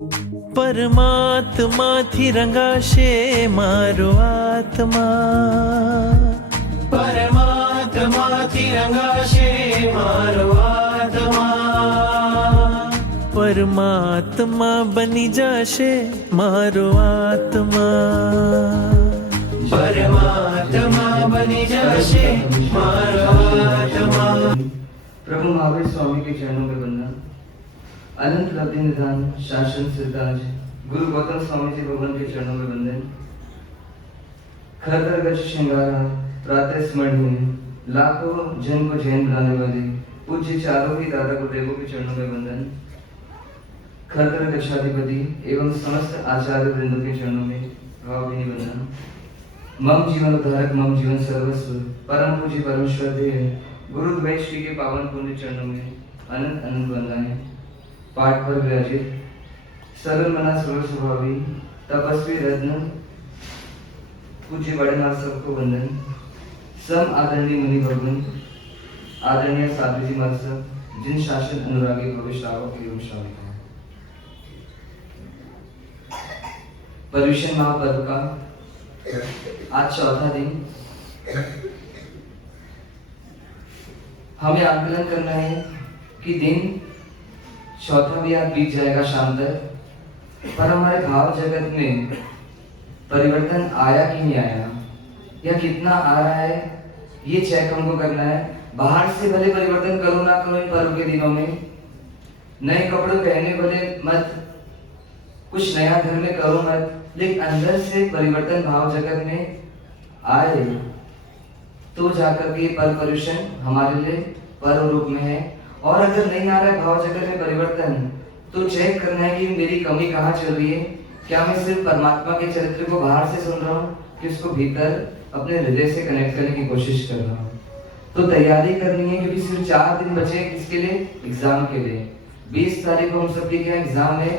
परमात्मा थी रंगाशे मारो आत्मा, परमात्मा थी रंगाशे मारो आत्मा, परमात्मा बनी जाशे मारो आत्मा, परमात्मा बनी जाशे मारो आत्मा। प्रभु महावीर स्वामी के चरणों में वंदन। अनंत लब्धि निधान शासन सिद्धांत गुरु गौतम स्वामी जी भगवान के चरणों में वंदन। खरतर गज श्रृंगारा प्रातः स्मरणीय लाखों जन को जैन बनाने वाले पूज्य चारों ही दादा गुरुदेवों के चरणों में वंदन। खरतर गच्छाधिपति एवं समस्त आचार्य वृंदों के चरणों में भावभीनी वंदन। मम जीवन उद्धारक मम जीवन सर्वस्व परम पूज्य परम श्रद्धेय गुरु द्वैत श्री के पावन पुण्य चरणों में अनंत अनंत वंदनाएं। पाठ पर विराजित सरल मना सर्व स्वभावी तपस्वी रत्न पूज्य बड़े नाथ सबको वंदन। सम आदरणीय मुनि भगवान आदरणीय साधु जी महाराज सब जिन शासन अनुरागी भव्य श्रावक एवं श्राविका। पर्युषण महापर्व का आज चौथा दिन हमें आकलन करना है कि दिन चौथा भी आज बीत जाएगा शाम तक, पर हमारे भाव जगत में परिवर्तन आया कि नहीं आया या कितना आ रहा है ये चेक हमको करना है। बाहर से भले परिवर्तन करो ना करो इन पर्व के दिनों में, नए कपड़े पहने भले मत, कुछ नया घर में करो मत, लेकिन अंदर से परिवर्तन भाव जगत में आए तो जाकर के पर्व पर्युषण हमारे लिए पर्व रूप में है। और अगर नहीं आ रहा है भाव जगत में परिवर्तन तो चेक करना है कि मेरी कमी कहाँ चल रही है। क्या मैं सिर्फ परमात्मा के चरित्र को बाहर से सुन रहा हूँ कि उसको भीतर अपने हृदय से कनेक्ट करने की कोशिश कर रहा हूँ। तो तैयारी करनी है क्योंकि सिर्फ 4 दिन बचे किसके लिए, एग्जाम के लिए। 20 तारीख को हम सबके क्या एग्जाम है।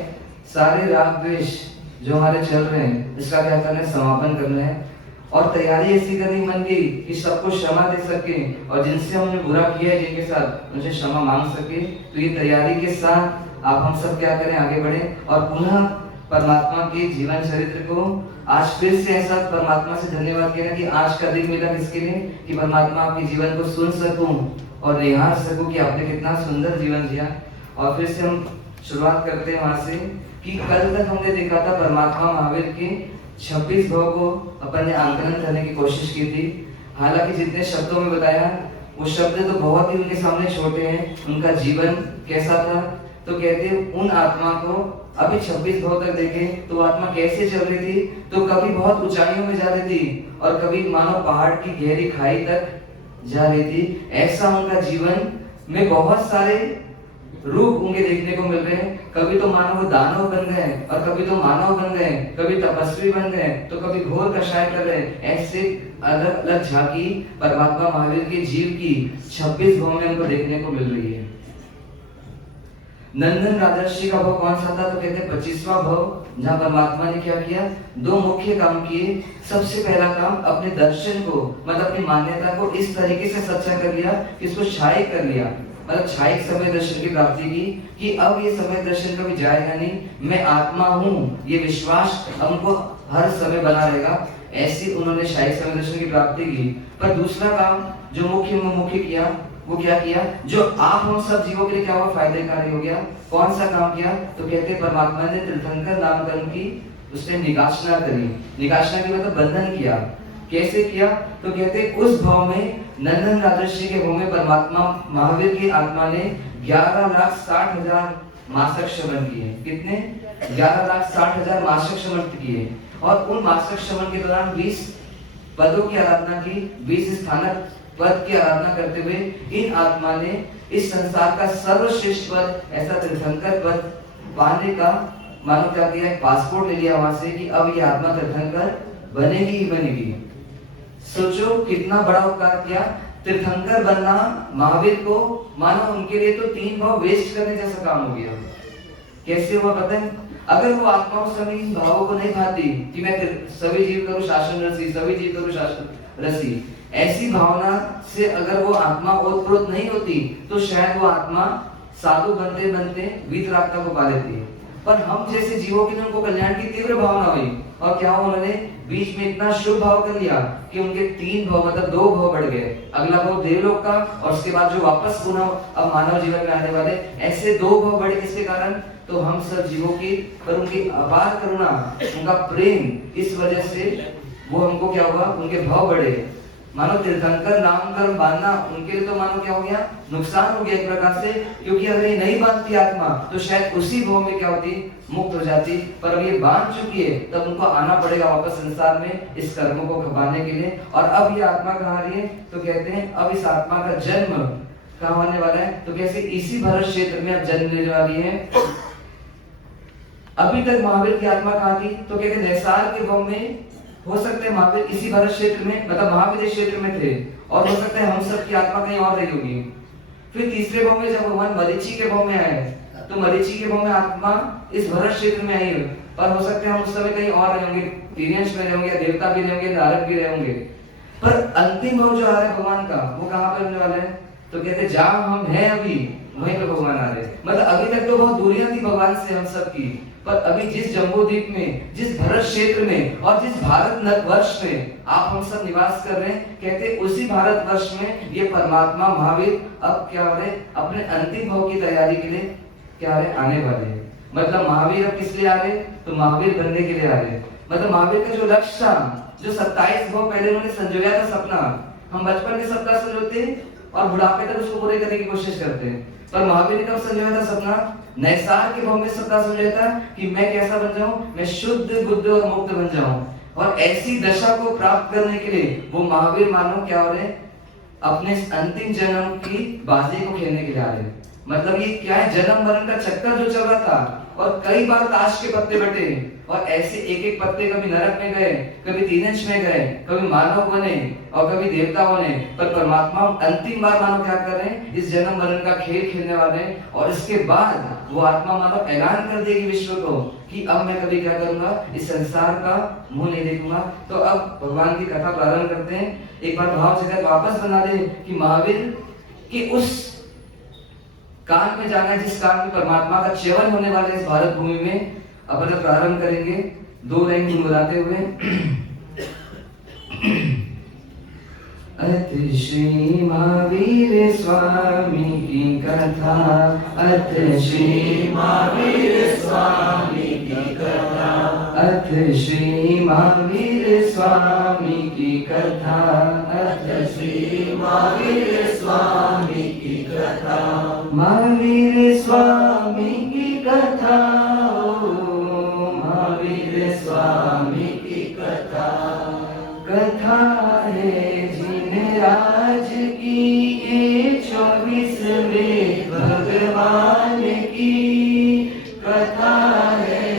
सारे राग द्वेष जो हमारे चल रहे हैं इसका क्या करना है, समापन करना है। और तैयारी ऐसी करनी मन की कि सबको क्षमा दे सके और जिनसे हमने बुरा किया है जिनके साथ उनसे क्षमा मांग सके। तो ये तैयारी के साथ आप हम सब क्या करें, आगे बढ़े और पुनः परमात्मा के जीवन चरित्र को आज फिर से ऐसा परमात्मा से धन्यवाद कहना कि आज का दिन मिला किसके लिए, कि परमात्मा आपके जीवन को सुन सकूं और निहार सकूं कि आपने कितना सुंदर जीवन जिया। और फिर से हम शुरुआत करते हैं वहां से कि कल तक हमने देखा था परमात्मा महावीर के 26 भाव को अपन ने आंकलन करने की कोशिश की थी। हालांकि जितने शब्दों में बताया वो शब्द तो बहुत ही उनके सामने छोटे हैं। उनका जीवन कैसा था तो कहते उन आत्मा को अभी 26 भाव तक देखे तो वो आत्मा कैसे चल रही थी, तो कभी बहुत ऊंचाइयों में जा रही थी और कभी मानो पहाड़ की गहरी खाई तक जा रही थी। ऐसा उनका जीवन में बहुत सारे रूप उनके देखने को मिल रहे हैं। कभी तो मानो वो दानव बन गए और कभी तो मानव बन गए, कभी तपस्वी बन गए तो कभी घोर कषाय कर रहे। ऐसे अलग अलग झांकी परमात्मा महावीर के जीव की 26 भाव में हमको देखने को मिल रही है। नंदन राजर्षि का भाव कौन सा था तो कहते 25वां भाव, जहाँ परमात्मा ने क्या किया, 2 मुख्य काम किए। सबसे पहला काम अपने दर्शन को मतलब अपनी मान्यता को इस तरीके से सच्चा कर लिया कि इसको छाई कर लिया, मतलब छाई समय दर्शन की प्राप्ति की कि अब ये समय दर्शन कभी जाएगा नहीं, मैं आत्मा हूँ ये विश्वास हमको हर समय बना रहेगा। ऐसी उन्होंने शाही समय दर्शन की प्राप्ति की। पर दूसरा काम जो मुख्य किया वो क्या किया, जो आप हम सब जीवों के लिए क्या हुआ, फायदेकारी हो गया। कौन सा काम किया तो कहते परमात्मा ने तीर्थंकर नामकरण की उसने निकाशना करी। निकाशना की मतलब बंधन किया। कैसे किया तो कहते उस भाव में नंदन राजर्षि के भाव में परमात्मा महावीर की आत्मा ने 11,60,000 मासक श्रवण किए। कितने, 11,60,000 मासक श्रवण किए। और उन मासक श्रवण के दौरान 20 पदों की आराधना की, 20 स्थानक पद की आराधना करते हुए इन आत्मा ने इस संसार का सर्वश्रेष्ठ पद ऐसा तीर्थंकर पद पाने का मानो क्या किया, पासपोर्ट ले लिया वहां से कि अब ये आत्मा तीर्थंकर बनेगी ही बनेगी। सोचो कितना बड़ा उपकार किया। तीर्थंकर बनना महावीर को मानो उनके लिए तो 3 भाव वेस्ट करने जैसा काम हो गया। कैसे हुआ पता है, अगर वो आत्मा उस समय इन भावों को नहीं पाती कि मैं सभी जीव करूं शासन रसी, सभी जीव करूं शासन रसी, ऐसी भावना से अगर वो आत्मा ओतप्रोत नहीं होती तो शायद वो आत्मा साधु बनते बनते वीतरागता को पा लेती है। पर हम जैसे जीवों के लिए उनको कल्याण की तीव्र भावना हुई, और क्या हुआ, उन्होंने बीच में इतना शुभ भाव कर लिया कि उनके 3 भाव मतलब 2 भाव बढ़ गए। अगला भाव देवलोक का, और उसके बाद जो वापस पुनः अब मानव जीवन में आने वाले, ऐसे 2 भाव बढ़े। किसके कारण? तो हम सब जीवों की पर उनकी अपार करुणा, उनका प्रेम, इस वजह से वो हमको क्या हुआ, उनके भाव बढ़े। मानो तीर्थंकर नामकर्म बांधना उनके लिए तो मानो क्या हो गया, नुकसान हो गया एक प्रकार से, क्योंकि अगर ये नहीं बांधती आत्मा तो शायद उसी भाव में क्या होती, मुक्त हो जाती। पर अब ये बांध चुकी है, तब उनको आना पड़ेगा वापस संसार में इस कर्म को खपाने के लिए। और अब ये आत्मा कहाँ आ रही है, तो कहते हैं अब इस आत्मा का जन्म कहाँ होने वाला है, तो कैसे इसी भरत क्षेत्र में अब जन्म लेने वाली है। अभी तक महावीर की आत्मा कहाँ थी, तो कहते हैं नैसार के भाव में, हो सकता है महावीर इसी भरत क्षेत्र में मतलब महावीर क्षेत्र में थे, और हो सकता है हम सब की आत्मा कहीं और रही होगी। फिर तीसरे भाव में जब भगवान मरीचि के भाव में आए, तो मरीचि के भाव में आत्मा इस भरत क्षेत्र में आई, पर हो सकता है हम उस समय कहीं और रहे होंगे, तिर्यंश में रहे होंगे, देवता भी रहे होंगे, नारद भी रहे होंगे। पर अंतिम भाव जो आ रहा है भगवान का, वो कहाँ पर होने वाला है, तो कहते हैं जहां हम हैं अभी वहीं पे भगवान आ रहे हैं। मतलब अभी तक तो बहुत दूरियां थी भगवान से हम सब की, पर अभी जिस जम्बूद्वीप में, जिस भरत क्षेत्र में और जिस भारत वर्ष में आप हम सब निवास कर रहे हैं, कहते उसी भारत वर्ष में ये परमात्मा महावीर अब क्या हो रहे, अपने अंतिम भाव की तैयारी के लिए क्या रहे, आने वाले हैं। मतलब महावीर अब किस लिए आ रहे, तो महावीर बनने के लिए आ रहे। मतलब महावीर का जो लक्ष्य था, जो 27 भाव पहले उन्होंने संजोया था सपना, हम बचपन में सपना संजोते और बुढ़ापे तक उसको पूरे करने की कोशिश करते हैं, पर महावीर ने कब संजोया था सपना, नैसार के भाव में सपना संजोया था कि मैं कैसा बन जाऊं, मैं शुद्ध बुद्ध और मुक्त बन जाऊं। और ऐसी दशा को प्राप्त करने के लिए वो महावीर मानो क्या हो रहे, अपने अंतिम जन्म की बाजी को खेलने के लिए आ रहे। मतलब ये क्या है, जन्म मरण का चक्कर जो चल रहा था, और कई बार ताश के पत्ते बटे, और ऐसे एक एक पत्ते कभी नरक में गए, कभी तीनंश में गए, कभी मानव बने और कभी देवता बने, पर परमात्मा अंतिम बार मानो क्या कर रहे हैं, इस जन्म मरण का खेल खेलने वाले हैं। और इसके बाद वो आत्मा मानो ऐलान कर देगी विश्व को कि अब मैं कभी क्या करूंगा, इस संसार का मुंह नहीं देखूंगा। तो अब भगवान की कथा प्रारंभ करते हैं। एक बार भाव जगत वापस बना दे कि महावीर की उस काल में जाना है जिस काल में परमात्मा का च्यवन होने वाला है इस भारत भूमि में। अब प्रारंभ करेंगे 2 लाइन गुनगुनाते हुए। अत श्री महावीर स्वामी की कथा, अत श्री महावीर स्वामी की कथा, अत श्री महावीर स्वामी की कथा, अत श्री महावीर स्वामी की कथा, महावीर स्वामी की कथा, महावीर स्वामी की कथा। कथा है राज की ये 24वें भगवान की कथा है,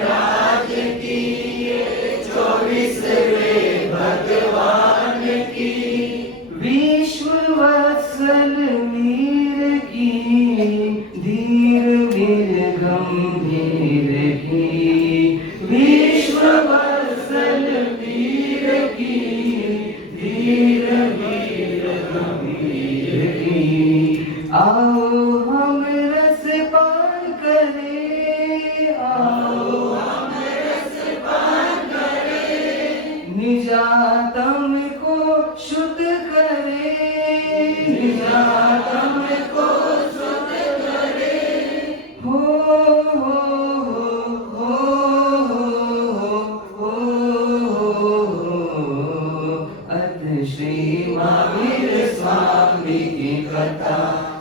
राज की ये 24वें भगवान की, विश्व वत्सल मीर की, धीर वीर गंभीर की, विश्व वत्सल मीर की, धीर वीर गंभीर की। आओ हम रस पान करें, आओ हम रस पान करें, निजातम को शुद्ध करें, निजातम को शुद्ध करें। हो हो हो हो श्री महावीर स्वामी की कथा,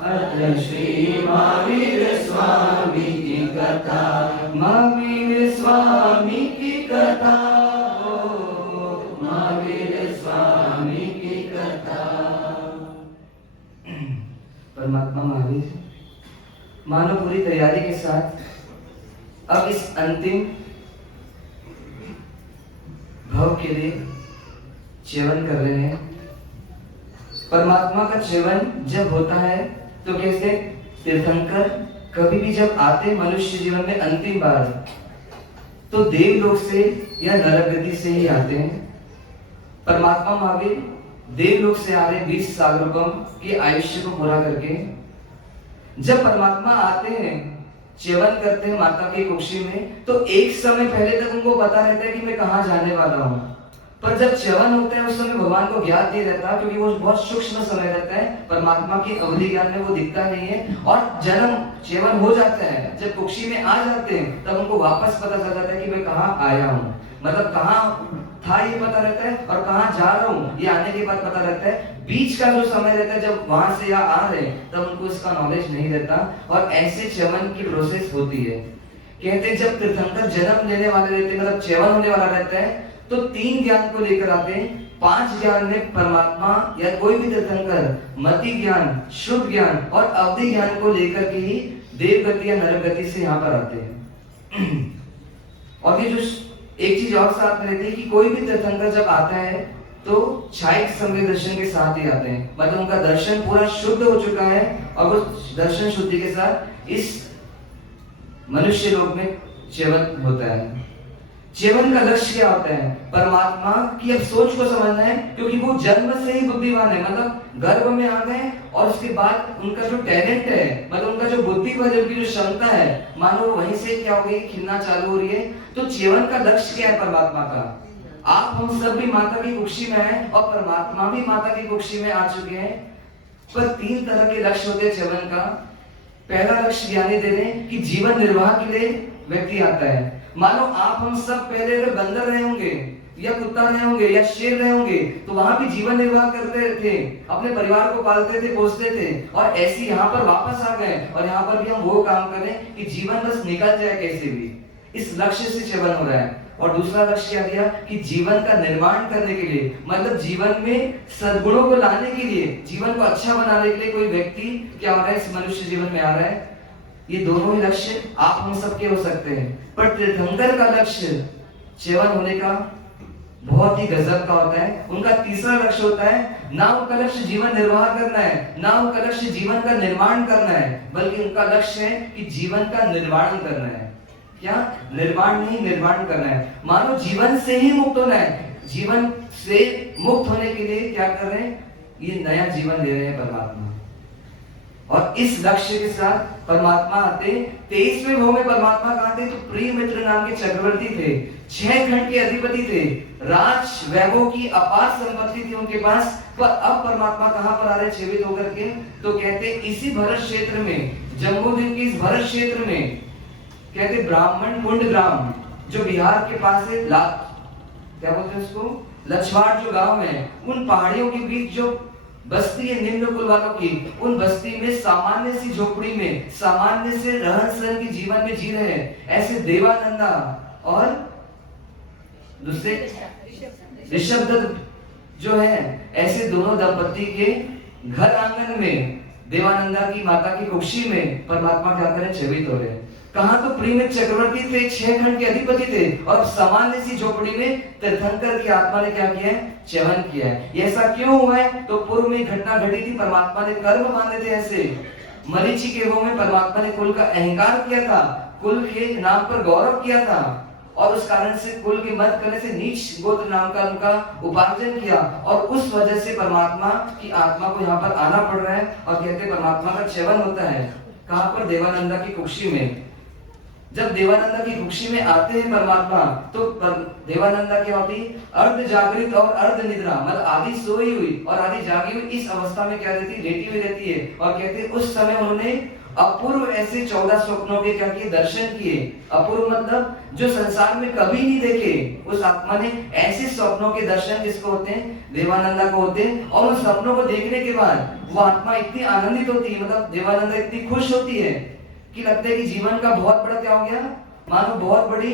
अत श्री महावीर स्वामी की कथा, महावीर स्वामी की कथा, महावीर स्वामी की कथा। परमात्मा महावीर मानो पूरी तैयारी के साथ अब इस अंतिम भाव के लिए च्यवन कर रहे हैं। परमात्मा का च्यवन जब होता है तो कैसे, तीर्थंकर कभी भी जब आते मनुष्य जीवन में अंतिम बार, तो देवलोक से या नरक गति से ही आते हैं। परमात्मा महावीर देवलोक से आ रहे 20 साल के आयुष्य को पूरा करके। जब परमात्मा आते हैं च्यवन करते हैं माता की कुक्षी में, तो एक समय पहले तक उनको पता रहता है कि मैं कहाँ जाने वाला हूँ। पर जब च्यवन होता है उस समय भगवान को ज्ञात नहीं रहता, क्योंकि वो बहुत सूक्ष्म समय रहता है, परमात्मा की अवधि ज्ञान में वो दिखता नहीं है। और जन्म च्यवन हो जाता है, जब कुक्षी में आ जाते हैं तब उनको वापस पता चल जाता है कि मैं कहाँ आया हूँ, मतलब कहाँ था ये पता रहता है, और कहाँ जा रहा हूँ ये आने के बाद पता रहता है। बीच का जो समय रहता है जब वहां से यहाँ आ रहे हैं तब उनको इसका नॉलेज नहीं रहता, और ऐसे च्यवन की प्रोसेस होती है। कहते हैं जब तीर्थंकर जन्म लेने वाले रहते हैं, मतलब च्यवन होने वाला रहता है, तो 3 ज्ञान को लेकर आते हैं। 5 ज्ञान में परमात्मा या कोई भी तीर्थंकर मति ज्ञान, शुभ ज्ञान और अवधि ज्ञान को लेकर के ही देवगति या नरगति से यहाँ पर आते हैं। और ये जो एक चीज और साथ में रहती है कि कोई भी तीर्थंकर जब आता है तो छायक संवेद दर्शन के साथ ही आते हैं, मतलब उनका दर्शन पूरा शुद्ध हो चुका है, और वो दर्शन शुद्धि के साथ इस मनुष्य लोक में च्यवन होता है। च्यवन का लक्ष्य क्या होता है? परमात्मा की अब सोच को समझना है, क्योंकि वो जन्म से ही बुद्धिमान है, मतलब गर्भ में आ गए और उसके बाद उनका जो टैलेंट है, मतलब उनका जो बुद्धि पर जो क्षमता है, मानो वहीं से क्या हो गई, खिलना चालू हो रही है। तो च्यवन का लक्ष्य क्या है परमात्मा का? आप हम सब भी माता की कुक्षी में हैं और परमात्मा भी माता की कुक्षी में आ चुके हैं। पर 3 तरह के लक्ष्य होते हैं च्यवन का। पहला लक्ष्य ज्ञानी दे दें कि जीवन निर्वाह के लिए व्यक्ति आता है। मानो आप हम सब पहले अगर बंदर रहे होंगे या कुत्ता रहे होंगे या शेर रहे होंगे, तो वहां भी जीवन निर्वाह करते थे, अपने परिवार को पालते थे, पोसते थे, और ऐसे यहाँ पर वापस आ गए और यहाँ पर भी हम वो काम करें कि जीवन बस निकल जाए कैसे भी। इस लक्ष्य से च्यवन हो रहा है। और दूसरा लक्ष्य क्या दिया कि जीवन का निर्माण करने के लिए, मतलब जीवन में सद्गुणों को लाने के लिए, जीवन को अच्छा बनाने के लिए कोई व्यक्ति क्या हो रहा है, इस मनुष्य जीवन में आ रहा है। ये दोनों ही लक्ष्य आप हम सबके हो सकते हैं। पर तीर्थंकर का लक्ष्य च्यवन होने का बहुत ही गजब का होता है। उनका तीसरा लक्ष्य होता है, ना उनका लक्ष्य जीवन निर्वाह करना है, ना उनका लक्ष्य जीवन का निर्माण करना है, बल्कि उनका लक्ष्य है कि जीवन का निर्माण करना है। क्या? निर्माण नहीं, निर्माण करना है। मानो जीवन से ही मुक्त होना है। जीवन से मुक्त होने के लिए क्या कर रहे हैं? ये नया जीवन दे रहे हैं परमात्मा। और इस लक्ष्य के साथ परमात्मा आते। 23वें भाव में परमात्मा कहाँ थे? तो प्रिय मित्र नाम के चक्रवर्ती थे, 6 खंड के अधिपति थे, राज वैभव की अपार संपत्ति थी उनके पास। पर अब परमात्मा कहाँ पर आ रहे जीवित होकर के? तो कहते इसी भरत क्षेत्र में, जम्बूद्वीप के इस भरत क्षेत्र में, कहते ब्राह्मण कुंड ग्राम जो बिहार के पास है, क्या बोलते हैं उसको, लछवाड़ जो गांव है, उन पहाड़ियों के बीच जो बस्ती है निम्न कुल वालों की, उन बस्ती में सामान्य सी झोपड़ी में सामान्य से रहन सहन के जीवन में जी रहे हैं ऐसे देवानंदा और दूसरे ऋषभदत्त जो है, ऐसे दोनों दंपति के घर आंगन में देवानंदा की माता की कुक्षी में परमात्मा क्या करें? जीवित हो रहे हैं। कहा? तो प्रीमित चक्रवर्ती थे, 6 खंड के अधिपति थे, और सामान्य सी झोपड़ी में तीर्थंकर की आत्मा ने क्या किया है? च्यवन किया है। ऐसा क्यों हुआ है? तो पूर्व में घटना घटी थी, परमात्मा ने कर्म बांधे थे ऐसे। मरीचि के वो में परमात्मा ने कुल का अहंकार किया था, कुल के नाम पर गौरव किया था, और उस कारण से कुल के मत करने से नीच गोत्र नाम का उनका उपार्जन किया, और उस वजह से परमात्मा की आत्मा को यहाँ पर आना पड़ रहा है। और कहते परमात्मा का च्यवन होता है कहाँ पर? देवानंदा की कुक्षी में। जब देवानंदा की कुक्षी में आते हैं परमात्मा, तो देवानंदा क्या होती? अर्ध जागृत और अर्ध निद्रा, मतलब आधी सोई हुई और आधी जागी हुई, इस अवस्था में क्या रहती? लेटी हुई रहती है। और कहते हैं उस समय उन्होंने अपूर्व ऐसे 14 स्वप्नों के क्या किए? दर्शन किए। अपूर्व मतलब जो संसार में कभी नहीं देखे, उस आत्मा ने ऐसे स्वप्नों के दर्शन किसको होते हैं? देवानंदा को होते हैं। और उन स्वप्नों को देखने के बाद वो आत्मा इतनी आनंदित होती है, मतलब देवानंदा इतनी खुश होती है कि लगता है कि जीवन का बहुत बड़ा क्या हो गया, मानो बहुत बड़ी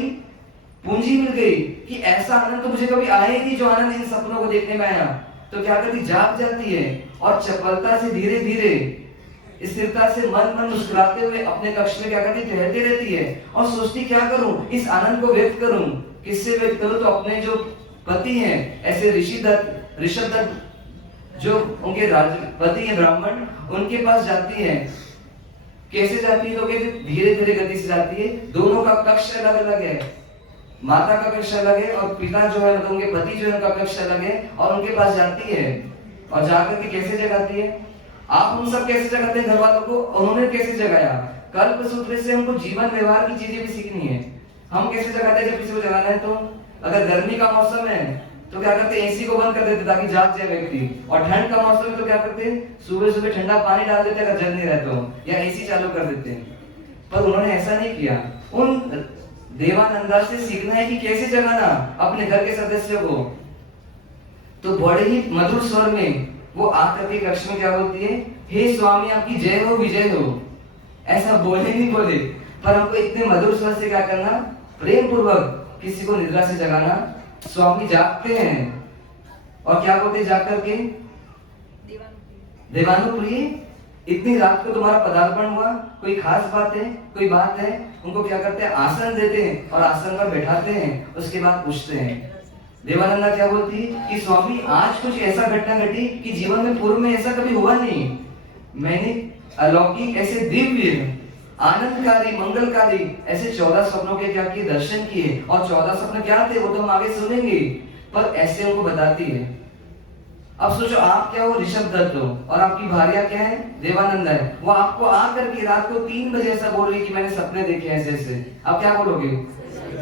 पूंजी मिल गई, कि ऐसा आनंद तो मुझे कभी आया ही नहीं जो आनंद इन सपनों को देखने में आया। तो क्या करती? जाग जाती है और चपलता से धीरे धीरे स्थिरता से मन मुस्कुराते हुए अपने कक्ष में क्या करती? टहलती रहती है और सोचती क्या करूं, इस आनंद को व्यक्त करूं। किससे व्यक्त करूं? तो अपने जो पति हैं ऐसे ऋषभदत्त जो उनके राजपति हैं ब्राह्मण, उनके पास जाती है। कैसे जाती है? तो धीरे धीरे गति से जाती है। दोनों का कक्ष अलग अलग है, माता का कक्ष अलग है और पिता जो है मतलब उनके पति जो है उनका कक्ष अलग है, और उनके पास जाती है। और जाकर के कैसे जगाती है? आप हम सब कैसे जगाते हैं घर वालों को? उन्होंने कैसे जगाया? कल्प सूत्र से हमको जीवन व्यवहार की चीजें भी सीखनी है। हम कैसे जगाते हैं जब किसी को जगाना है तो अगर गर्मी का मौसम है तो क्या करते हैं, एसी को बंद कर देते ताकि जाग जाए व्यक्ति, और ठंड का मौसम है तो क्या करते हैं, सुबह सुबह ठंडा पानी डाल देते अगर जग नहीं रहे तो, या एसी चालू कर देते हैं। पर उन्होंने ऐसा नहीं किया। उन देवानंदा से सीखना है कि कैसे जगाना अपने घर के सदस्यों को। तो बड़े ही मधुर स्वर में वो आकर के कक्ष में क्या बोलती है, हे स्वामी आपकी जय हो विजय हो। ऐसा बोले नहीं बोले, पर हमको इतने मधुर स्वर से क्या करना, प्रेम पूर्वक किसी को निद्रा से जगाना। स्वामी जागते हैं और क्या बोलते जाग करके, देवानुप्रिय इतनी रात को तुम्हारा पदार्पण हुआ, कोई खास बात है, कोई बात है? उनको क्या करते हैं, आसन देते हैं और आसन पर बैठाते हैं। उसके बाद पूछते हैं, देवानंदा क्या बोलती कि स्वामी आज कुछ ऐसा घटना घटी कि जीवन में पूर्व में ऐसा कभी हुआ नहीं। मैंने अलौकिक ऐसे दिव्य आनंदकारी मंगलकारी ऐसे 14 स्वप्नों के क्या किए, दर्शन किए। और 14 स्वप्न क्या थे वो तो हम आगे सुनेंगे, पर ऐसे उनको बताती है। अब सोचो आप क्या हो, ऋषभ दत्त हो और आपकी भार्या क्या है, देवानंदा है। वो आपको आकर के रात को 3 बजे ऐसा बोल रही कि मैंने सपने देखे ऐसे ऐसे, आप क्या बोलोगे?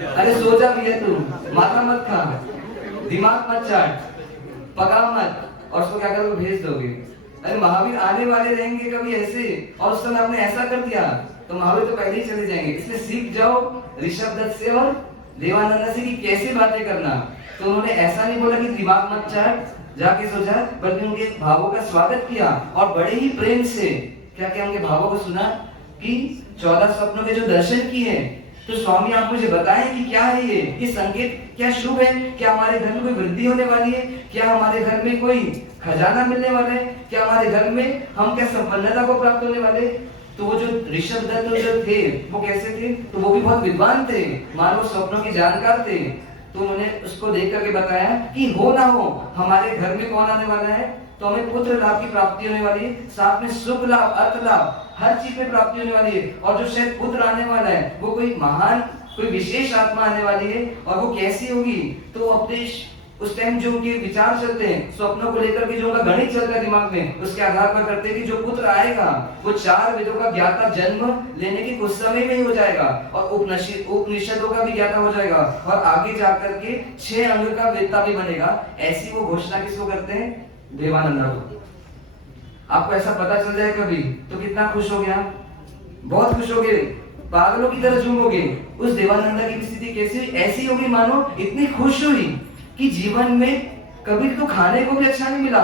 अरे सो जा भैया, तू माथा मत खा, दिमाग मत चाट, पका मत, और उसको क्या करोगे, भेज दोगे। अरे महावीर आने वाले रहेंगे कभी ऐसे, और उस समय आपने ऐसा कर दिया तो महावीर तो पहले ही चले जाएंगे। इसलिए सीख जाओ ऋषभ दत्त से और देवानंदा से कि कैसे बातें करना। तो उन्होंने ऐसा नहीं बोला कि दिमाग मत चाट, जाके सो जा, बल्कि उनके भावों का स्वागत किया और बड़े ही प्रेम से क्या क्या उनके भावों को सुना कि 14 स्वप्नों के जो दर्शन किए हैं, तो स्वामी आप मुझे बताएं कि क्या है ये संकेत क्या शुभ है? क्या हमारे घर में कोई वृद्धि होने वाली है? क्या हमारे घर में कोई खजाना मिलने वाला है? क्या हमारे घर में हम क्या संपन्नता को प्राप्त होने वाले? तो वो जो ऋषभ दत्त जो थे वो कैसे थे? तो वो भी बहुत विद्वान थे, मानव स्वप्नों के जानकार थे। तो उन्होंने उसको देख करके बताया कि हो ना हो हमारे घर में कौन आने वाला है, तो हमें पुत्र लाभ की प्राप्ति होने वाली है, साथ में सुख लाभ, अर्थ लाभ, हर चीज में प्राप्ति होने वाली है। और जो शायद पुत्र आने वाला है वो कोई महान, कोई विशेष आत्मा आने वाली है। और वो कैसी होगी? तो अपने उस टाइम जो उनके विचार चलते हैं स्वप्नों को लेकर के, जो उनका गणित चलता है दिमाग में, उसके आधार पर करते हैं कि जो पुत्र आएगा वो 4 वेदों का ज्ञाता जन्म लेने के कुछ समय में ही हो जाएगा, और उपनिषदों का भी ज्ञाता हो जाएगा, और आगे जाकर के 6 अंग का वेत्ता भी बनेगा। ऐसी वो घोषणा किसको करते हैं? देवानंदा को। आपको ऐसा पता चल जाए कभी तो कितना खुश हो गया, बहुत खुश हो गए, पागलों की तरह झूमोगे। उस देवानंदा की स्थिति कैसी हुई? ऐसी होगी मानो इतनी खुश हुई कि जीवन में कभी तो खाने को भी अच्छा नहीं मिला,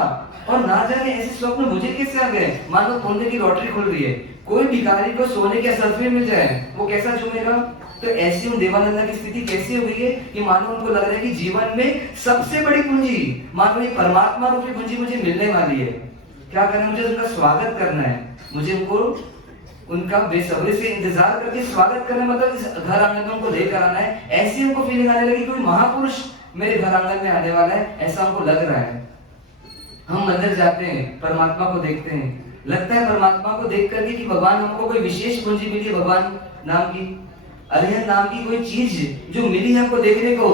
और ना जाने ऐसे स्वप्न मुझे कैसे आ गए, मानो पुण्य की लॉटरी खुल रही है। कोई भिखारी को सोने के सल्फे मिल जाए वो कैसा झूमेगा? तो ऐसी उन देवानंदा की स्थिति कैसी हो गई है कि मानो उनको लग रहा है कि जीवन में सबसे बड़ी पूंजी, मानो ये परमात्मा रूपी पूंजी मुझे मिलने वाली है। क्या करना, मुझे उनका स्वागत करना है, मुझे उनको उनका बेसब्री से इंतजार करके स्वागत करना, मतलब इस घर आंगन में उनको लेकर आना है। ऐसी उनको फीलिंग आने लगी कोई महापुरुष मेरे घर आंगन में आने वाला है, ऐसा हमको लग रहा है। हम मंदिर जाते हैं, परमात्मा को देखते हैं, लगता है परमात्मा को देख करके कि भगवान हमको कोई विशेष पूंजी मिली है, भगवान नाम की, अरिहंत नाम की कोई चीज जो मिली है हमको देखने को,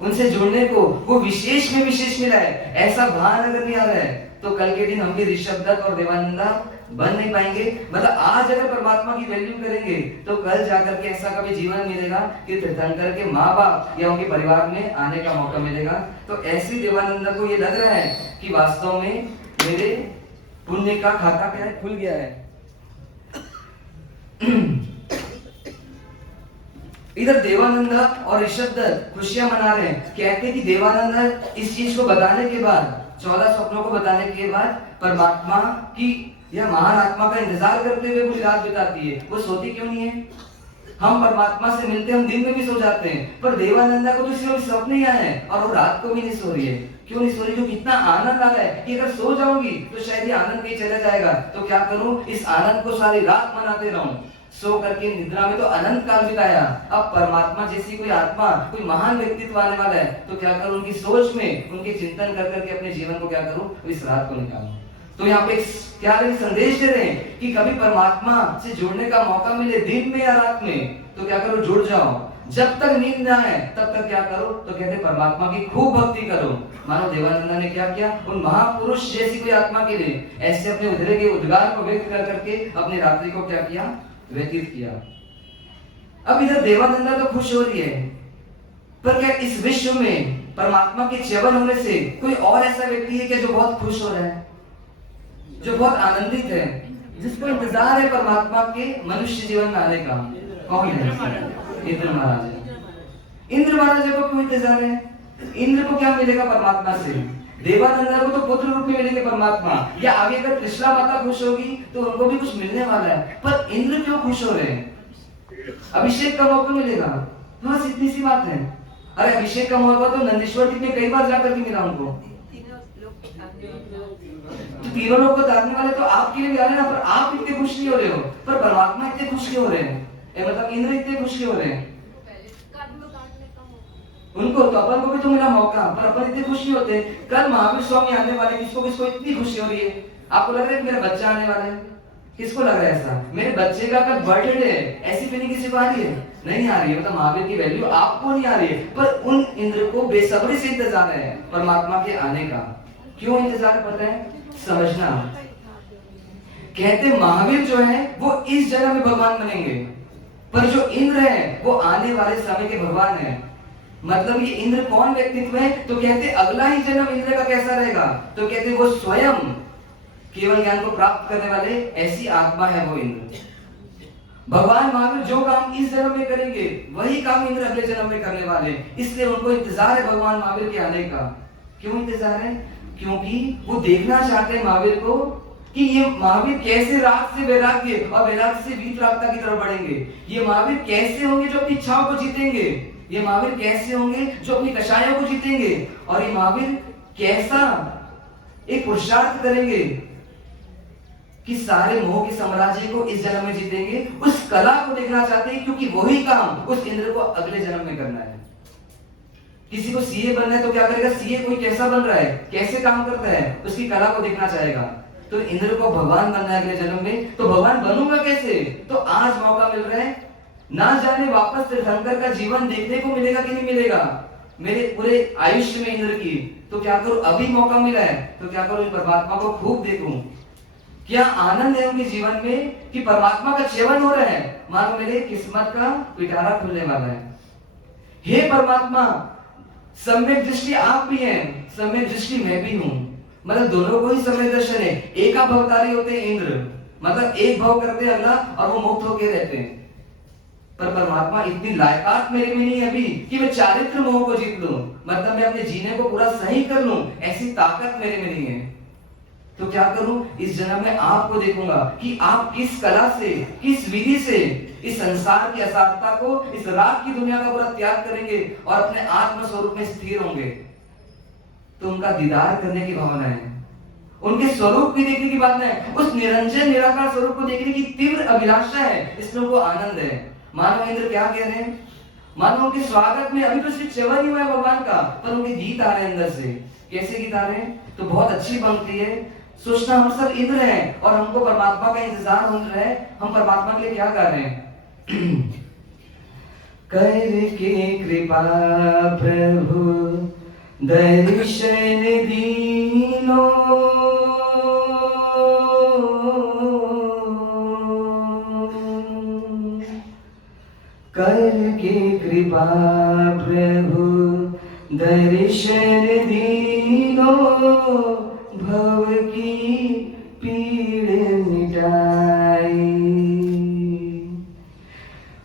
उनसे जुड़ने को, वो विशेष में विशेष मिला है, ऐसा भान अगर नहीं आ रहा है तो कल के दिन हम भी ऋषभ दत्त और देवानंदा बन नहीं पाएंगे। मतलब आज अगर परमात्मा की वैल्यू करेंगे तो कल जाकर के ऐसा कभी जीवन मिलेगा कि तीर्थंकर के माँ बाप या उनके परिवार में आने का मौका मिलेगा। तो ऐसी देवानंदा को ये लग रहा है कि वास्तव में मेरे पुण्य का खाता क्या है, खुल गया है। इधर देवानंदा और ऋषभ दत्त खुशियां मना रहे हैं। कहते हैं कि देवानंदा इस चीज को बताने के बाद, 14 स्वप्नों को बताने के बाद परमात्मा की या महान आत्मा का इंतजार करते हुए पूरी रात बिताती है। वो सोती क्यों नहीं है? हम परमात्मा से मिलते हैं, हम दिन में भी सो जाते हैं, पर देवानंदा को तो सिर्फ स्वप्न ही आए हैं और वो रात को भी नहीं सो रही है। क्यों नहीं सो रही? क्योंकि इतना आनंद आ रहा है कि अगर सो जाऊंगी तो शायद ये आनंद कहीं चला जाएगा, तो क्या करूं, इस आनंद को सारी रात मनाते रहूं। सो करके निद्रा में तो अनंत काल बिताया, अब परमात्मा जैसी कोई आत्मा, कोई महान व्यक्तित्व आने वाला है, तो क्या करूं, उनकी सोच में, उनके चिंतन कर करके अपने जीवन को क्या करूं, इस रात को निकालूं। तो यहाँ पे क्या संदेश दे रहे हैं कि कभी परमात्मा से जुड़ने का मौका मिले, दिन में या रात में, तो क्या करो, जुड़ जाओ। जब तक नींद ना आए तब तक क्या करो, तो कहते परमात्मा की खूब भक्ति करो। मानो देवानंदा ने क्या किया, उन महापुरुष जैसी कोई आत्मा के लिए ऐसे अपने उधरे के उद्गार को व्यक्त कर करके अपनी रात्रि को क्या किया, व्यतीत किया। अब इधर देवानंदा तो खुश हो रही है, पर क्या इस विश्व में परमात्मा के च्यवन होने से कोई और ऐसा व्यक्ति है क्या जो बहुत खुश हो रहा है, जो बहुत आनंदित है, जिसको इंतजार है परमात्मा के मनुष्य जीवन में आने का? कौन है? इंद्र महाराज। इंद्र महाराज को क्यों इंतजार है? इंद्र को क्या मिलेगा परमात्मा से? देवानंदा को तो पुत्र रूप में मिलेंगे परमात्मा, या आगे अगर कृष्णा माता खुश होगी तो उनको भी कुछ मिलने वाला है, पर इंद्र क्यों खुश हो रहे हैं? अभिषेक का मौका मिलेगा, बस इतनी सी बात है। अरे अभिषेक का मौका तो नंदीश्वर जी ने कई बार जाकर के मिला उनको। तो तीनों लोग को तारने वाले तो आपके लिए भी आ रहे हैं ना, पर आप इतने खुश नहीं हो रहे हो, पर परमात्मा इतने खुश क्यों हो रहे हैं? मतलब इंद्र इतने खुश क्यों हो रहे हैं? उनको तो अपन को भी तो मिला मौका, पर अपन इतने खुश नहीं होते। कल महावीर स्वामी आने वाले, किसको किसको इतनी खुशी हो रही है? आपको लग रहा है कि मेरा बच्चा आने वाला है? किसको लग रहा है ऐसा? मेरे बच्चे का कल बर्थडे है, ऐसी फीलिंग किसी को आ रही है? नहीं आ रही है। मतलब महावीर की वैल्यू आपको नहीं आ रही है, पर उन इंद्र को बेसब्री से इंतजार है परमात्मा के आने का। क्यों इंतजार पता है? समझना। कहते महावीर जो है वो इस जन्म में भगवान बनेंगे, पर जो इंद्र है वो आने वाले समय के भगवान है। मतलब ये इंद्र कौन व्यक्तित्व है? तो कहते अगला ही जन्म इंद्र का कैसा रहेगा? तो कहते वो स्वयं केवल ज्ञान को प्राप्त करने वाले ऐसी आत्मा है वो इंद्र। भगवान महावीर जो काम इस जन्म में करेंगे वही काम इंद्र अगले जन्म में करने वाले, इसलिए उनको इंतजार है भगवान महावीर के आने का। क्यों इंतजार है? क्योंकि वो देखना चाहते हैं महावीर को कि ये महावीर कैसे राग से वैराग्य और वैराग्य से वीतरागता की तरफ बढ़ेंगे। ये महावीर कैसे होंगे जो अपनी इच्छाओं को जीतेंगे, ये महावीर कैसे होंगे जो अपनी कषायों को जीतेंगे, और ये महावीर कैसा एक पुरुषार्थ करेंगे कि सारे मोह के साम्राज्य को इस जन्म में जीतेंगे। उस कला को देखना चाहते हैं, क्योंकि वही काम उस इंद्र को अगले जन्म में करना है। किसी को सीए बनना है तो क्या करेगा? सीए कोई कैसा बन रहा है, कैसे काम करता है, उसकी कला को देखना चाहेगा। तो इंद्र को भगवान बनना है अगले जन्म में, तो भगवान बनूंगा कैसे? तो आज मौका मिल रहा है, ना जाने वापस तीर्थंकर का जीवन देखने को मिलेगा कि नहीं मिलेगा मेरे पूरे आयुष्य में इंद्र की। तो क्या करूं? अभी मौका मिला है तो क्या करूं? परमात्मा को खूब देखूं। क्या आनंद है उनके जीवन में कि परमात्मा का सेवन हो रहा है, मानो मेरे किस्मत का पिटारा खुलने वाला है। हे परमात्मा, सम्यक दृष्टि आप भी हैं, सम्यक दृष्टि मैं भी हूं। मतलब दोनों को ही सम्यक दर्शन है। एक भवतारी होते हैं इंद्र, मतलब एक भाव करते हैं अगला और वो मुक्त होके रहते हैं। पर परमात्मा इतनी लायकात मेरे में नहीं है अभी कि मैं चारित्र मोह को जीत लूं, मतलब मैं अपने जीने को पूरा सही कर लूं, ऐसी ताकत मेरे में नहीं है। तो क्या करूं? इस जन्म में आपको देखूंगा कि आप किस कला से, किस विधि से इस संसार की असारता को, इस रात की दुनिया का पूरा त्याग करेंगे और अपने आत्म स्वरूप में स्थिर होंगे। तो उनका दीदार करने की भावना है, उनके स्वरूप की देखने की बात है, उस निरंजन निराकार स्वरूप को देखने की तीव्र अभिलाषा है, इसमें उनको आनंद है। मानो इंद्र क्या कह रहे हैं? मानो उनके स्वागत में अभी तो सिर्फ च्यवन ही हुआ है भगवान का, पर उनके गीत आ रहे हैं अंदर से। कैसे गीत आ रहे हैं? तो बहुत अच्छी पंक्ति है। सोचना हम सब इंद्र हैं और हमको परमात्मा का इंतजार हो रहा है, हम परमात्मा के लिए क्या कर रहे हैं? करके कृपा प्रभु दर्शन दीनो, करके कृपा प्रभु दर्शन दीनो, भव की पीड़ मिटाई।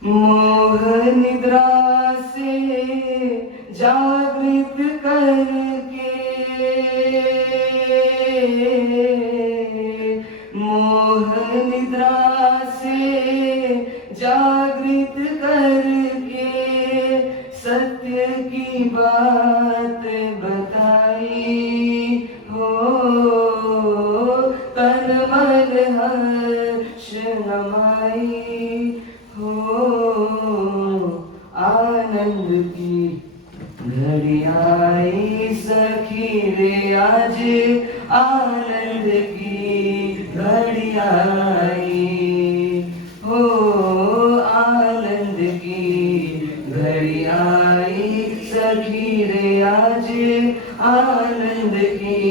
मोह निद्रा से जागृत करके, मोह निद्रा से जागृत करके सत्य की बात बताई हो, तन मन हर्ष नमाई हो। आनंद की घड़ी आई सखी रे आज, आनंद की घड़ी आई हो, आनंद की घड़ी आई सखी रे आज, आनंद की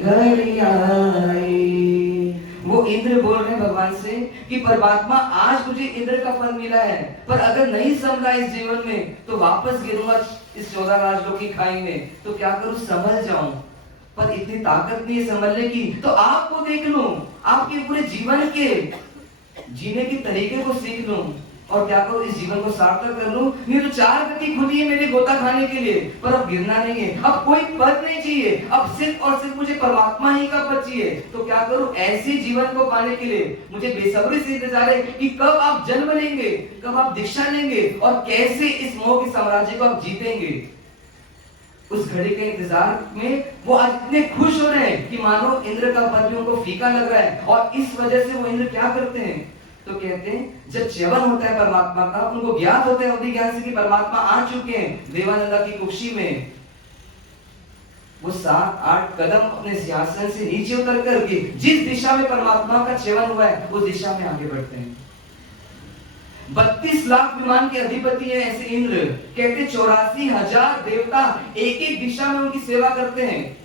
घड़ी आई। वो वो इंद्र बोल रहे हैं भगवान से कि परमात्मा आज मुझे इंद्र का पद मिला है, पर अगर नहीं संभला इस जीवन में तो वापस गिरूंगा इस 14 राजलोक की खाई में, तो क्या करूं, संभल जाऊं। पर इतनी ताकत नहीं है संभलने की, तो आपको देख लूं, आपके पूरे जीवन के जीने के तरीके को सीख लूं और क्या करूं, इस जीवन को सार्थक कर लूं। नहीं तो 4 गति खुली है मेरे गोता खाने के लिए, पर अब गिरना नहीं है, अब कोई पद नहीं चाहिए, अब सिर्फ और सिर्फ मुझे परमात्मा ही का पद चाहिए। तो क्या करूं, ऐसे जीवन को पाने के लिए मुझे बेसब्री से इंतजार है कि कब आप जन्म लेंगे, कब आप दीक्षा लेंगे और कैसे इस मोह के साम्राज्य को आप जीतेंगे। उस घड़ी के इंतजार में वो आज इतने खुश हो रहे हैं कि मानो इंद्र का पद भी उनको फीका लग रहा है। और इस वजह से वो इंद्र क्या करते हैं, तो कहते हैं जब च्यवन होता है परमात्मा का, उनको ज्ञात होता है अवधि ज्ञान से कि परमात्मा आ चुके हैं देवानंदा की कुक्षी में, वो 7-8 कदम अपने सिंहासन से नीचे उतर करके जिस दिशा में परमात्मा का च्यवन हुआ है उस दिशा में आगे बढ़ते हैं। 32 लाख विमान के अधिपति है ऐसे इंद्र, कहते 84,000 देवता एक एक दिशा में उनकी सेवा करते हैं।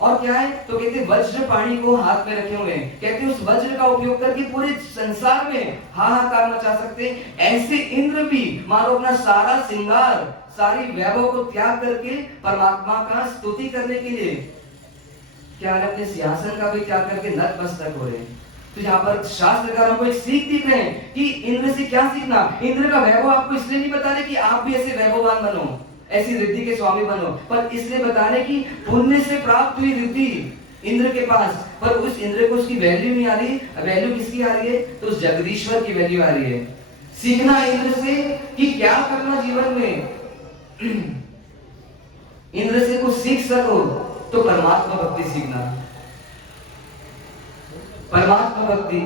और क्या है, तो कहते वज्र पाणी को हाथ में रखे हुए हैं, कहते उस वज्र का उपयोग करके पूरे संसार में हाहाकार मचा सकते हैं। ऐसे इंद्र भी मानो अपना सारा श्रृंगार, सारी वैभव को त्याग करके परमात्मा का स्तुति करने के लिए क्या है, अपने सिंहासन का भी त्याग करके नतमस्तक हो रहे हैं। तो यहाँ पर शास्त्रकारों को एक सीख दिख रहे हैं कि इंद्र से क्या सीखना। इंद्र का वैभव आपको इसलिए नहीं बता रहे कि आप भी ऐसे वैभववान बनो, ऐसी रिद्धि के स्वामी बनो, पर इसलिए बता रहे कि पुण्य से प्राप्त हुई रिद्धि इंद्र के पास, पर उस इंद्र को उसकी वैल्यू नहीं आ रही। वैल्यू किसकी आ रही है, तो उस जगदीश्वर की वैल्यू आ रही है। सीखना इंद्र से कि क्या करना जीवन में, इंद्र से कुछ सीख सको तो परमात्मा भक्ति सीखना। परमात्मा भक्ति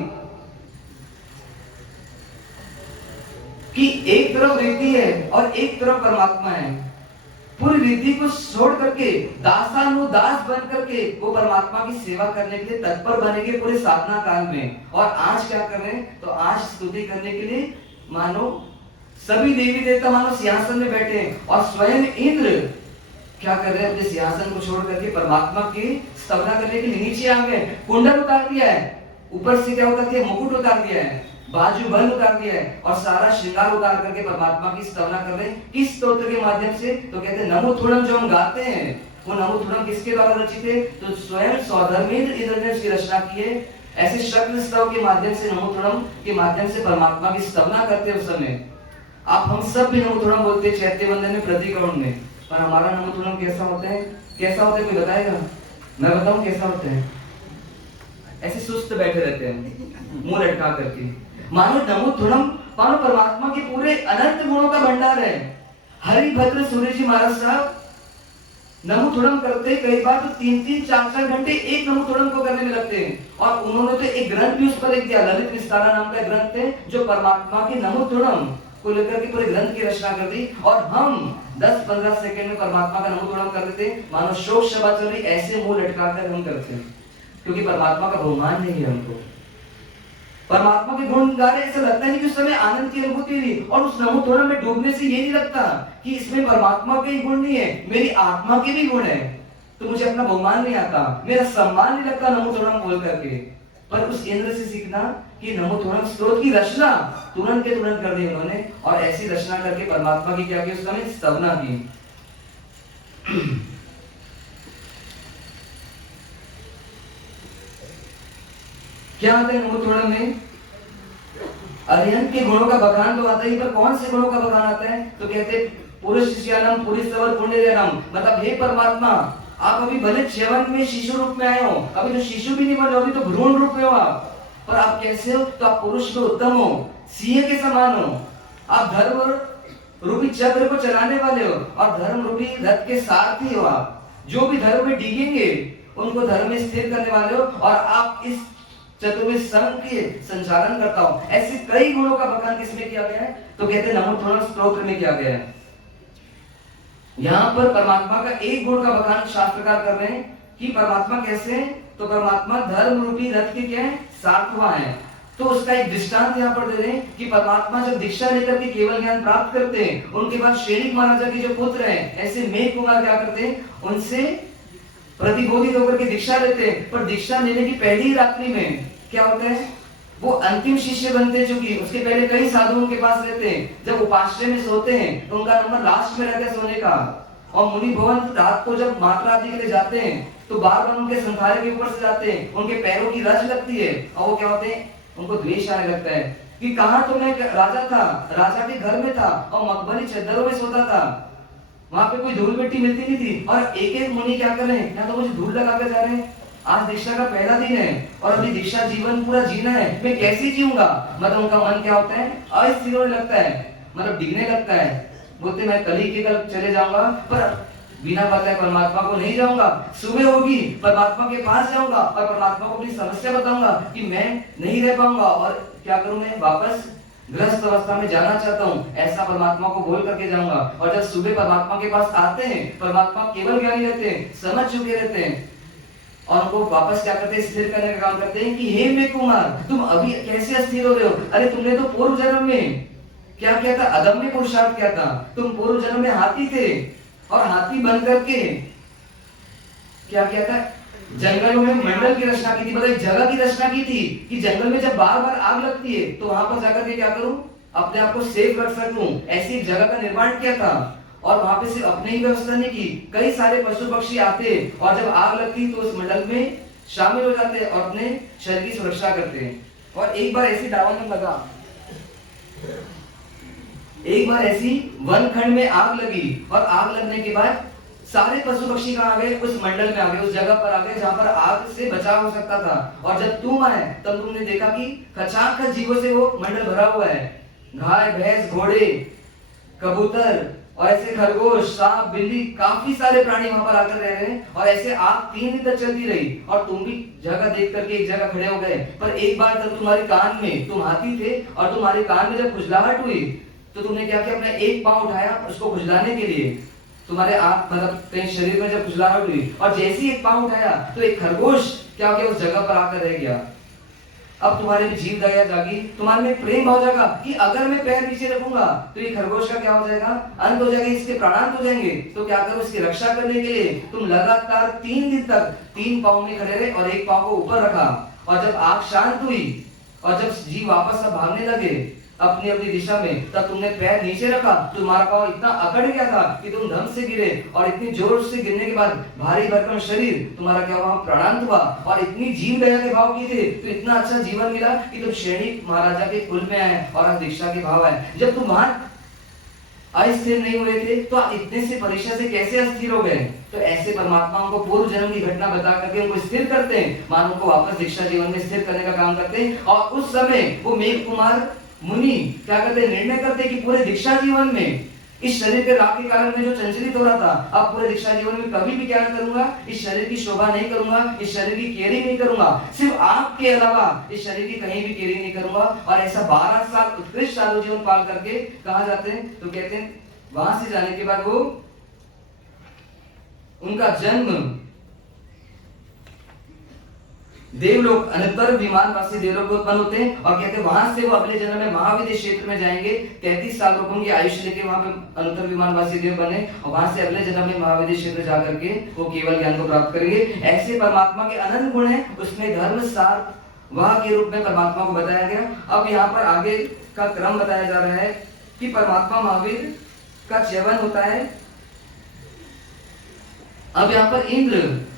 कि एक तरफ रिद्धि है और एक तरफ परमात्मा है। पूरी रिद्धि को छोड़ करके दासानुदास बन करके वो परमात्मा की सेवा करने के लिए तत्पर बनेंगे पूरे साधना काल में। और आज क्या कर रहे हैं, तो आज स्तुति करने के लिए मानो सभी देवी देवता मानो सिंहासन में बैठे हैं और स्वयं इंद्र क्या कर रहे हैं, अपने सिंहासन को छोड़ करके परमात्मा की स्तवना करने के लिए नीचे आ गए। कुंडल उतार दिया है, ऊपर से क्या उतार दिया, मुकुट उतार दिया है, बाजू बंद उतार दिया है और सारा श्रृंगार उतार करके परमात्मा की स्तवना कर रहे हैं। किस स्तोत्र के माध्यम से, तो कहते हैं नमोथुणम जो हम गाते हैं वो नमोथुणम किसके द्वारा रचित है, तो स्वयं स्वधर्मेंद्र इंद्र ने उसकी रचना की है। ऐसे शक्ल स्तव के माध्यम से, नमोथुणम के माध्यम से परमात्मा की स्तवना करते हैं। उस समय आप हम सब भी नमोथुणम बोलते हैं चैत्य वंदन में, प्रतिक्रमण में, पर हमारा नमोथुणम कैसा होता है, कैसा होता है कोई बताएगा? मैं बताऊं कैसा होता है, ऐसे सुस्त बैठे रहते हैं मुंह लटका करके। मानो नमोथुणम मानो परमात्मा के पूरे अनंत गुणों का भंडार है। हरिभद्र सूर्य जी महाराज साहब नमोथुणम करते कई बार तो 3-3, 4-4 घंटे एक नमोथुणम को करने में लगते हैं। और उन्होंने तो एक ग्रंथ भी उस पर लिख दिया, ललित विस्तारा नाम का ग्रंथ है जो परमात्मा के नमोथुणम को लेकर के पूरे ग्रंथ की रचना कर दी। और हम 10-15 सेकंड में परमात्मा का नमोथुणम कर देते, मानो शोक सभा चल रही ऐसे मुंह लटका कर हम करते हैं, क्योंकि परमात्मा का बहुमान नहीं है। हमको परमात्मा के गुण गा रहे, ऐसा लगता नहीं कि उस समय आनंद की अनुभूति हुई। और उस नमोथुणम में डूबने से ये नहीं लगता कि इसमें परमात्मा के ही गुण नहीं है, मेरी आत्मा के भी गुण है, तो मुझे अपना बहुमान नहीं आता, मेरा सम्मान नहीं लगता नमोथुणम बोल करके। पर उस इंद्र से सीखना कि नमोथुणम स्तोत्र की रचना तुरंत के तुरंत कर दी उन्होंने, और ऐसी रचना करके परमात्मा की क्या की, उस समय स्तवना की। क्या आता है नमोथुणम में, अरिहंत के गुणों का बखान तो आता ही, पर कौन से गुणों का बखान आता है, तो कहते पुरुष शिष्यानम पुरीसवर पुण्यजनम, मतलब हे परमात्मा आप अभी भले च्यवन में शिशु रूप में आए हो, अभी तो शिशु भी नहीं बने, अभी तो भ्रूण रूप में हो आप, पर आप कैसे हो, तो आप पुरुष में उत्तम हो, सिंह के समान हो, आप धर्म रूपी चक्र को चलाने वाले हो और धर्म रूपी रथ के सारथी हो। आप जो भी धर्म में डिगेंगे उनको धर्म में स्थिर करने वाले हो, और आप इस चतुर्वेद संघ के संचालन करता हूं। ऐसे कई गुणों का बखान किसमें किया गया है, तो कहते हैं नमोथुणम स्तोत्र में किया गया है। यहाँ पर परमात्मा का एक गुण का बखान शास्त्रकार कर रहे हैं कि परमात्मा कैसे है, तो परमात्मा धर्म रूपी रथ के क्या है, सारथवा है। तो उसका एक दृष्टांत यहाँ पर दे रहे हैं कि परमात्मा जब दीक्षा लेकर के केवल ज्ञान प्राप्त करते हैं, उनके बाद श्रेणिक महाराजा के जो पुत्र हैं, ऐसे मेघ कुमार क्या करते हैं, उनसे प्रतिबोधित होकर के दीक्षा लेते हैं, पर दीक्षा लेने की पहली रात्रि में क्या होता है, वो अंतिम शिष्य बनते हैं, चूंकि उसके पहले कई साधुओं के पास रहते हैं। जब उपाश्रय में सोते हैं तो उनका नंबर लास्ट में रहता है सोने का। और मुनि भवन रात को जब मात्रा आदि के लिए जाते हैं तो बार बार उनके संथारे के ऊपर से जाते हैं, उनके पैरों की रज लगती है और वो क्या होते हैं, उनको द्वेष आने लगता है कि कहां तो मैं राजा था, राजा के घर में था और मकबरी चद्दरों में सोता था, वहां पे कोई धूल मिट्टी मिलती नहीं थी, और एक एक मुनि क्या कर रहे हैं, या तो मुझे धूल लगा कर जा रहे हैं। आज दीक्षा का पहला दिन है और अभी दीक्षा जीवन पूरा जीना है, मैं कैसे जीऊंगा। मतलब उनका मन क्या होता है, अस्थिर होने लगता है, मतलब डिगने लगता है। बोलते मैं कल ही के कल चले जाऊंगा, पर बिना पता है परमात्मा को नहीं जाऊंगा। सुबह होगी परमात्मा के पास जाऊंगा और परमात्मा को अपनी समस्या बताऊंगा कि मैं नहीं रह पाऊंगा और क्या करूं, मैं वापस ग्रस्त अवस्था में जाना चाहता हूँ, ऐसा परमात्मा को बोल करके जाऊंगा। और जब सुबह परमात्मा के पास आते हैं, परमात्मा केवल ज्ञानी रहते हैं, समझ चुके रहते हैं और उनको वापस क्या करते हैं, स्थिर करने का काम करते हैं कि हे मैं कुमार, तुम अभी कैसे अस्थिर हो रहे हो। अरे तुमने तो पूर्व जन्म में क्या किया था, अदम्य पुरुषार्थ किया था। तुम पूर्व जन्म में हाथी थे और हाथी बन करके क्या किया था, जंगलों में मंडल की रचना की थी, मतलब जगह की रचना की थी कि जंगल में जब बार बार आग लगती है तो वहां पर जाकर के क्या करूं, अपने आप को सेफ रख सकूं, ऐसी एक जगह का निर्माण किया था। और वहां पे सिर्फ अपने ही व्यवस्था नहीं की, कई सारे पशु पक्षी आते और जब आग लगती तो उस मंडल में शामिल हो जाते और अपने शरीर की सुरक्षा करते हैं। और एक बार ऐसी दावानल लगा, एक बार ऐसी वन खंड में आग लगी और आग लगने के बाद सारे पशु पक्षी कहाँ आ गए, उस मंडल में आ गए, उस जगह पर आ गए जहां पर आग से बचाव हो सकता था। और जब तुम आए तब तुमने देखा कि खचाखच जीवों से वो मंडल भरा हुआ है, गाय भैंस घोड़े कबूतर और ऐसे खरगोश सांप बिल्ली, काफी सारे प्राणी वहां पर आकर रह रहे हैं। और ऐसे आग 3 दिन तक चलती रही और तुम भी जगह देख करके एक जगह खड़े हो गए। पर एक बार जब तुम्हारे कान में, तुम हाथी थे और तुम्हारे कान में जब खुजलाहट हुई तो तुमने क्या किया, अपना एक पांव उठाया उसको खुजलाने के लिए। तुम्हारे आंख मतलब कहीं शरीर में जब खुजलाहट हुई और जैसे ही एक पांव उठाया तो एक खरगोश क्या हो गया, उस जगह पर आकर रह गया। अब तुम्हारे में जीव दया जागी, तुम्हारे में प्रेम भाव जागा कि अगर मैं पैर नीचे रखूंगा तो ये खरगोश का क्या हो जाएगा, अंत हो जाएगा, इसके प्राणांत हो जाएंगे। तो क्या करो, इसकी रक्षा करने के लिए तुम लगातार 3 दिन तक 3 पांव में खड़े रहे और एक पांव को ऊपर रखा। और जब आग शांत हुई और जब जीव वापस सब भागने लगे अपनी अपनी दिशा में, तब तुमने पैर नीचे रखा, तुम्हारा पांव इतना अकड़ गया था कि तुम धम से गिरे और इतनी जोर से गिरने के बाद भारी भरकम शरीर तुम्हारा क्या हुआ, प्राणांत हुआ। और इतनी जीव दया के भाव की थे तो इतना अच्छा जीवन मिला कि तुम श्रेणी महाराजा के कुल में आए और दीक्षा के भाव आए। जब तुम वहां अस्थिर नहीं हुए थे तो आप इतने से परीक्षा से कैसे अस्थिर हो गए। तो ऐसे परमात्मा को पूर्व जन्म की घटना बता करके उनको स्थिर करते हैं, मानव को वापस दीक्षा जीवन में स्थिर करने का काम करते हैं। और उस समय वो मेघ कुमार मुनि क्या करते हैं, निर्णय करते हैं कि पूरे दीक्षा जीवन में इस शरीर के राग के कारण में जो चंचलित हो रहा था, अब पूरे दीक्षा जीवन में कभी भी क्या करूंगा, इस शरीर की शोभा नहीं करूंगा, इस शरीर की केयरिंग नहीं करूंगा, सिर्फ आपके अलावा इस शरीर की कहीं भी केयरिंग नहीं करूंगा। और ऐसा 12 साल उत्कृष्ट साधु जीवन पाल करके कहा जाते हैं, तो कहते हैं वहां से जाने के बाद वो उनका जन्म देवलोक अनंतर विमानवासी देवलोक में उत्पन्न होते हैं। और कहते हैं वहां से वो अगले जन्म में महाविद्य क्षेत्र में जाएंगे, 33 साल लोगों की आयुष्य लेके वहां पे अनंतर विमानवासी देव बने और वहां से अगले जन्म में महाविद्य क्षेत्र जाकर के वो केवल ज्ञान को प्राप्त करेंगे। ऐसे परमात्मा के अनंत गुण हैं, उसमें धर्म सार वह के रूप में परमात्मा को बताया गया। अब यहाँ पर आगे का क्रम बताया जा रहा है कि परमात्मा महावीर का च्यवन होता है। अब यहाँ पर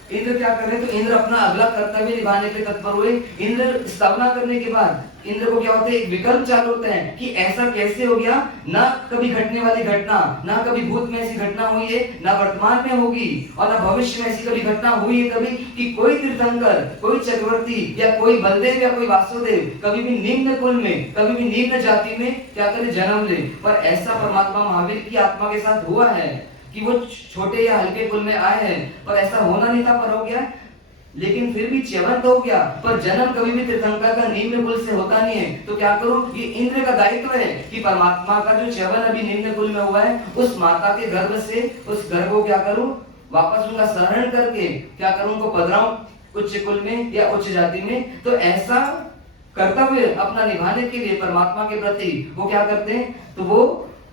इंद्र क्या कर रहे हैं, तो इंद्र अपना अगला कर्तव्य निभाने के तत्पर हुए। इंद्र स्थापना करने के बाद इंद्र को क्या होता है, एक विकल्प चालू होता है कि ऐसा कैसे हो गया, ना कभी घटने वाली घटना, ना कभी भूत में ऐसी घटना हुई है, ना वर्तमान में होगी और ना भविष्य में ऐसी कभी घटना हुई है कभी कि कोई तीर्थंकर, कोई चक्रवर्ती या कोई बलदेव या कोई वासुदेव कभी भी निम्न कुल में, कभी भी निम्न जाति में क्या करे, जन्म ले। पर ऐसा परमात्मा महावीर की आत्मा के साथ हुआ है कि वो छोटे या हल्के कुल में आए हैं, पर ऐसा होना नहीं था, पर हो गया। लेकिन फिर भी च्यवन तो हो गया, पर जन्म कभी भी तीर्थंकर का निम्न कुल से होता नहीं है। तो क्या करूं, ये इंद्र का दायित्व है कि परमात्मा का जो च्यवन अभी निम्न कुल में हुआ है, उस माता के गर्भ से उस गर्भ को क्या करूं, वापस उनका सहरण करके क्या करूं, उनको पधराऊं उच्च कुल में या उच्च जाति में। तो ऐसा कर्तव्य अपना निभाने के लिए परमात्मा के प्रति वो क्या करते हैं, तो वो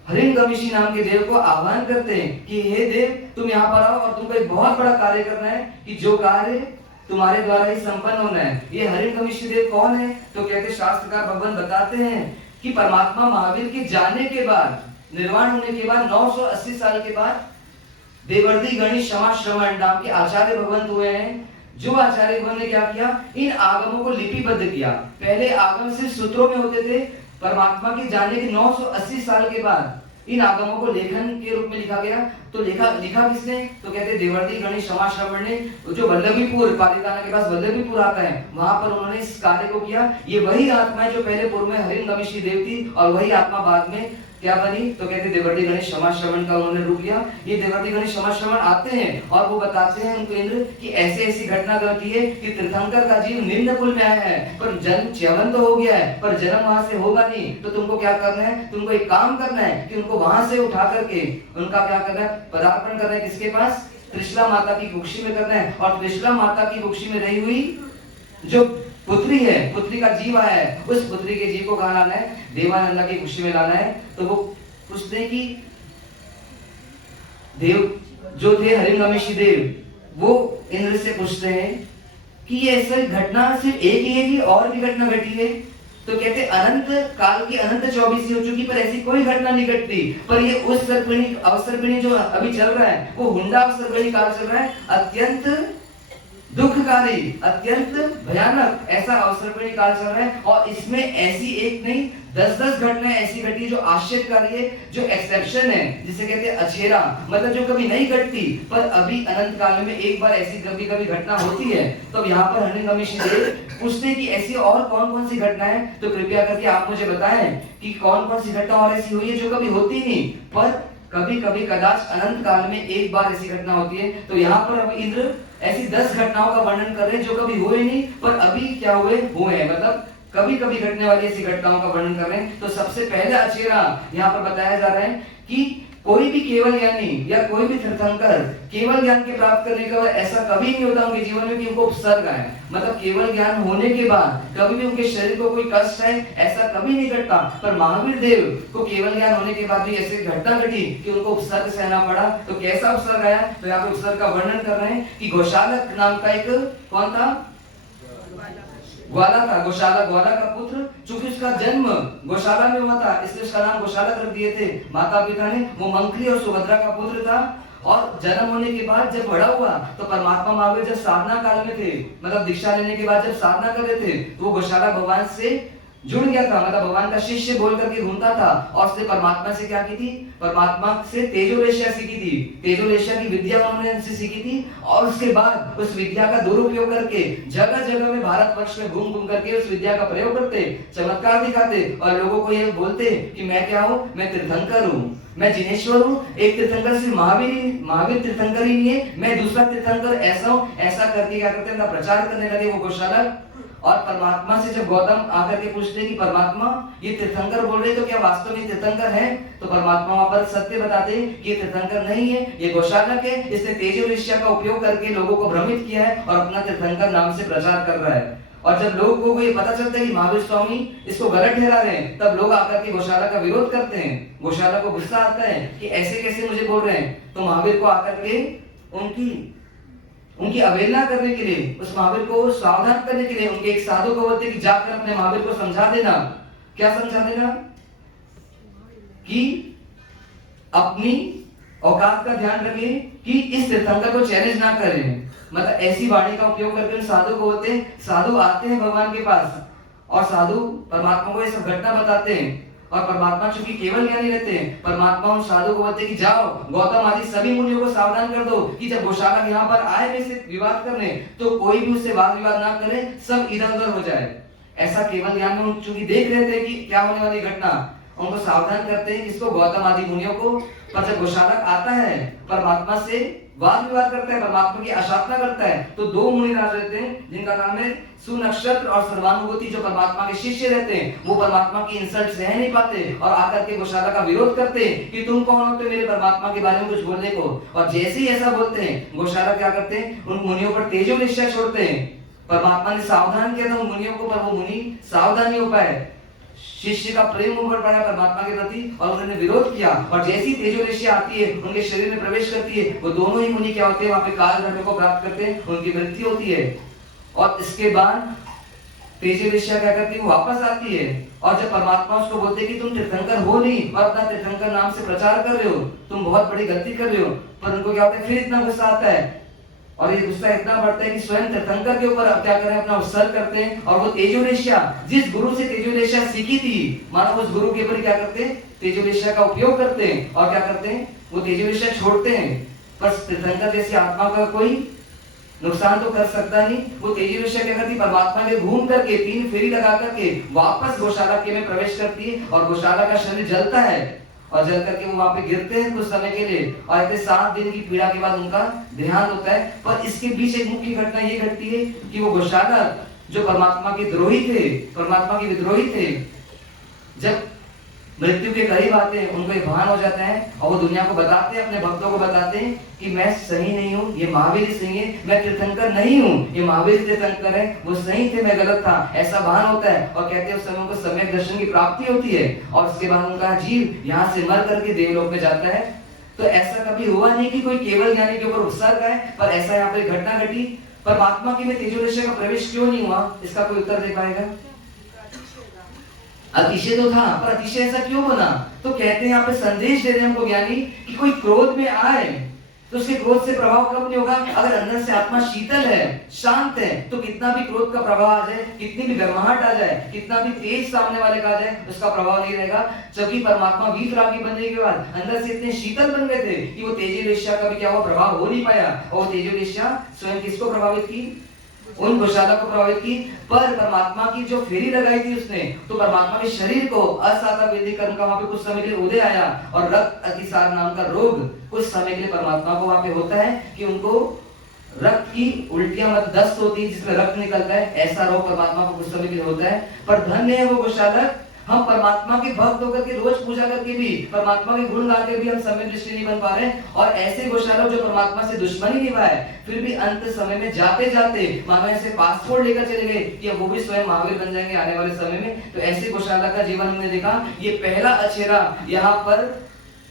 हरिणगमिशी नाम के देव को आह्वान करते हैं कि हे देव, तुम यहाँ पर आओ और तुमको एक बहुत बड़ा कार्य करना है कि जो कार्य तुम्हारे द्वारा ही संपन्न होना है। ये हरिणगमिशी देव कौन है? तो कहते शास्त्रकार भगवान बताते हैं कि परमात्मा महावीर के जाने के बाद, निर्वाण होने के बाद 980 साल के बाद देवर्षि गणेश क्षमा श्रवण नाम के आचार्य भगवंत हुए हैं। जो आचार्य भगवान ने क्या किया, इन आगमों को लिपिबद्ध किया। पहले आगम सिर्फ सूत्रों में होते थे, परमात्मा के जाने के 980 साल के बाद इन आगमों को लेखन के रूप में लिखा गया। तो लिखा किसने? तो कहते देवर्षि गणेश क्षमा श्रवण ने, जो वल्लभीपुर पालिताना के पास वल्लभीपुर आता है, वहां पर उन्होंने इस कार्य को किया। ये वही आत्मा है जो पहले पूर्व में हरिणगमिशी देव थी और वही आत्मा बाद में क्या बनी? तो कहते देवर्षि गणेश क्षमा श्रवण का उन्होंने रूप लिया। ये देवर्षि गणेश क्षमा श्रवण आते हैं और वो बताते हैं उनको इंद्र कि ऐसे ऐसी घटना घटी है कि तीर्थंकर का जीव निम्न कुल में आया है, पर जन्म च्यवन तो हो गया है, पर जन्म वहां से होगा नहीं। तो तुमको क्या करना है? तुमको एक काम करना है कि उनको वहां से उठा करके उनका क्या करना है? पदार्पण करना है। किसके पास? त्रिशला माता की कुक्षी में करना है। और त्रिशला माता की कुक्षी में रही हुई जो पुत्री है, पुत्री का जीव आया है, उस पुत्री के जीव को कहाँ लाना है? देवानंदा की खुशी में लाना है। तो वो पूछते हैं कि देव जो थे हरिणगमिशी देव, वो इंद्र से पूछते हैं कि ये ऐसा घटना सिर्फ एक ही है कि और भी घटना घटी है? तो कहते अनंत काल की अनंत 24 हो चुकी, पर ऐसी कोई घटना नहीं घटती। पर ये उस सर्पिणी अवसर्पिणी जो अभी चल रहा है, वो हुंडा अवसर्पिणी काल चल रहा है, अत्यंत दुखकारी, अत्यंत भयानक ऐसा अवसर्पिणी काल चल रहा है। और इसमें ऐसी एक नहीं 10-10 घटनाएं ऐसी घटी जो आश्चर्यकारी है, जो एक्सेप्शन है, जिसे कहते हैं अछेरा, मतलब जो कभी नहीं घटती, पर अभी अनंत काल में एक बार ऐसी कभी कभी घटना होती है। तो यहाँ पर हरिणगमिशी देव पूछते हैं कि ऐसी और कौन कौन सी घटनाएं, तो कृपया करके आप मुझे बताएं कि कौन कौन सी घटना और ऐसी हुई है जो कभी होती नहीं, पर कभी कभी कदाच अनंत काल में एक बार ऐसी घटना होती है। तो यहाँ पर अब इंद्र ऐसी 10 घटनाओं का वर्णन कर रहे हैं जो कभी हुए नहीं, पर अभी क्या हुए हैं, मतलब कभी कभी घटने वाली ऐसी घटनाओं का वर्णन कर रहे हैं। तो सबसे पहले अचेरा यहाँ पर बताया जा रहा है कि कोई भी केवल ज्ञानी या कोई भी तीर्थंकर केवल ज्ञान के प्राप्त करने के बाद ऐसा कभी नहीं होता उनके जीवन में कि उनको उपसर्ग आए, मतलब केवल ज्ञान होने के बाद कभी भी उनके शरीर को कोई कष्ट है, ऐसा कभी नहीं घटता। पर महावीर देव को केवल ज्ञान होने के बाद भी ऐसी घटना घटी कि उनको उपसर्ग सहना पड़ा। तो कैसा उपसर्ग आया? तो यहाँ पे उपसर्ग का वर्णन कर रहे हैं कि गौशालक नाम का एक कौन था? ग्वाला था। ग्वाला का पुत्र, चूंकि उसका जन्म गौशाला में हुआ था इसलिए उसका नाम गौशालक रख दिए थे माता पिता ने। वो मंकरी और सुभद्रा का पुत्र था। और जन्म होने के बाद जब बड़ा हुआ तो परमात्मा महावीर जब साधना काल में थे, मतलब दीक्षा लेने के बाद जब साधना कर रहे थे, तो वो गौशाला भगवान से जुड़ गया था, मतलब भगवान का शिष्य बोल करके घूमता था। और उसने परमात्मा से क्या की थी? परमात्मा से तेजोरेष्या सीखी थी। तेजोरेष्या की विद्या उन्होंने उनसे सीखी थी। और उसके बाद उस विद्या का दुरुपयोग करके जगह जगह में भारत वर्ष में घूम घूम करके उस विद्या का प्रयोग करते, चमत्कार दिखाते और लोगों को ये बोलते कि मैं क्या हूँ? मैं तीर्थंकर हूँ, मैं जिनेश्वर हूँ। एक तीर्थंकर सिर्फ महावीर तीर्थंकर ही नहीं है, मैं दूसरा तीर्थंकर ऐसा हूँ। ऐसा करके क्या करते हैं? प्रचार करने लगे वो गौशालक। और परमात्मा से जब गौतम आकर के पूछते हैं कि परमात्मा ये तीर्थंकर बोल रहे तो क्या वास्तव में तीर्थंकर है? तो परमात्मा वहां पर सत्य बताते हैं कि ये तीर्थंकर नहीं है, ये गौशालक है। इसने तेजोरेष्या का उपयोग करके लोगों को भ्रमित किया है और अपना तीर्थंकर नाम से प्रचार कर रहा है। और जब लोगों को ये पता चलता है कि महावीर स्वामी इसको गलत ठहरा रहे हैं, तब लोग आकर के गौशाला का विरोध करते हैं। गौशाला को गुस्सा आता है कि ऐसे कैसे मुझे बोल रहे हैं। तो महावीर को आकर के उनकी अवहेलना करने के लिए, उस महावीर को सावधान करने के लिए उनके एक साधु को बोलते कि जाकर अपने महावीर को समझा देना। क्या समझा देना? कि अपनी औकात का ध्यान रखिए कि इस तीर्थंकर को चैलेंज ना करें। मतलब ऐसी वाणी का उपयोग करके उन साधु को बोलते हैं। साधु आते हैं भगवान के पास और साधु परमात्मा को ये सब घटना बताते हैं। और परमात्मा चूंकि केवल ज्ञानी रहते हैं, परमात्मा उन साधु को बोलते हैं कि जाओ गौतम आदि सभी मुनियों को सावधान कर दो कि जब गौशाला यहाँ पर आए में से विवाद करने तो कोई भी उससे वाद विवाद ना करे, सब इधर उधर हो जाए। ऐसा केवल ज्ञान में चूंकि देख रहे थे कि क्या होने वाली घटना, उनको सावधान करते हैं किसको? गौतम आदि मुनियों को। पर जब गौशालक आता है परमात्मा से वाद विवाद करता है, परमात्मा की आशाधना करता है, तो दो मुनिराज रहते हैं जिनका नाम है सुनक्षत्र और सर्वानुभूति, जो परमात्मा के शिष्य रहते हैं। वो परमात्मा की इंसल्ट सह नहीं पाते और आकर के गौशाला का विरोध करते हैं कि तुम कौन होते मेरे परमात्मा के बारे में कुछ बोलने को। और जैसे ही ऐसा बोलते हैं गौशाला क्या करते हैं? उन मुनियों पर तेजोरेष्या छोड़ते हैं। परमात्मा ने सावधान किया था उन मुनियों को, पर वो मुनि सावधान नहीं हो पाए। शिष्य का प्रेम उमड़ पड़ा परमात्मा के प्रति और उन्होंने विरोध किया, और जैसी तेजोरेश्य आती है उनके शरीर में प्रवेश करती है, वो दोनों ही मुनि क्या होते हैं, वहां पे काल दंड को प्राप्त करते हैं, उनकी मृत्यु होती है। और इसके बाद तेजोरेश्य क्या करती है, वो वापस आती है, और जब परमात्मा उसको बोलते हैं कि तुम तीर्थंकर हो नहीं और अपना तीर्थंकर नाम से प्रचार कर रहे हो, तुम बहुत बड़ी गलती कर रहे हो, पर उनको क्या होता है, फिर इतना गुस्सा आता है, और ये गुस्सा इतना बढ़ता है कि स्वयं तीर्थंकर के ऊपर क्या करें, अपना उत्सर्ग करते हैं, और वो तेजोरेश्या जिस गुरु से तेजोरेश्या सीखी थी, मानो उस गुरु के ऊपर क्या करते हैं, तेजोरेश्या का उपयोग करते हैं, और क्या करते हैं, वो तेजोरेश्या छोड़ते हैं। पर तीर्थंकर जैसी आत्मा का कोई नुकसान तो कर सकता नहीं। वो तेजोरेश्या क्या करती, परमात्मा के घूम करके 3 फेरी लगा करके वापस गौशाला के में प्रवेश करती है, और गौशाला का शरीर जलता है, और जल करके वो वहां पे गिरते हैं कुछ समय के लिए, और ऐसे 7 दिन की पीड़ा के बाद उनका देहांत होता है। पर इसके बीच एक मुख्य घटना ये घटती है कि वो गौशाला जो परमात्मा के द्रोही थे, परमात्मा के विद्रोही थे, जब मृत्यु के करीब आते हैं, उनको एक भान हो जाता है, और वो दुनिया को बताते हैं, अपने भक्तों को बताते हैं कि मैं सही नहीं हूँ, ये महावीर सिंह है, मैं तीर्थंकर नहीं हूँ, ये महावीर तीर्थंकर है, वो सही थे, मैं गलत था, ऐसा भान होता है। और कहते हैं उस समय उनको सम्यक दर्शन की प्राप्ति होती है, और उसके बाद उनका जीव यहाँ से मर करके देवलोक में जाता है। तो ऐसा कभी हुआ नहीं कि कोई केवल ज्ञानी के ऊपर उत्सर्ग है, पर ऐसा यहाँ पे घटना घटी। परमात्मा की में तेजोरेश्य का प्रवेश क्यों नहीं हुआ, इसका कोई उत्तर दे पाएगा? अतिशय तो था, पर अतिशय ऐसा क्यों बना? तो कहते हैं यहाँ पे संदेश दे रहे हैं हमको ज्ञानी कि कोई क्रोध में आए तो उसके क्रोध से प्रभाव कब नहीं होगा, अगर अंदर से आत्मा शीतल है, शांत है, तो कितना भी क्रोध का प्रभाव आ जाए, कितनी भी गर्माहट आ जाए, कितना भी तेज सामने वाले का आ जाए, उसका प्रभाव नहीं रहेगा। जबकि परमात्मा वीतरागी बनने के बाद अंदर से इतने शीतल बन गए थे कि वो तेजोरेश्या का भी क्या हुआ, प्रभाव हो नहीं पाया, और तेजोरेश्या स्वयं किसको प्रभावित की, उन गौशाला को प्रभावित की। पर परमात्मा की जो फेरी लगाई थी उसने, तो परमात्मा के शरीर को असाता वैदिक कर्म का वहां पे कुछ समय के लिए उदय आया, और रक्त अतिसार नाम का रोग कुछ समय के लिए परमात्मा को वहां पे होता है कि उनको रक्त की उल्टियां मत दस्त होती है, जिसमें रक्त निकलता है, ऐसा रोग परमात्मा को कुछ समय के लिए होता है। पर धन्य है वो गौशाला, हम परमात्मा के भक्त होकर के रोज पूजा करके भी, परमात्मा के गुण गाकर भी हम समय दृष्टि नहीं बन पा रहे, और ऐसे गौशाला जो परमात्मा से दुश्मनी निभाए, फिर भी अंत समय में जाते जाते मानो ऐसे पासपोर्ट लेकर चले गए कि अब वो भी स्वयं महावीर बन जाएंगे आने वाले समय में। तो ऐसे गौशाला का जीवन हमने देखा। ये पहला अछेरा यहाँ पर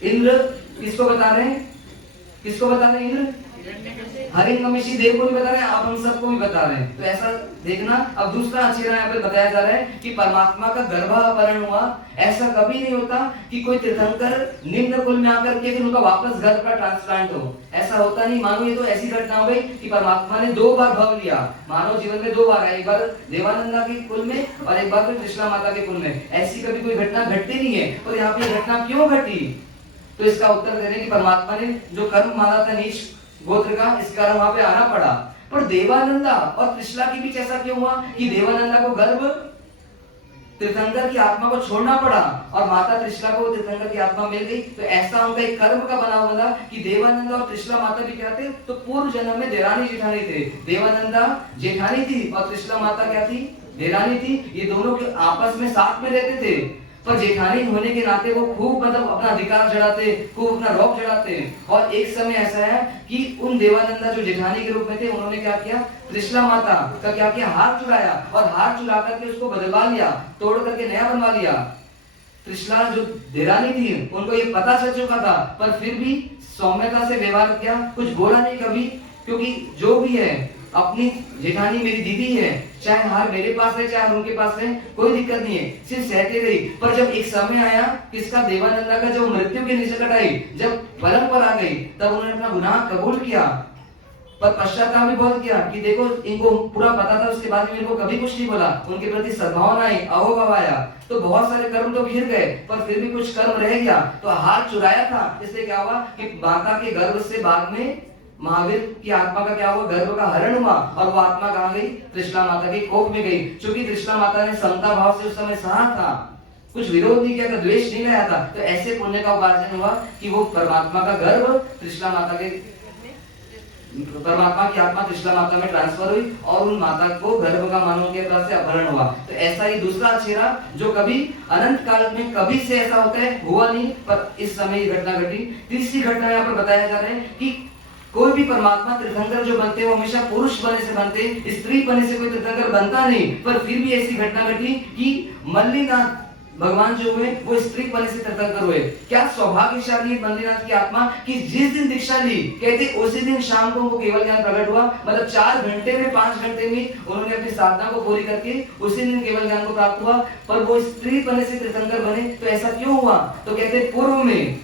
इंद्र किसको बता रहे हैं, किसको बता रहे हैं, इंद्र हरिंगमेशी देव को भी बता रहे हैं, आप हम सबको भी बता रहे हैं। तो ऐसा देखना। अब दूसरा अछेरा यहाँ पे बताया जा रहा है कि परमात्मा का गर्भापहरण हुआ। ऐसा कभी नहीं होता कि कोई तीर्थंकर निम्न कुल में आकर के फिर उनका वापस गर्भ का ट्रांसप्लांट हो, ऐसा होता नहीं। मानो ये तो ऐसी घटना हो गई कि परमात्मा ने 2 बार भव लिया, मानव जीवन में 2 बार, एक बार देवानंदा के कुल में और एक बार फिर कृष्णा माता के कुल में। ऐसी कभी कोई घटना घटती नहीं है। और यहाँ पे घटना क्यों घटी, तो इसका उत्तर दे रहे हैं कि परमात्मा ने जो कर्म माना था नीच गोत्र का, इस कारण वहां पे आना पड़ा। पर देवानंदा और त्रिशला के बीच ऐसा क्यों हुआ कि देवानंदा को गर्भ तीर्थंकर की आत्मा को छोड़ना पड़ा और माता त्रिशला को तीर्थंकर की आत्मा मिल गई। तो ऐसा उनका एक कर्म का बना हुआ था कि देवानंदा और त्रिशला माता भी क्या थे, तो पूर्व जन्म में देरानी जेठानी थे। देवानंदा जेठानी थी और त्रिशला माता क्या थी, देरानी थी। ये दोनों के आपस में साथ में रहते थे, पर जेठानी होने के नाते वो खूब मतलब अपना अधिकार जड़ाते, खूब अपना रौब जड़ाते। और एक समय ऐसा है कि उन देवानंदा जो जेठानी के रूप में थे, उन्होंने क्या किया, त्रिशला माता का क्या किया, हार चुराया, और हार चुरा करके उसको बदलवा लिया, तोड़ करके नया बनवा लिया। त्रिशला जो देरानी थी, उनको ये पता चल चुका था, पर फिर भी सौम्यता से व्यवहार किया, कुछ बोला नहीं कभी, क्योंकि जो भी है अपनी जेठानी मेरी दीदी है, चाहे हार मेरे पास है चाहे उनके पास है, कोई दिक्कत नहीं है, सिर्फ सहते रही। पर जब एक समय आया किसका, देवानंदा का, जब मृत्यु के निकट आई, जब परम पर आ गई, तब उन्होंने अपना गुनाह कबूल किया, पर पश्चाताप भी बहुत किया कि देखो इनको पूरा पता था, उसके बाद मेरे को कभी कुछ नहीं बोला, उनके प्रति सद्भावना आई, अहोभाव आया। तो बहुत सारे कर्म तो घिर गए, पर फिर भी कुछ कर्म रह गया। तो हार चुराया था, इसलिए क्या हुआ कि माता के गर्भ से बाद में महावीर की आत्मा का क्या हुआ, गर्भ का हरण हुआ, और वो आत्मा कहाँ गई, त्रिशला माता के कोख में गई। क्योंकि त्रिशला माता ने समता भाव से उस समय सहा था, कुछ विरोध नहीं किया था, द्वेष नहीं लाया था। तो ऐसे पुण्य का उपार्जन हुआ कि वो परमात्मा का गर्भ त्रिशला माता के, परमात्मा की आत्मा त्रिशला माता में ट्रांसफर हुई, और उन माता को गर्भ का मानव के पास से अपहरण हुआ। तो ऐसा ही दूसरा छेरा जो कभी अनंत काल में कभी से ऐसा होता है, हुआ नहीं, पर इस समय ये घटना घटी। तीसरी घटना यहाँ पर बताया जा रहा है कि कोई भी परमात्मा तीर्थंकर जो बनते हैं वो हमेशा पुरुष बने से बनते हैं, स्त्री बने से कोई तीर्थंकर बनता नहीं। पर फिर भी ऐसी घटना घटी कि मल्लिनाथ भगवान जो हुए वो स्त्री पने से तीर्थंकर हुए। क्या सौभाग्यशाली है बद्रीनाथ की आत्मा कि जिस दिन दीक्षा ली कहते उसी दिन शाम को उनको केवल ज्ञान प्रकट हुआ। मतलब 4 घंटे में 5 घंटे में उन्होंने अपनी साधना को पूरी करके उसी दिन केवल ज्ञान को प्राप्त हुआ। पर वो स्त्री पने से तीर्थंकर बने तो ऐसा क्यों हुआ? तो कहते पूर्व में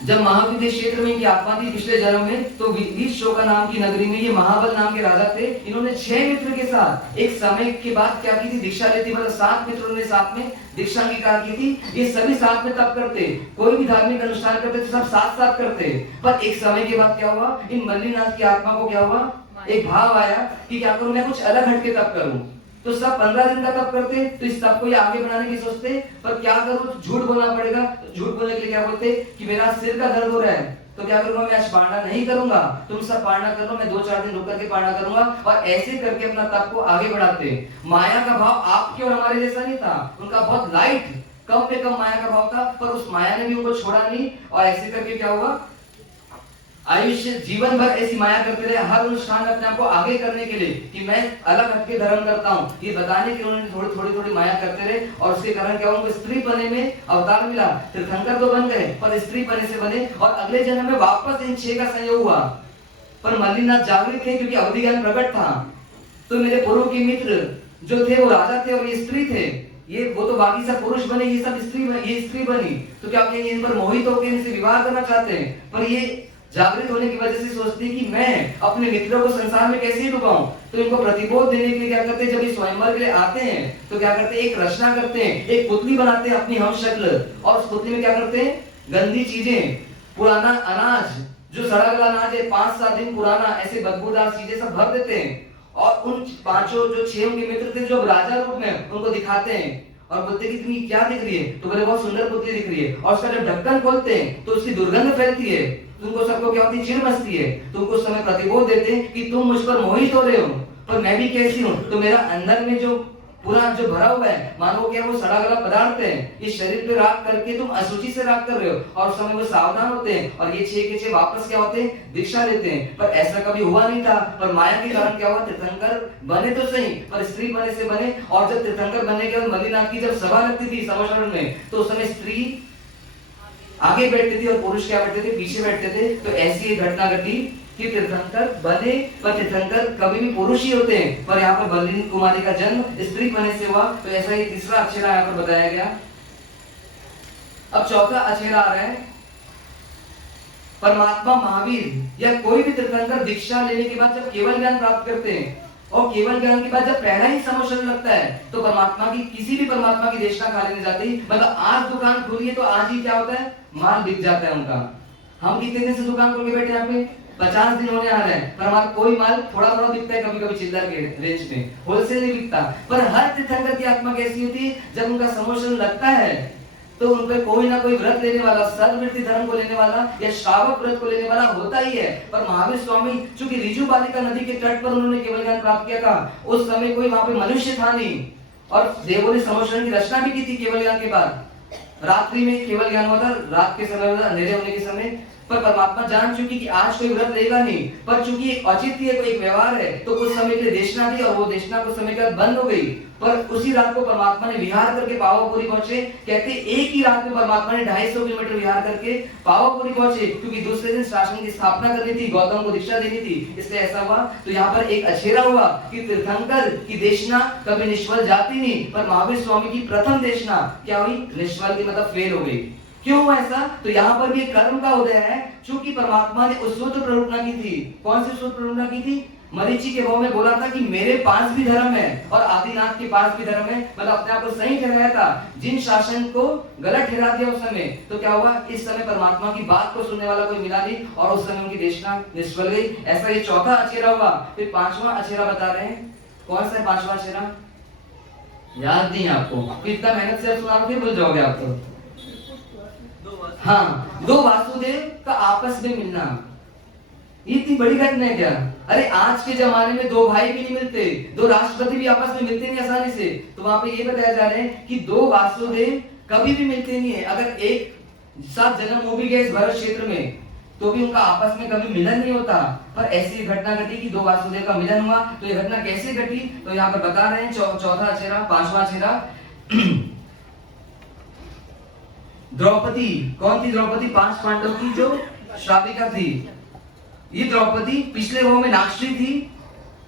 जब महाविद्य क्षेत्र में इनकी आत्मा थी पिछले जन्म में, तो विशोका नाम की नगरी में ये महाबल नाम के राजा थे। इन्होंने 6 मित्र के साथ एक समय के बाद क्या की थी? दीक्षा लेती। मतलब 7 मित्रों ने साथ में दीक्षा अंगीकार की थी। ये सभी साथ में तप करते, कोई भी धार्मिक अनुष्ठान करते तो सब साथ साथ करते। पर एक समय के बाद क्या हुआ? इन बद्रीनाथ की आत्मा को क्या हुआ? एक भाव आया कि क्या करूं मैं, कुछ अलग हटके तप करूं। तो सब 15 दिन का तप करते, तो इस तप को ये आगे बढ़ाने की सोचते, पर क्या करूं? तो झूठ बोलना पड़ेगा। तो झूठ बोलने के लिए क्या बोलते कि मेरा सिर का दर्द हो रहा है, तो क्या करूंगा मैं आज पारणा नहीं करूंगा, तुम सब पारणा कर लो, मैं 2-4 दिन रुक करके पारणा करूंगा। और ऐसे करके अपना तप को आगे बढ़ाते। माया का भाव आपके और हमारे जैसा नहीं था, उनका बहुत लाइट, कम पे कम माया का भाव था, पर उस माया ने भी उनको छोड़ा नहीं। और ऐसे करके क्या हुआ? आयुष्य जीवन भर ऐसी माया करते रहे, हर अनुष्ठान अपने आप को आगे करने के लिए कि मैं अलग हटके धर्म करता हूं, ये बताने के उन्होंने थोड़ी माया करते रहे। और उसके कारण क्या उनको स्त्री बने में अवतार मिला। तीर्थंकर तो बन गए पर स्त्री बने से बने, और अगले जन्म में वापस इन 6 का संयोग हुआ। पर मल्लिनाथ जागृत थे क्योंकि अवधि ज्ञान प्रकट था। तो मेरे पूर्व के मित्र जो थे वो राजा थे और ये स्त्री थे। ये वो तो बाकी सब पुरुष बने, ये सब स्त्री बनी, ये स्त्री बनी। तो क्या कहेंगे इन पर मोहित होकर इनसे विवाह करना चाहते हैं। पर ये जागृत होने की वजह से सोचती कि मैं अपने मित्रों को संसार में कैसे डुबाऊं। तो इनको प्रतिबोध देने के लिए क्या करते हैं, जब ये स्वयंवर के लिए आते हैं तो क्या करते हैं, एक रचना करते हैं, एक पुतली बनाते हैं अपनी हम शक्ल। और उस पुतली में क्या करते हैं, गंदी चीजें, पुराना अनाज, जो सड़ा गला अनाज है 5-7 दिन पुराना, ऐसे बदबूदार चीजें सब भर देते हैं। और उन 5 जो 6 उनके मित्र थे जो राजा रूप में, उनको दिखाते हैं और बोलते कि तुम्हें क्या दिख रही है? तो बोले बहुत सुंदर पुतली दिख रही है। और उसका जब ढक्कन खोलते हैं तो उसकी दुर्गंध फैलती है। तुमको सबको क्या होती है? चिढ़ मचती है। तुमको उस समय प्रतिबोध देते हैं कि तुम मुझ पर मोहित हो रहे हो, पर मैं भी कैसी हूँ? तो मेरा अंदर में जो पूरा जो भरा हुआ है, मानो क्या वो सड़ा गला पदार्थ है, इस शरीर पे राग करके तुम अशुचि से राग कर रहे हो। और उस समय वो सावधान होते हैं और ये 6 के 6 वापस क्या होते हैं? दीक्षा लेते हैं। पर ऐसा कभी हुआ नहीं था। पर माया के कारण क्या हुआ? तीर्थंकर बने तो सही, पर स्त्री बने से बने। और जब तीर्थंकर बनने के बाद मल्लिनाथ की जब सभा लगती थी समशरण में, तो उस समय स्त्री आगे बैठते थे और पुरुष क्या बैठते थे? पीछे बैठते थे। तो ऐसी एक घटना घटी कि तीर्थंकर बने, पर तीर्थंकर कभी भी पुरुष ही होते हैं। पर यहाँ पर बल्ली कुमारी का जन्म स्त्री बने से हुआ। तो ऐसा ही तीसरा अक्षरा यहाँ पर बताया गया। अब चौथा अक्षरा आ रहा है, परमात्मा महावीर या कोई भी तीर्थंकर दीक्षा लेने के बाद जब केवल ज्ञान प्राप्त करते हैं, और केवल ज्ञान के बाद जब पहला ही समोशन लगता है, तो परमात्मा की किसी भी परमात्मा की देशना खा लेने जाती। मतलब आज दुकान खुली है तो आज ही क्या होता है? माल बिक जाता है उनका। हम कितने दिन से दुकान खोल के बैठे यहाँ पे? 50 दिन होने आ रहे हैं, पर हमारा कोई माल थोड़ा थोड़ा बिकता है, कभी कभी चिल्लर के रेंज में, होलसेल नहीं बिकता। पर हर तीर्थंकर की आत्मा कैसी होती है? जब उनका समोशन लगता है तो उन पर कोई ना कोई व्रत लेने वाला, सर्ववृत्ति धर्म को लेने वाला या श्रावक व्रत को लेने वाला होता ही है। पर महावीर स्वामी चूंकि रिजु बालिका नदी के तट पर उन्होंने केवल ज्ञान प्राप्त किया था, उस समय कोई वहां पे मनुष्य था नहीं, और देवों ने समोशन की रचना भी की थी केवल ज्ञान के बाद। रात्रि में केवल ज्ञान हुआ था, रात के समय अंधेरे होने के समय। पर परमात्मा जान चुकी कि आज कोई व्रत लेगा नहीं, पर चूंकि एक औचित्य है, कोई एक व्यवहार है, तो कुछ समय के लिए देशना दी, और वो देशना कुछ समय के बाद बंद हो गई। पर उसी रात को परमात्मा ने विहार करके पावापुरी पहुंचे। कहते एक ही रात में परमात्मा ने 250 किलोमीटर विहार करके पावापुरी पहुंचे, क्योंकि दूसरे दिन शासन की स्थापना करनी थी, गौतम को दीक्षा देनी थी, इसलिए ऐसा हुआ। तो यहाँ पर एक अछेरा हुआ कि तीर्थंकर की देशना कभी निष्फल जाती नहीं, पर महावीर स्वामी की प्रथम देशना क्या हुई? निष्फल की मतलब फेल हो गई। क्यों हुआ ऐसा? तो यहाँ पर भी एक कर्म का उदय है। चूंकि परमात्मा ने उस सूत्र प्ररूपणा की थी। कौन सी सूत्र प्ररूपणा की थी? मरीचि के भाव में बोला था कि मेरे पास भी धर्म है और आदिनाथ के पास भी धर्म है। मतलब अपने आप को सही ठहराया था। जिन शासन को गलत ठहरा दिया उस समय, तो क्या हुआ? इस समय परमात्मा की बात को सुनने वाला कोई मिला नहीं, और उस समय उनकी देशना निष्फल गई। ऐसा ये चौथा अचेरा हुआ। फिर 5वां अचेरा बता रहे हैं। कौन सा है 5वां अचेरा? याद नहीं आपको? इतना मेहनत से सुना के भूल जाओगे आप तो। हाँ, 2 वासुदेव का आपस में मिलना, ये इतनी बड़ी घटना है क्या? अरे आज के जमाने में 2 भाई भी नहीं मिलते, 2 राष्ट्रपति भी आपस में मिलते नहीं आसानी से। तो वहां पे ये बताया जा रहा है कि 2 वासुदेव कभी भी मिलते नहीं है। अगर एक साथ जन्म हो भी गए इस भारत क्षेत्र में, तो भी उनका आपस में कभी मिलन नहीं होता। पर ऐसी घटना घटी कि 2 वासुदेव का मिलन हुआ। तो ये घटना कैसे घटी? तो यहाँ पर बता रहे हैं चौथा अचेरा, 5वां अचेरा। द्रौपदी कौन थी? द्रौपदी 5 पांडव की जो श्राविका थी। ये द्रौपदी पिछले वो में नाक्षी थी,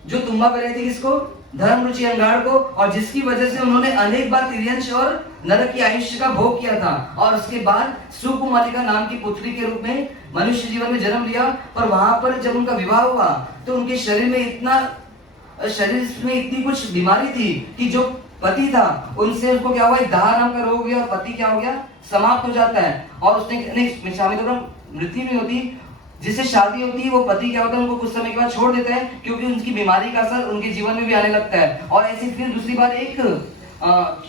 जो तुम्बा पे रहती किसको? धर्म रुचि अंगार को, और जिसकी वजह से उन्होंने अनेक बार तिर्यंश और नरक की आयुष्य का भोग किया था। और उसके बाद सुकुमालिका नाम की पुत्री के रूप में मनुष्य जीवन में जन्म लिया। पर वहां पर जब उनका विवाह हुआ तो उनके शरीर में इतनी कुछ बीमारी थी कि जो पति था उनसे उसको क्या हुआ, एक दाह नाम का रोग हो गया, और पति क्या हो गया, समाप्त हो जाता है। और उसने शामिल मृत्यु नहीं होती, जिससे शादी होती है वो पति क्या होता है, उनको कुछ समय के बाद छोड़ देता है, क्योंकि उनकी बीमारी का असर उनके जीवन में भी आने लगता है। और ऐसे फिर दूसरी बार एक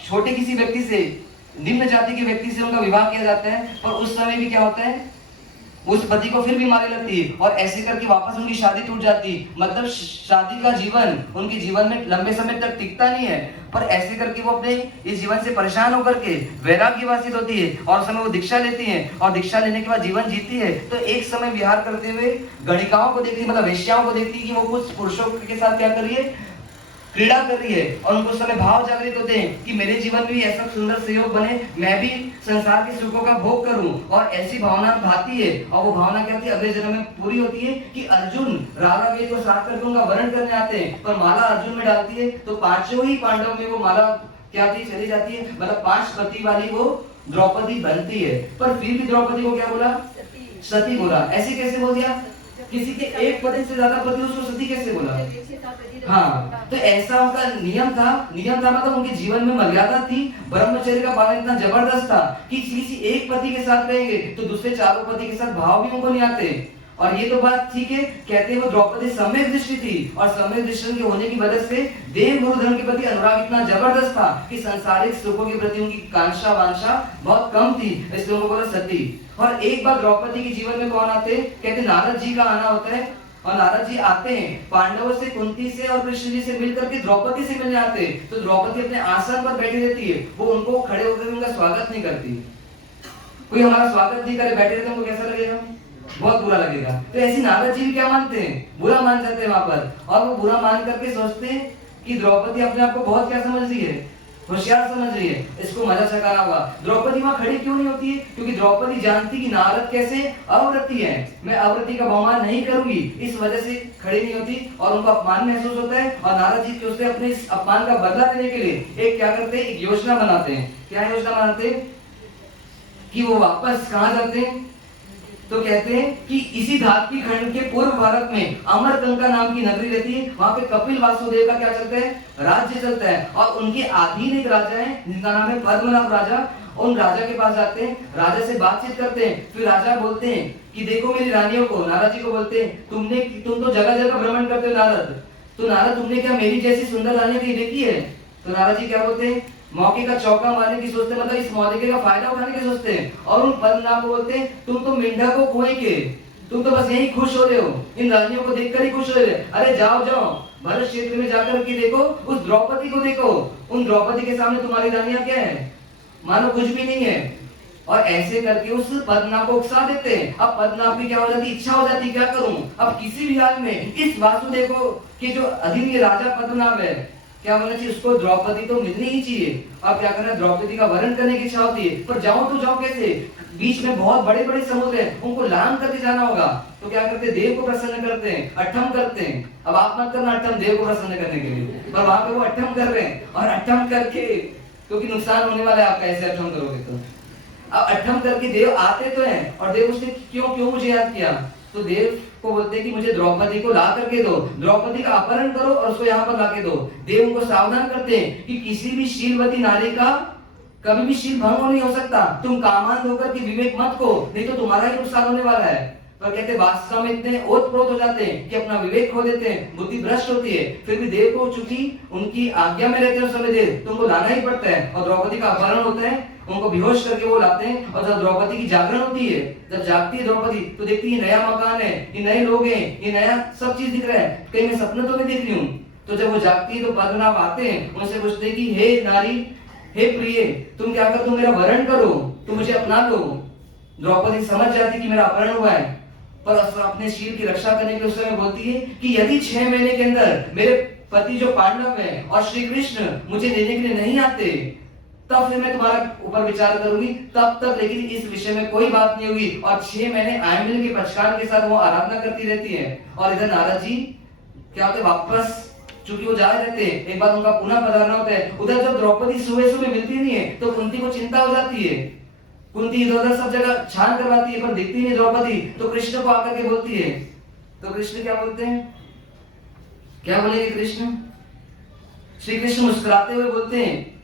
छोटे किसी व्यक्ति से, निम्न जाति के व्यक्ति से उनका विवाह किया जाता है, और उस समय भी क्या होता है, उस पति को फिर बीमारी लगती है, और ऐसे करके वापस उनकी शादी टूट जाती। मतलब शादी का जीवन उनके जीवन में लंबे समय तक टिकता नहीं है, पर ऐसे करके वो अपने इस जीवन से परेशान होकर के वैराग्यवासित होती है, और उस समय वो दीक्षा लेती है, और दीक्षा लेने के बाद जीवन जीती है। तो एक समय विहार करते हुए गणिकाओं को देखती, मतलब वेश्याओं को देखती कि वो कुछ पुरुषों के साथ क्या कर रही है, क्रीड़ा कर रही है, और उनको उस समय भाव जागृत होते हैं कि मेरे जीवन में भी ऐसा सुंदर संयोग बने, मैं भी संसार के सुखों का भोग करूं। और ऐसी भावना भाती है, और वो भावना क्या थी, अगले जन्म में पूरी होती है कि अर्जुन राधा वेद को साथ करके उनका वर्ण करने आते हैं, पर माला अर्जुन में डालती है, तो पांचों ही पांडव में वो माला क्या थी, चली जाती है। मतलब 5 पति वाली वो द्रौपदी बनती है, पर फिर भी द्रौपदी को क्या बोला, सती बोला। ऐसे कैसे बोल दिया, किसी के एक पति से ज्यादा पति, उसको सती कैसे बोला? हाँ, तो ऐसा उनका नियम था मतलब उनके जीवन में मर्यादा थी, ब्रह्मचर्य का पालन इतना जबरदस्त था कि किसी एक पति के साथ रहेंगे तो दूसरे 4 पति के साथ भाव भी उनको नहीं आते। और ये तो बात ठीक है, कहते हैं वो द्रौपदी सम्यक दृष्टि थी, और सम्यक दृष्टि के होने की वजह से देव गुरु धर्म के प्रति अनुराग इतना जबरदस्त था कि सांसारिक सुखों के प्रति उनकी कांक्षा वांछा बहुत कम थी, इसलिए उनको बोला सती। और एक बार द्रौपदी के जीवन में कौन आते, कहते नारद जी का आना होता है, और नारद जी आते हैं पांडवों से, कुंती से और कृष्ण जी से मिलकर के द्रौपदी से मिलने आते हैं। तो द्रौपदी अपने आसन पर बैठी रहती है, वो उनको खड़े होकर उनका स्वागत नहीं करती। कोई हमारा स्वागत नहीं करे, बैठे रहते, उनको कैसा लगेगा, बहुत बुरा लगेगा। तो ऐसी नारद जी क्या मानते हैं, बुरा मान जाते हैं वहां पर, और वो बुरा मान करके सोचते हैं कि द्रौपदी अपने आप को बहुत क्या समझ रही है, होशियार समझ रही है, इसको मजा चकाना होगा। द्रौपदी वहां खड़ी क्यों नहीं होती है, क्योंकि द्रौपदी जानती कि नारद कैसे अव्रती है, मैं अव्रती का बहुमान नहीं करूंगी, इस वजह से खड़ी नहीं होती, और उनको अपमान महसूस होता है। और नारद जी उससे अपने इस अपमान का बदला लेने के लिए एक क्या करते हैं, एक योजना बनाते हैं। क्या योजना बनाते हैं कि वो वापस कहां जाते हैं, तो कहते हैं कि इसी धात्विक खंड के पूर्व भारत में अमरकंका नाम की नगरी रहती है, वहां पे कपिल वासुदेव का क्या चलता है, राज्य चलता है, और उनके अधीन एक राजा है जिनका नाम है पद्मनाभ राजा। उन राजा के पास जाते हैं, राजा से बातचीत करते हैं, फिर राजा बोलते हैं कि देखो मेरी रानियों को, नारद जी को बोलते हैं तुम तो जगह जगह भ्रमण करते हो नारद, तो नारद तुमने क्या मेरी जैसी सुंदर रानियों की देखी है? तो नारद जी क्या बोलते हैं, मौके का चौका मारने की सोचते हैं, मतलब इस मौके का फायदा उठाने की सोचते हैं। और उन पद्मनाभ को बोलते हैं तुम तो मेंढक को खोए के, तुम तो बस यही खुश हो रहे हो, इन रानियों को देखकर ही खुश हो रहे हो। अरे जाओ भरत क्षेत्र में जाकर के देखो, उस द्रौपदी को देखो, उन द्रौपदी के सामने तुम्हारी रानियां क्या है, मानो कुछ भी नहीं है। और ऐसे करके उस पद्मनाभ को उकसा देते हैं। अब पद्मनाभ की क्या हो जाती, इच्छा हो जाती क्या करूं, अब किसी भी हाल में इस वासुदेव को कि जो अधीन के राजा पद्मनाभ है, क्या होना चाहिए, उसको द्रौपदी तो मिलनी ही चाहिए। अब क्या करना, द्रौपदी का वर्ण करने की इच्छा होती है, पर जाऊं तो जाऊं कैसे, बीच में बहुत बड़े बड़े समुद्र हैं, उनको लांग करके जाना होगा। तो क्या करते, देव को प्रसन्न करते हैं, अट्ठम करते हैं। अब आप मत करना अट्ठम देव को प्रसन्न करने के लिए, पर वहां पे वो अट्ठम कर रहे हैं, और अट्ठम करके क्योंकि नुकसान होने वाला है आपका ऐसे अट्ठम करोगे तो। अब अट्ठम करके देव आते तो हैं, और देव उसने क्यों मुझे याद किया, तो देव को बोलते हैं कि मुझे द्रौपदी को ला करके दो, द्रौपदी का अपहरण करो और उसको यहाँ पर लाके दो। देव उनको सावधान करते हैं कि किसी भी शीलवती नारी का कभी भी शील भंग नहीं हो सकता, तुम कामान होकर के विवेक मत को, नहीं तो तुम्हारा ही नुकसान होने वाला है। पर कहते वास्तव में इतने ओतप्रोत हो जाते हैं कि अपना विवेक खो देते हैं, बुद्धि भ्रष्ट होती है। फिर भी देव को चूंकि उनकी आज्ञा में रहते हैं उस समय देव, तुमको लाना ही पड़ता है, और द्रौपदी का अपहरण होता है, उनको बेहोश करके वो लाते हैं। और जब द्रौपदी की जागरण होती है, जब जागती है द्रौपदी, तो देखती है नया मकान है, ये नए लोग हैं, ये नया सब चीज दिख रहा है, कहीं मैं सपना तो नहीं देख रही हूँ। तो जब वो जागती है तो पद्मनाभ आते हैं, उनसे पूछते हैं कि हे नारी, हे प्रिय, तुम क्या कर, तुम मेरा वरण करो, तुम मुझे अपना लो। द्रौपदी समझ जाती कि मेरा अपहरण हुआ है, पर अपने शील की रक्षा करने के उस समय बोलती है कि यदि 6 महीने के अंदर मेरे पति जो पांडव है और श्री कृष्ण मुझे लेने के लिए नहीं आते, तब फिर मैं तुम्हारा ऊपर विचार करूंगी। तब तक लेकिन इस विषय में कोई बात नहीं होगी। और 6 महीने आयमिल के पचकार के साथ वो आराधना करती रहती है। और इधर नारद जी क्या होते वापस, चूंकि वो जा रहे थे, एक बार उनका पुनः पधारना होता है। उधर जब द्रौपदी सुबह सुबह मिलती नहीं है तो कुंती को चिंता हो जाती है। कुंती इधर उधर सब जगह छान करवाती है पर दिखती नहीं द्रौपदी। तो कृष्ण को आकर के बोलती है। तो कृष्ण क्या बोलते हैं, क्या बोलेंगे कृष्ण? श्री कृष्ण मुस्कुराते हुए बोलते हैं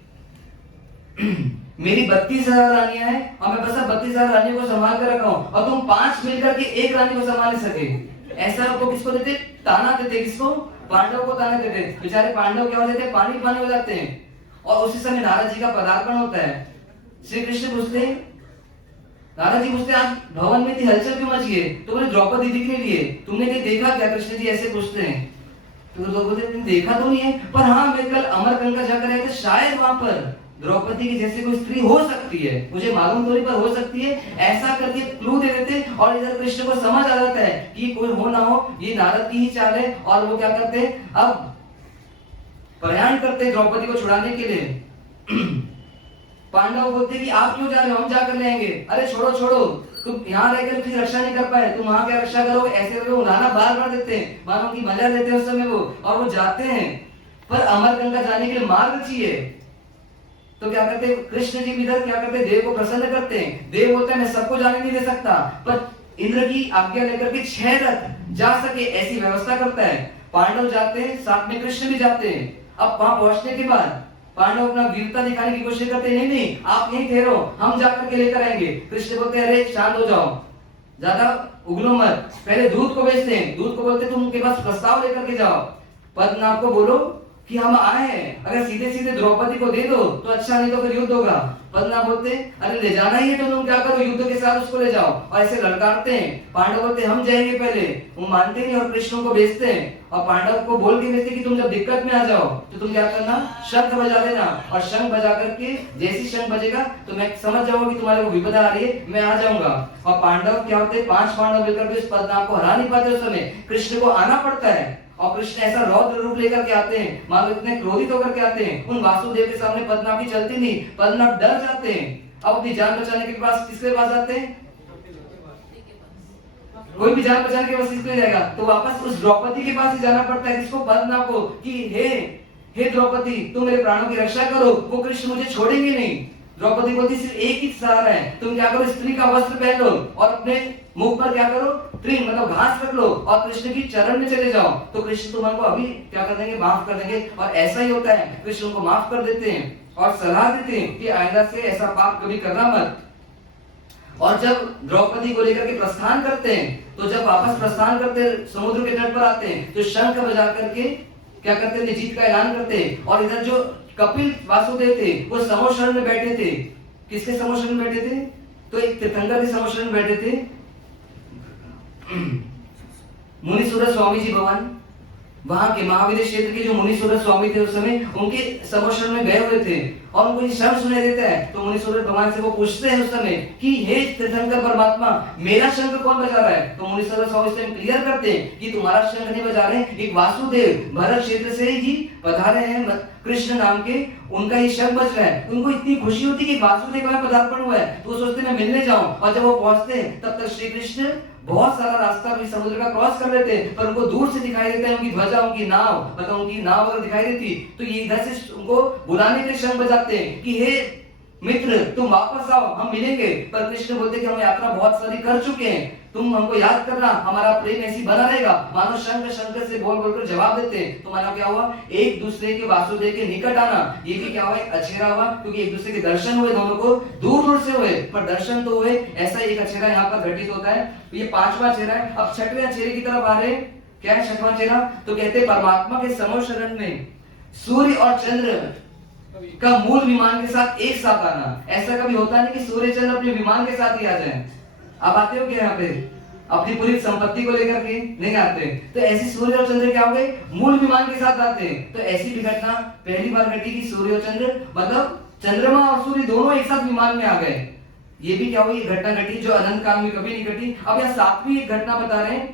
मेरी 32,000 रानियां हैं और मैं बस 32,000 रानियों को संभाल कर रखा हूं और तुम 5 मिलकर के एक रानी को संभाल नहीं सके। ऐसा को किसको देते? ताना देते। किसको? पांडव को ताना देते। बेचारे पांडव क्या हो जाते हैं? पानी पानी हो जाते हैं। और उसी समय नारद जी का पदार्पण होता है। श्री कृष्ण पूछते, नारद जी पूछते आज भवन में इतनी हलचल क्यों मची है? तो बोले द्रौपदी दिख नहीं रही है, तुमने नहीं देखा क्या? कृष्ण जी ऐसे पूछते हैं। तो द्रौपदी ने देखा तो नहीं है, पर हाँ मैं कल अमरकंटक जाकर आया था, शायद वहां पर द्रौपदी की जैसे कोई स्त्री हो सकती है, मुझे मालूम तो नहीं पर हो सकती है। ऐसा करके क्लू दे देते और इधर कृष्ण को समझ आ जाता है कि कोई हो ना हो ये नारद की ही चाल है। और वो क्या करते हैं, अब प्रयाण करते द्रौपदी को छुड़ाने के लिए। पांडव बोलते कि आप क्यों जा रहे हो, हम जाकर ले आएंगे। अरे छोड़ो छोड़ो, तुम यहाँ रहकर उसकी रक्षा नहीं कर पाए, तुम वहां क्या रक्षा करो? ऐसे वो नाना बार बार देते हैं, मानो की मजा लेते हैं उस समय वो। और वो जाते हैं पर अमरगंगा जाने के लिए मार्ग चाहिए। तो क्या करते हैं कृष्ण जी भी इधर क्या करते हैं, देव को प्रसन्न करते हैं। देव बोलते हैं मैं सबको जाने नहीं दे सकता, पर इंद्र की आज्ञा लेकर के 6 रथ जा सके ऐसी व्यवस्था करता है। पांडव जाते हैं, साथ में कृष्ण भी जाते हैं। अब वहां पहुंचने के बाद पांडव अपना वीरता दिखाने की कोशिश करते हैं, नहीं नहीं आप यहीं ठहरो, हम जाकर के लेकर आएंगे। कृष्ण बोलते हैं अरे शांत हो जाओ, ज्यादा उगलो मत। पहले दूत को भेजते हैं, दूत को बोलते तुम उनके पास प्रस्ताव लेकर के जाओ, पद्मनाभ को बोलो कि हम आए हैं, अगर सीधे सीधे द्रौपदी को दे दो तो अच्छा, नहीं तो फिर युद्ध होगा। पद्मनाभ बोलते अरे ले जाना ही है तो तुम क्या करो, युद्ध के साथ उसको ले जाओ। और ऐसे लड़काते हैं। पांडव बोलते हम जाएंगे पहले, वो मानते नहीं और कृष्ण को भेजते हैं। और पांडव को बोल के भेजते कि तुम जब दिक्कत में आ जाओ तो तुम क्या करना, शंख बजा देना। और शंख बजा करके जैसी शंख बजेगा तो मैं समझ जाऊंगा कि तुम्हारे को विपदा आ रही है, मैं आ जाऊंगा। और पांडव क्या होते हैं, 5 पांडव मिलकर भी उस पद्मनाभ को हरा नहीं पाते। उस समय कृष्ण को आना पड़ता है और कृष्ण ऐसा रौद्र रूप लेकर के आते हैं, मानो इतने क्रोधित होकर के आते हैं। उन वासुदेव के सामने पद्मनाभ की चलती नहीं, पद्मनाभ डर जाते हैं। अब अपनी जान बचाने के पास किसके पास जाते हैं? कोई भी जान बचाने के पास किसके जाएगा? तो वापस उस द्रौपदी के पास ही जाना पड़ता है। किसको? पद्मनाभ को, कि हे द्रौपदी तुम मेरे प्राणों की रक्षा करो, वो कृष्ण मुझे छोड़ेंगे नहीं। द्रौपदी बोलती सिर्फ एक ही सहारा है, तुम क्या करो स्त्री का वस्त्र पहन लो और अपने मुख पर क्या करो, तृण मतलब घास रख लो और कृष्ण की चरण में चले जाओ, तो कृष्ण तुम्हारे अभी क्या कर देंगे, माफ कर देंगे। और ऐसा ही होता है, कृष्ण को माफ कर देते हैं और सलाह देते हैं कि आइंदा से ऐसा पाप कभी करना मत। और जब द्रौपदी को लेकर के प्रस्थान करते हैं, तो जब वापस प्रस्थान करते समुद्र के तट पर आते हैं तो शंख बजा करके क्या करते थे, जीत का ऐलान करते हैं। और इधर जो कपिल वासुदेव थे वो समोशरण में बैठे थे। किसके समोशरण में बैठे थे? तो एक तीर्थंकर के समोशरण में बैठे थे। मुनीश्वर स्वामी जी भगवान, वहां के महाविद्य क्षेत्र के जो मुनीश्वर स्वामी थे उस समय उनके समोशरण में गए हुए थे और उनको ये शब्द सुनाई देता है। तो मुनीश्वर भगवान से वो पूछते हैं उस समय कि हे तीर्थंकर परमात्मा, मेरा शंख कौन बजा रहा है? तो मुनीश्वर स्वामी इस टाइम क्लियर करते हैं कि तुम्हारा शंख नहीं बजा रहे, एक वासुदेव भरत क्षेत्र से ही पधारे हैं कृष्ण नाम के, उनका ही शंख बज रहा है। उनको इतनी खुशी होती कि वासुदेव का पदार्पण हुआ है, तो वो सोचते मैं मिलने जाऊं। और जब वो पहुंचते हैं तब तक श्री कृष्ण बहुत सारा रास्ता भी समुद्र का क्रॉस कर लेते हैं, पर उनको दूर से दिखाई देता है उनकी ध्वजा, उनकी नाव, मतलब उनकी नाव अगर दिखाई देती तो ये इधर से उनको बुलाने के लिए शंख बजाते हैं कि हे मित्र तुम वापस आओ, हम मिलेंगे। पर कृष्ण बोलते कि हम यात्रा बहुत सारी कर चुके हैं, तुम हमको याद करना, हमारा प्रेम ऐसी बना रहेगा। मानो शंख शंकर से बोल बोलकर जवाब देते हैं। तो मानो क्या हुआ, एक दूसरे के वासुदेव के निकट आना, ये भी क्या हुआ, अछेरा हुआ, क्योंकि एक दूसरे के दर्शन हुए, दोनों को दूर दूर से हुए पर दर्शन तो हुए। ऐसा एक अछेरा यहाँ पर घटित होता है। तो ये 5वां चेहरा है। अब 6वें चेहरे की तरफ आ रहे, क्या है 6वां चेहरा? तो कहते परमात्मा के समोशरण में सूर्य और चंद्र का मूल विमान के साथ एक साथ आना। ऐसा कभी होता नहीं कि सूर्य चंद्र अपने विमान के साथ ही आ जाएं। अब आते हो क्या यहाँ पे अपनी पूरी संपत्ति को लेकर के? नहीं आते। तो ऐसी सूर्य और चंद्र क्या हो गए, मूल विमान के साथ आते हैं। तो ऐसी भी घटना पहली बार घटी कि सूर्य और चंद्र मतलब चंद्रमा और सूर्य दोनों एक साथ विमान में आ गए। ये भी क्या हुई, घटना घटी जो अनंत काल में कभी नहीं घटी। अब यहाँ 7वीं एक घटना बता रहे हैं।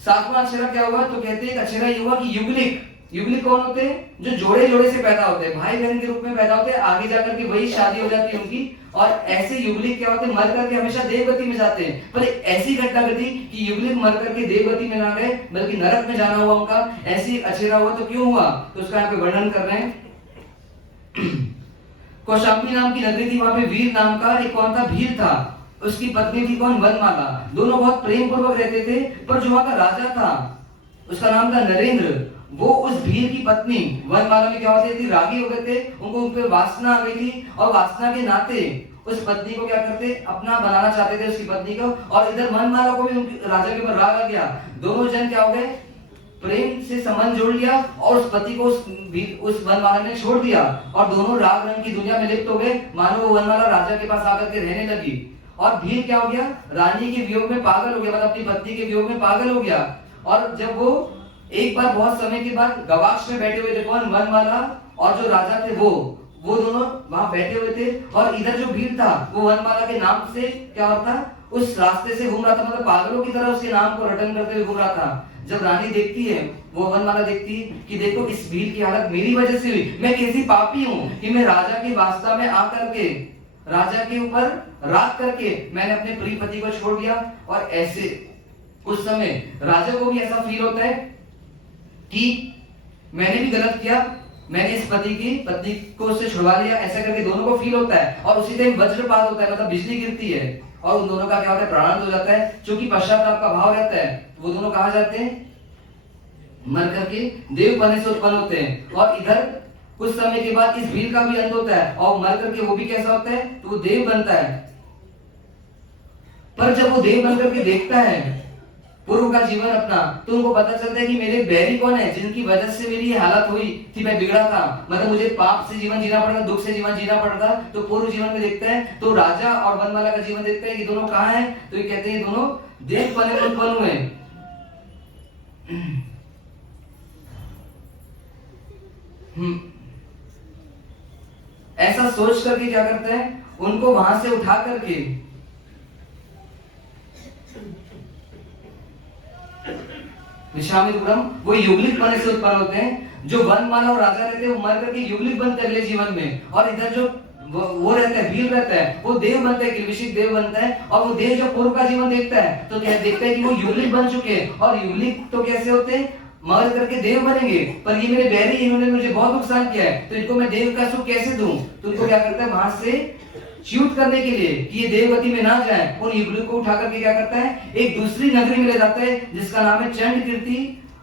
7वां अक्षरा क्या हुआ? तो कहते हैं अक्षरा ये हुआ कि युगलिक युगलिक कौन होते हैं? जो जोड़े जोड़े से पैदा होते हैं, भाई बहन के रूप में पैदा होते हैं, आगे जाकर के वही शादी हो जाती है उनकी। और ऐसे युगलिक क्या होते हैं? मर करके हमेशा देवगति में जाते हैं। पर एक ऐसी घटना घटी कि युगलिक मर करके देवगति में ना गए, बल्कि नरक में जाना हुआ उनका। ऐसी अछेरा हुआ तो क्यों हुआ? तो उसका यहाँ पे वर्णन कर रहे हैं। कौशाम्बी नाम की नगरी थी, वहां पे वीर नाम का एक कौन था? भीर था। उसकी पत्नी थी कौन? वनमाला। दोनों बहुत प्रेम पूर्वक रहते थे। पर जो वहां का राजा था, उसका नाम था नरेंद्र, वो उस भीर की पत्नी वनमाला में क्या होती थी? रागी हो गए थे, उनको उन पे वासना आ गई थी। और वासना के नाते उस पत्नी को क्या करते? अपना बनाना चाहते थे, उसकी पत्नी को। और इधर वनमाला को भी राजा के ऊपर राग आ गया। दोनों जन क्या हो गए? प्रेम से संबंध जोड़ लिया और उस पति को उस वनमाला ने छोड़ दिया। और दोनों राग रंग की दुनिया में लिप्त हो गए। मानो वो वनमाला राजा के पास आकर के रहने लगी। और भीर क्या हो गया? रानी के वियोग में पागल हो गया, मतलब अपनी पत्नी के वियोग में पागल हो गया। और जब वो एक बार बहुत समय के बाद गवाक्ष में बैठे हुए थे, कौन? वनमाला और जो राजा थे वो दोनों वहां बैठे हुए थे। और इधर जो भीर था वो वनमाला के नाम से क्या होता? उस रास्ते से घूम रहा था, मतलब पागलों की तरह उसके नाम को रटन करते हुए घूम रहा था। जब रानी देखती है, वो वनमाला देखती है कि देखो इस भीर की हालत मेरी वजह से हुई, मैं कैसी पापी हूँ कि मैं राजा की वास्ता में आकर के राजा के ऊपर राग करके मैंने अपने प्रिय पति को छोड़ दिया। और ऐसे उस समय राजा को भी ऐसा फील होता है कि मैंने भी गलत किया, मैंने इस पत्नी को उससे छुड़वा लिया, ऐसा करके दोनों को फील होता है। और उसी टाइम वज्रपात होता है, मतलब बिजली गिरती है और उन दोनों का क्या होता है? प्राणांत हो जाता है। क्योंकि पश्चाताप का भाव रहता है, वो दोनों कहा जाते हैं? मर करके देव बने से उत्पन्न होते हैं। और इधर कुछ समय के बाद इस भील का भी अंत होता है और मर करके वो भी कैसा होता है? तो वो देव बनता है। पर जब वो देव बन करके देखता है पूर्व का जीवन अपना, तो उनको पता चलता है कि मेरे बैरी कौन है, जिनकी वजह से मेरी ये हालत हुई थी, मैं बिगड़ा था, मतलब मुझे पाप से जीवन जीना पड़ता, दुख से जीवन जीना पड़ता। तो पूर्व जीवन में देखते हैं, तो राजा और वनमाला का जीवन देखते हैं कि दोनों कहाँ हैं? तो ये कहते हैं दोनों देव बने उत्पन्न हुए। ऐसा सोच करके क्या करते हैं? उनको वहां से उठा करके विश्वामित्रपुरम, वो युगलिक बने से उत्पन्न होते हैं। जो वनमाला और राजा रहते हैं वो मर करके युगलिक बनते हैं अगले जीवन में। और इधर जो वो रहता है, भील रहता है, वो देव बनता है, किल्बिषिक देव बनता है। और वो देव जो पूर्व का जीवन देखता है तो क्या देखता है कि वो युगलिक बन चुके हैं। और युगलिक तो कैसे होते हैं? मर करके देव बनेंगे। पर ये मेरे बैरी, इन्होंने मुझे बहुत नुकसान किया है, तो इनको मैं देव का सुख कैसे दूं? तो उनको क्या करता है? वहां से च्युत करने के लिए कि ये देवगति में ना जाए, उन युगलिक को उठा करके क्या करता है? एक दूसरी नगरी में ले जाता है जिसका नाम है चंड कीर्ति,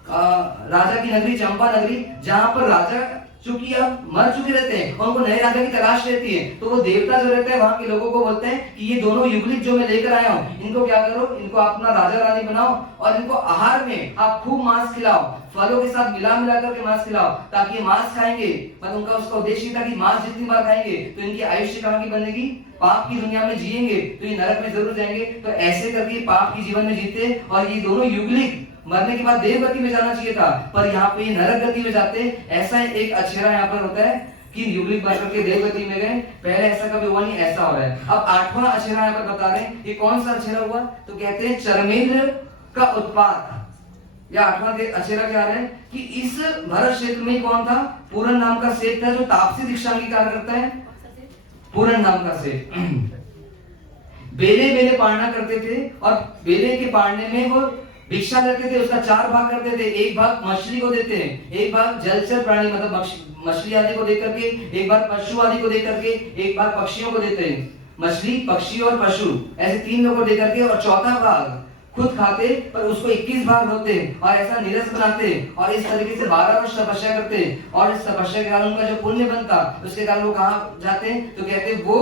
राजा की नगरी, चंपा नगरी, जहां पर राजा चूंकि अब मर चुके रहते हैं और उनको नए राजा की तलाश रहती है। तो वो देवता जो रहता है वहां के लोगों को बोलते हैं कि ये दोनों युगलिक जो मैं लेकर आया हूँ, इनको क्या करो? इनको अपना राजा रानी बनाओ और इनको आहार में आप खूब मांस खिलाओ, फलों के साथ मिला मिला करके मांस खिलाओ, ताकि ये मांस खाएंगे। मतलब उनका उसका उद्देश्य था कि मांस जितनी बार खाएंगे तो इनकी आयुष्य कहाँ की बनेगी? पाप की दुनिया में जिएंगे तो ये नरक में जरूर जाएंगे। तो ऐसे करके पाप की जीवन में जीते। और ये दोनों युगलिक मरने के बाद देवगति में जाना चाहिए था, पर यहाँ पे नरक गति में जाते। ऐसा एक अक्षरा यहाँ पर होता है कि युगलिक मर करके देवगति में गए। पहले ऐसा कभी हुआ नहीं, ऐसा हो रहा है। अब 8वां अक्षरा यहाँ पर बता रहे हैं, ये कौन सा अक्षरा हुआ? तो कहते हैं चर्मेंद्र का उत्पात। या 8वां अक्षरा क्या है कि इस भरत क्षेत्र में कौन था? पूरन नाम का सेठ था, जो तापसी दीक्षा अंगीकार करता है। पूरन नाम का सेठ बेले बेले पालना करते थे और बेले के पालने में वो भिक्षा लेते थे। उसका 4 भाग करते थे। एक भाग मछली को देते हैं, एक भाग जलचर प्राणी मतलब मछली आदि को देकर के, एक बार पशु आदि को देकर के, एक बार पक्षियों को देते हैं। मछली, पक्षी और पशु, ऐसे 3 लोगों को देकर के, और चौथा भाग खुद खाते, पर उसको 21 भाग होते और ऐसा निरस बनाते और इस तरीके से 12 वर्ष तपस्या करते। और इस तपस्या के कारण उनका जो पुण्य बनता, उसके कारण वो कहाँ जाते हैं? तो कहते हैं वो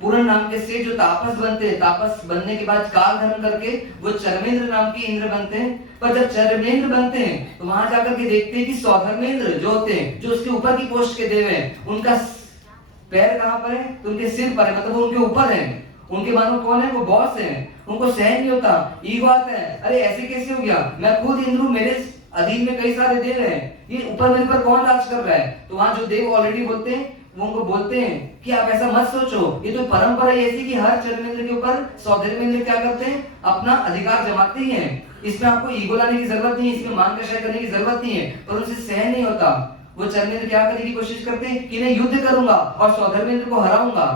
पूरन नाम के से जो तापस बनते हैं, तापस बनने के बाद काल धर्म करके वो चर्मेंद्र नाम के इंद्र बनते हैं। पर जब चर्मेंद्र बनते हैं तो वहां जाकर के देखते हैं कि सौधर्मेंद्र जो होते हैं, जो उसके ऊपर की पोस्ट के देव हैं, उनका पैर कहाँ पर है? तो उनके सिर पर है, मतलब वो उनके ऊपर है। उनके मानो कौन है? वो बॉस है। उनको सहन नहीं होता, ईगो आता है, अरे ऐसे कैसे हो गया? मैं खुद इंद्र हूं, मेरे अधीन में कई सारे देव हैं, ये ऊपर मेरे पर कौन राज कर रहा है? तो वहां जो देव ऑलरेडी बोलते हैं वो उनको बोलते हैं कि आप ऐसा मत सोचो, ये तो परंपरा ही ऐसी कि हर चर्मेंद्र के ऊपर सौधर्मेंद्र क्या करते हैं, अपना अधिकार जमाते ही हैं। इसमें आपको ईगो लाने की जरूरत नहीं है, इसमें मान कषाय करने की जरूरत नहीं है, पर उनसे सहन नहीं होता। वो चर्मेंद्र क्या करने की कोशिश करते हैं कि मैं युद्ध करूंगा और सौधर्मेंद्र को हराऊंगा।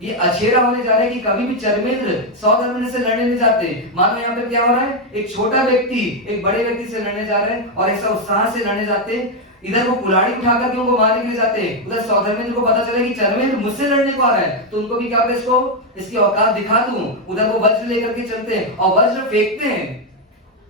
ये अछेरा होने जा रहा है कि कभी भी चर्मेंद्र सौधर्मेंद्र से लड़ने नहीं जाते। मानो यहाँ पे क्या हो रहा है, एक छोटा व्यक्ति एक बड़े व्यक्ति से लड़ने जा रहा है और ऐसा उत्साह से लड़ने जाते, इधर वो कुल्हाड़ी उठाकर के उनको मारने के लिए जाते, उधर सौधर्मेंद्र को पता चला कि चर्मेंद्र मुझसे लड़ने को आ रहा है, तो उनको भी क्या इसको इसकी औकात दिखा दूं। उधर वो वज्र लेकर के चलते हैं और वज्र फेंकते हैं।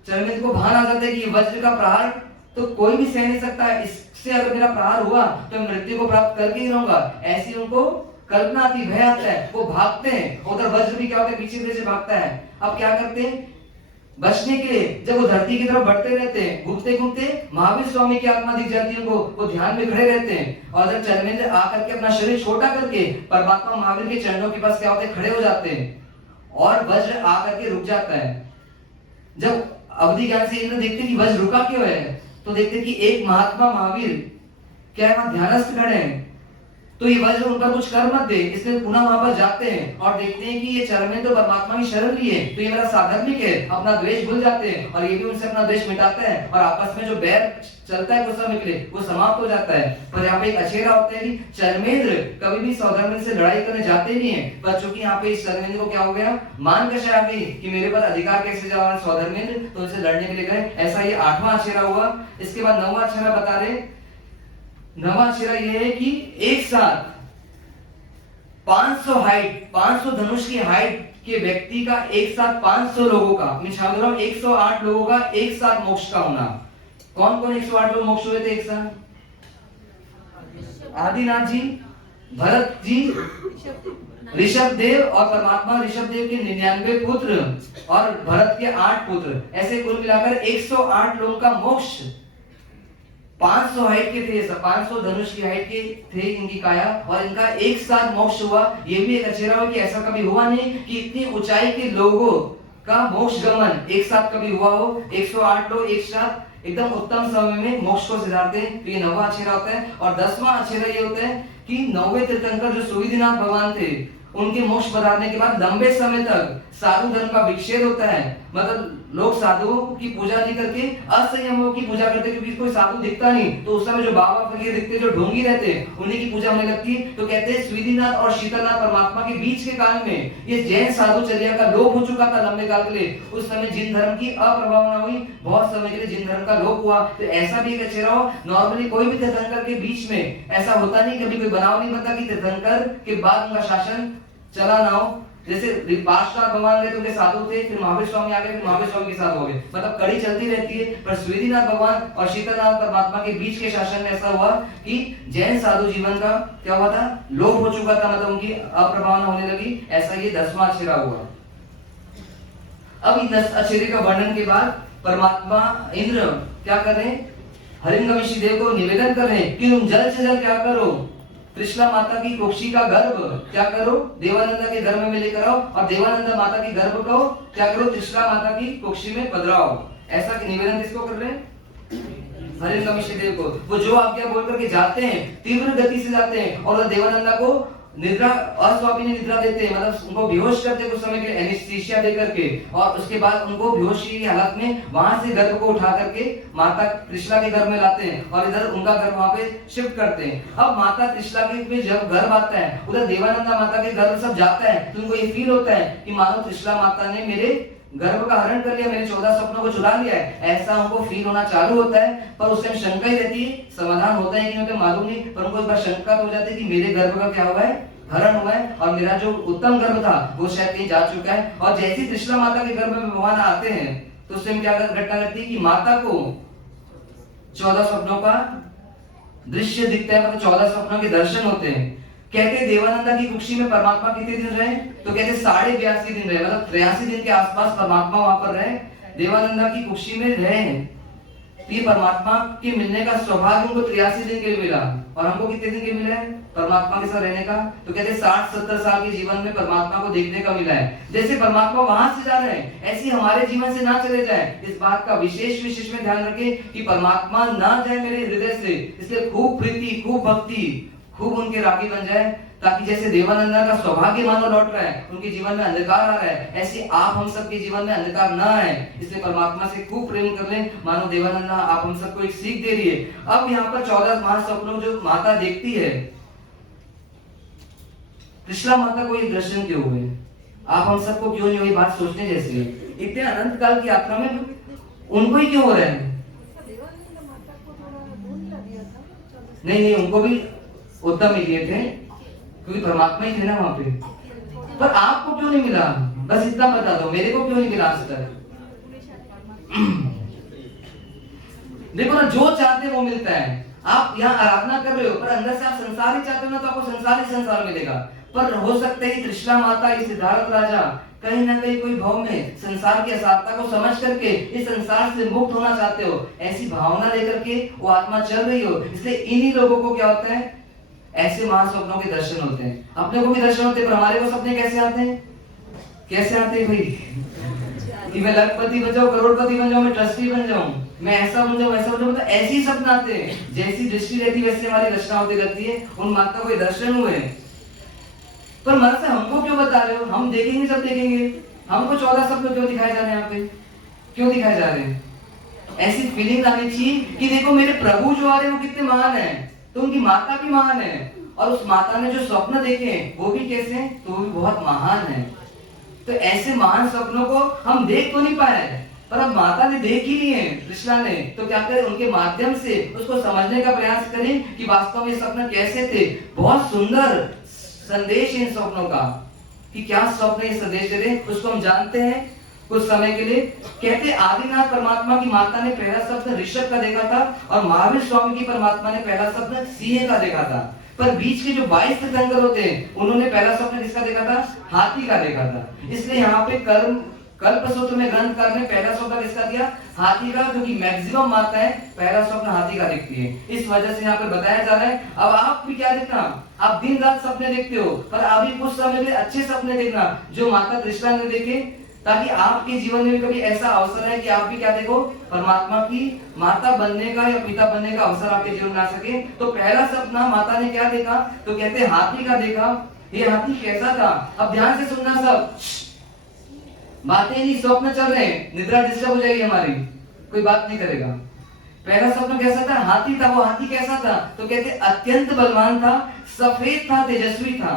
चर्मेंद्र को भान आ जाता है कि ये वज्र का प्रहार तो कोई भी सह नहीं सकता है, इससे अगर मेरा प्रहार हुआ तो मैं मृत्यु को प्राप्त करके ही रहूंगा। ऐसी उनको कल्पना आती, भय आता है, वो भागते हैं। उधर वज्र भी क्या होता है, पीछे से भागता है। अब क्या करते हैं, बचने के लिए जब वो धरती की तरफ बढ़ते रहते हैं, घूमते घूमते महावीर स्वामी की आत्मा दिख जाती है उनको, वो ध्यान में खड़े रहते हैं। और जब चर्मेंद्र आकर के अपना शरीर छोटा करके परमात्मा महावीर के चरणों के पास क्या होते हैं, खड़े हो जाते हैं और वज्र आकर के रुक जाता है। जब अवधि ज्ञान से इंद्र देखते कि वज्र रुका क्यों है, तो देखते कि एक महात्मा महावीर क्या वहां ध्यानस्थ खड़े हैं, तो ये वज्र उनका कुछ कर मत दे, इसलिए पुनः वहां पर जाते हैं और देखते हैं कि ये चर्मेंद्र तो परमात्मा की शरण लिए, तो ये मेरा साधर्मिक है, अपना द्वेष भूल जाते हैं और ये भी उनसे अपना द्वेष मिटाते हैं और आपस में जो बैर चलता है कुछ समय के लिए वो समाप्त हो जाता है। पर यहाँ पे एक अछेरा होता है कि चर्मेंद्र कभी भी सौधर्मेंद्र से लड़ाई करने जाते नहीं है, पर चूंकि यहाँ पे इस चर्मेंद्र को क्या हो गया, मान कषाय आ गई कि मेरे पर अधिकार कैसे जा सौधर्मेंद्र, तो उनसे लड़ने के लिए गए। ऐसा ये 8वां अछेरा हुआ। इसके बाद 9वां अछेरा बता रहे, 9वां अछेरा ये है कि एक साथ 500 हाइट, 500 धनुष की हाइट के व्यक्ति का एक साथ 500 लोगों का, मैं छाप रहा हूं 108 लोगों का एक साथ मोक्ष का होना। कौन कौन 108 लोग मोक्ष हुए थे एक साथ? आदिनाथ जी, भरत जी, ऋषभ देव और परमात्मा ऋषभ देव के 99 पुत्र और भरत के 8 पुत्र, ऐसे कुल मिलाकर 108 लोगों का मोक्ष। 500 हाइट के थे, 500 धनुष की हाइट के थे इनकी काया और इनका एक साथ मोक्ष हुआ। ये भी एक अचेरा हो कि ऐसा कभी हुआ नहीं कि इतनी ऊंचाई के लोगों का मोक्ष गमन एक साथ कभी हुआ हो। 108 लोग एक साथ एकदम उत्तम समय में मोक्ष को सिधारते हैं, तो ये 9वां अछेरा होता है। और 10वां अछेरा ये होता है कि 9वें तीर्थंकर जो सुविधिनाथ भगवान थे, उनके मोक्ष पधारने के बाद लंबे समय तक साधु धर्म का विच्छेद होता है। मतलब लोग साधुओं की पूजा नहीं करके असंयमों की पूजा करते, क्योंकि कोई साधु दिखता नहीं, तो उस समय जो बाबा फकीर दिखते, जो ढोंगी रहते, उन्हीं की पूजा होने लगती है। तो कहते हैं स्वीदिनाथ और शीतलनाथ परमात्मा के बीच के काल में ये जैन साधुचर्या का लोप हो चुका था लंबे काल के लिए। उस समय जिन धर्म की अप्रभावना हुई, बहुत समय के लिए जिन धर्म का लोप हुआ। तो ऐसा भी एक अचेरा हो, नॉर्मली कोई भी तीर्थंकर के बीच में ऐसा होता नहीं, कभी कोई बनाव नहीं बनता कि तीर्थंकर के बाद उनका शासन चला ना हो। जैसे पार्श्वनाथ भगवान गए तो उनके साधु थे, फिर महावीर स्वामी आ गए, फिर महावीर स्वामी के साथ हो गए, मतलब कड़ी चलती रहती है। पर स्वीदिनाथ भगवान और शीतलनाथ परमात्मा के बीच के शासन में ऐसा हुआ कि जैन साधु जीवन का क्या हुआ था, लोप हो चुका था, मतलब उनकी अप्रभावना होने लगी। ऐसा ये 10वां अछेरा हुआ। अब इस 10 अछेरे का वर्णन के बाद परमात्मा इंद्र क्या कर रहे हैं, हरिंद्रवंशी देव को निवेदन कर रहे हैं कि तुम जल्द से जल्द क्या करो, त्रिशला माता की कुक्षी का गर्भ क्या करो, देवानंदा के गर्भ में लेकर आओ और देवानंदा माता की गर्भ को क्या करो, त्रिशला माता की कुक्षी में पधराओ। ऐसा निवेदन किसको कर रहे हैं, हरिंद्रवंशी देव को। वो जो आज्ञा बोल करके जाते हैं, तीव्र गति से जाते हैं और देवानंदा को निद्रा अस्वाभिनी निद्रा देते हैं, मतलब उनको बेहोश करते कुछ समय के लिए एनेस्थीसिया दे करके, और उसके बाद उनको बेहोशी की हालत में वहां से गर्भ को उठा करके माता त्रिशला के गर्भ में लाते हैं और इधर उनका गर्भ वहां पे शिफ्ट करते हैं। अब माता त्रिशला के में जब गर्भ आता है, उधर देवानंदा माता के गर्भ सब जाता है, तो उनको ये फील होता है कि मानो त्रिशला माता ने मेरे गर्भ का हरण कर लिया, मेरे 14 सपनों को चुरा लिया है, ऐसा उनको फील होना चालू होता है। पर उस टाइम शंका ही रहती है, समाधान होता है कि नहीं होता मालूम नहीं, पर उनको एक बार शंका हो जाती है कि मेरे गर्भ का क्या हुआ है, हरण हुआ है और मेरा जो उत्तम गर्भ था वो शायद कहीं जा चुका है। और जैसे त्रिशला माता के गर्भ में भगवान आते हैं तो उस टाइम क्या घटना घटती है कि माता को 14 सपनों का दृश्य दिखता है, मतलब 14 सपनों के दर्शन होते हैं। कहते देवानंदा की कुक्षी में परमात्मा कितने दिन रहे, तो कहते 82.5 दिन रहे, मतलब 83 दिन के आसपास परमात्मा वहां पर रहे, देवानंदा की कुक्षी में रहे हैं। ये परमात्मा के मिलने का सौभाग्य उनको 83 दिन के लिए मिला, और हमको कितने दिन के मिला है परमात्मा के साथ रहने का, तो कहते 60-70 साल के जीवन में परमात्मा को देखने का मिला है। जैसे परमात्मा वहां से जा रहे हैं, ऐसे हमारे जीवन से ना चले जाए, इस बात का विशेष में ध्यान रखें कि परमात्मा ना जाए मेरे हृदय से। इसलिए खूब प्रीति, खूब भक्ति, खूब उनके रागी बन जाए, ताकि जैसे देवानंदा का सौभाग्य मानो लौट रहा है, उनके जीवन में अंधकार आ रहा है, ऐसे आप हम सबके जीवन में अंधकार ना आए। इसलिए परमात्मा से खूब प्रेम कर लें। मानो देवानंदा आप हम सबको एक सीख दे रही है। अब यहाँ पर 14 महासपनों जो माता देखती है, त्रिशला माता को ये दर्शन क्यों हुए, आप हम सबको क्यों नहीं हुई, बात सोचने जैसी है। इतने अनंत काल की यात्रा में उनको ही क्यों हो रहा है? नहीं, उनको भी उत्तम ही दिए थे, क्योंकि परमात्मा ही थे ना वहां पे। पर आपको क्यों नहीं मिला, बस इतना बता दो, मेरे को क्यों नहीं मिला आज तक? देखो ना, जो चाहते वो मिलता है। आप यहाँ आराधना कर रहे हो, पर अंदर से आप संसार ही चाहते हो ना, तो आपको संसार ही संसार मिलेगा। पर हो सकता है त्रिशला माता, ये सिद्धार्थ राजा कहीं ना कहीं कोई भाव में संसार की असारता को समझ करके इस संसार से मुक्त होना चाहते हो, ऐसी भावना लेकर के वो आत्मा चल रही हो। इसलिए इन्हीं लोगों को क्या होता है, ऐसे महास्वप्नों के दर्शन होते हैं। अपने को भी दर्शन होते हैं, पर हमारे को सपने कैसे आते हैं? कैसे आते हैं भाई? कि मैं लखपति बन जाऊं, करोड़पति बन जाऊं, मैं ट्रस्टी बन जाऊं, मैं ऐसा बन जाऊं, वैसा बन जाऊं, मतलब ऐसे ही सपने आते हैं। जैसी दृष्टि रहती है वैसे हमारी रचना होती रहती है। उन माता को दर्शन हुए, पर मन से हमको क्यों बता रहे हो? हम देखेंगे, सब देखेंगे। हमको 14 सपने क्यों दिखाए जा रहे हैं? यहाँ पे क्यों दिखाए जा रहे हैं? ऐसी फीलिंग आनी चाहिए कि देखो मेरे प्रभु जो आ रहे हैं वो कितने महान है, तो उनकी माता भी महान है, और उस माता ने जो स्वप्न देखे वो भी कैसे हैं, तो वो भी बहुत महान है। तो ऐसे महान सपनों को हम देख तो नहीं पाए, पर अब माता ने देख ही लिए त्रिशला ने, तो क्या करें, उनके माध्यम से उसको समझने का प्रयास करें कि वास्तव में स्वप्न कैसे थे। बहुत सुंदर संदेश इन स्वप्नों का, कि क्या स्वप्न ये संदेश दे रहे हैं, उसको हम जानते हैं कुछ समय के लिए। कहते आदिनाथ परमात्मा की माता ने पहला स्वप्न ऋषभ का देखा था, और महावीर स्वामी की परमात्मा ने पहला स्वप्न सिंह का देखा था। पर बीच के जो 22 तीर्थंकर होते हैं, उन्होंने पहला स्वप्न किसका देखा था? हाथी का देखा था। इसलिए यहाँ पे कल्पसूत्र में ग्रंथकार ने पहला स्वप्न किसका दिया? हाथी का, क्योंकि मैक्सिमम माताएं पहला स्वप्न हाथी का देखती है। इस वजह से यहाँ पर बताया जा रहा है। अब आप भी क्या देखना, आप दिन रात सपने देखते हो, पर अभी कुछ समय के लिए अच्छे सपने देखना जो माता त्रिशला ने देखे, ताकि आपके जीवन में कभी ऐसा अवसर है कि आप भी क्या देखो, परमात्मा की माता बनने का या पिता बनने का अवसर आपके जीवन में आ सके। तो पहला सपना माता ने क्या देखा, तो कहते हाथी का देखा। ये हाथी कैसा था? अब ध्यान से सुनना सब, बातें नहीं, स्वप्न चल रहे हैं, निद्रा डिस्टर्ब हो जाएगी हमारी, कोई बात नहीं करेगा। पहला स्वप्न कैसा था? हाथी था। वो हाथी कैसा था? तो कहते अत्यंत बलवान था, सफेद था, तेजस्वी था,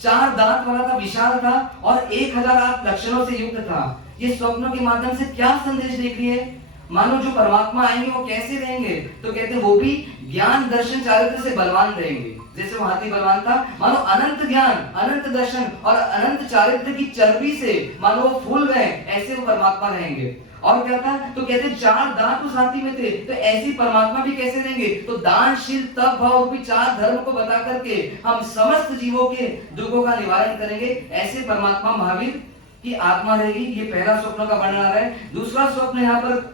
4 दांत वाला था, विशाल था, और 1008 लक्षणों से युक्त था। ये स्वप्नों के माध्यम से क्या संदेश देख रही है? मानो जो परमात्मा आएंगे वो कैसे रहेंगे, तो कहते वो भी ज्ञान दर्शन चारित्र से बलवान रहेंगे। जैसे वो हाथी बलवान था, मानो अनंत ज्ञान, अनंत दर्शन और अनंत चारित्र की चर्बी से मानो वो फूल रहे, ऐसे वो परमात्मा रहेंगे। और क्या था? तो कहते 4 दांत उस हाथी में थे, तो ऐसी परमात्मा भी कैसे रहेंगे? तो दानशील, तप, भाव रूपी 4 धर्म को बता करके हम समस्त जीवों के दुखों का निवारण करेंगे। ऐसे परमात्मा महावीर की आत्मा रहेगी। ये पहला स्वप्न का वर्णन आ रहा है। दूसरा स्वप्न यहाँ पर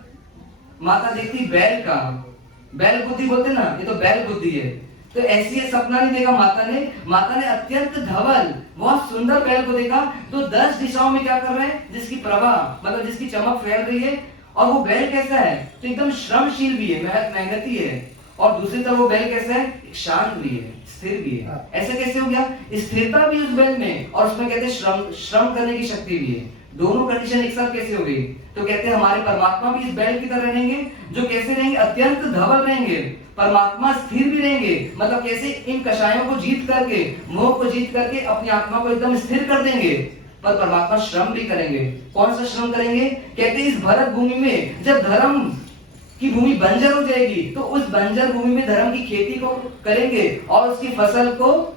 माता देखती बैल का, बैल बुद्धि बोलते ना, ये तो बैल बुद्धि है। तो ऐसी सपना नहीं देखा माता ने अत्यंत धवल, बहुत सुंदर बैल को देखा, तो 10 दिशाओं में क्या कर रहे हैं, जिसकी प्रभा मतलब जिसकी चमक फैल रही है। और वो बैल कैसा है? तो एकदम श्रमशील भी है, मेहनती है, और दूसरी तरफ वो बैल कैसा है? शांत भी है, स्थिर भी है। ऐसा कैसे हो गया? स्थिरता भी उस बैल में, और उसमें कहते हैं श्रम करने की शक्ति भी है। दोनों कंडीशन एक साथ कैसे हो गई? तो कहते हैं हमारे परमात्मा भी इस बैल की तरह रहेंगे, जो कैसे रहेंगे? अत्यंत धवल रहेंगे। परमात्मा स्थिर भी रहेंगे, मतलब कैसे? इन कषायों को जीत करके, मोह को जीत करके अपनी आत्मा को एकदम स्थिर कर देंगे। पर परमात्मा श्रम भी करेंगे। कौन सा श्रम करेंगे? कहते इस भरत भूमि में जब धर्म की भूमि बंजर हो जाएगी, तो उस बंजर भूमि में धर्म की खेती को करेंगे, और उसकी फसल को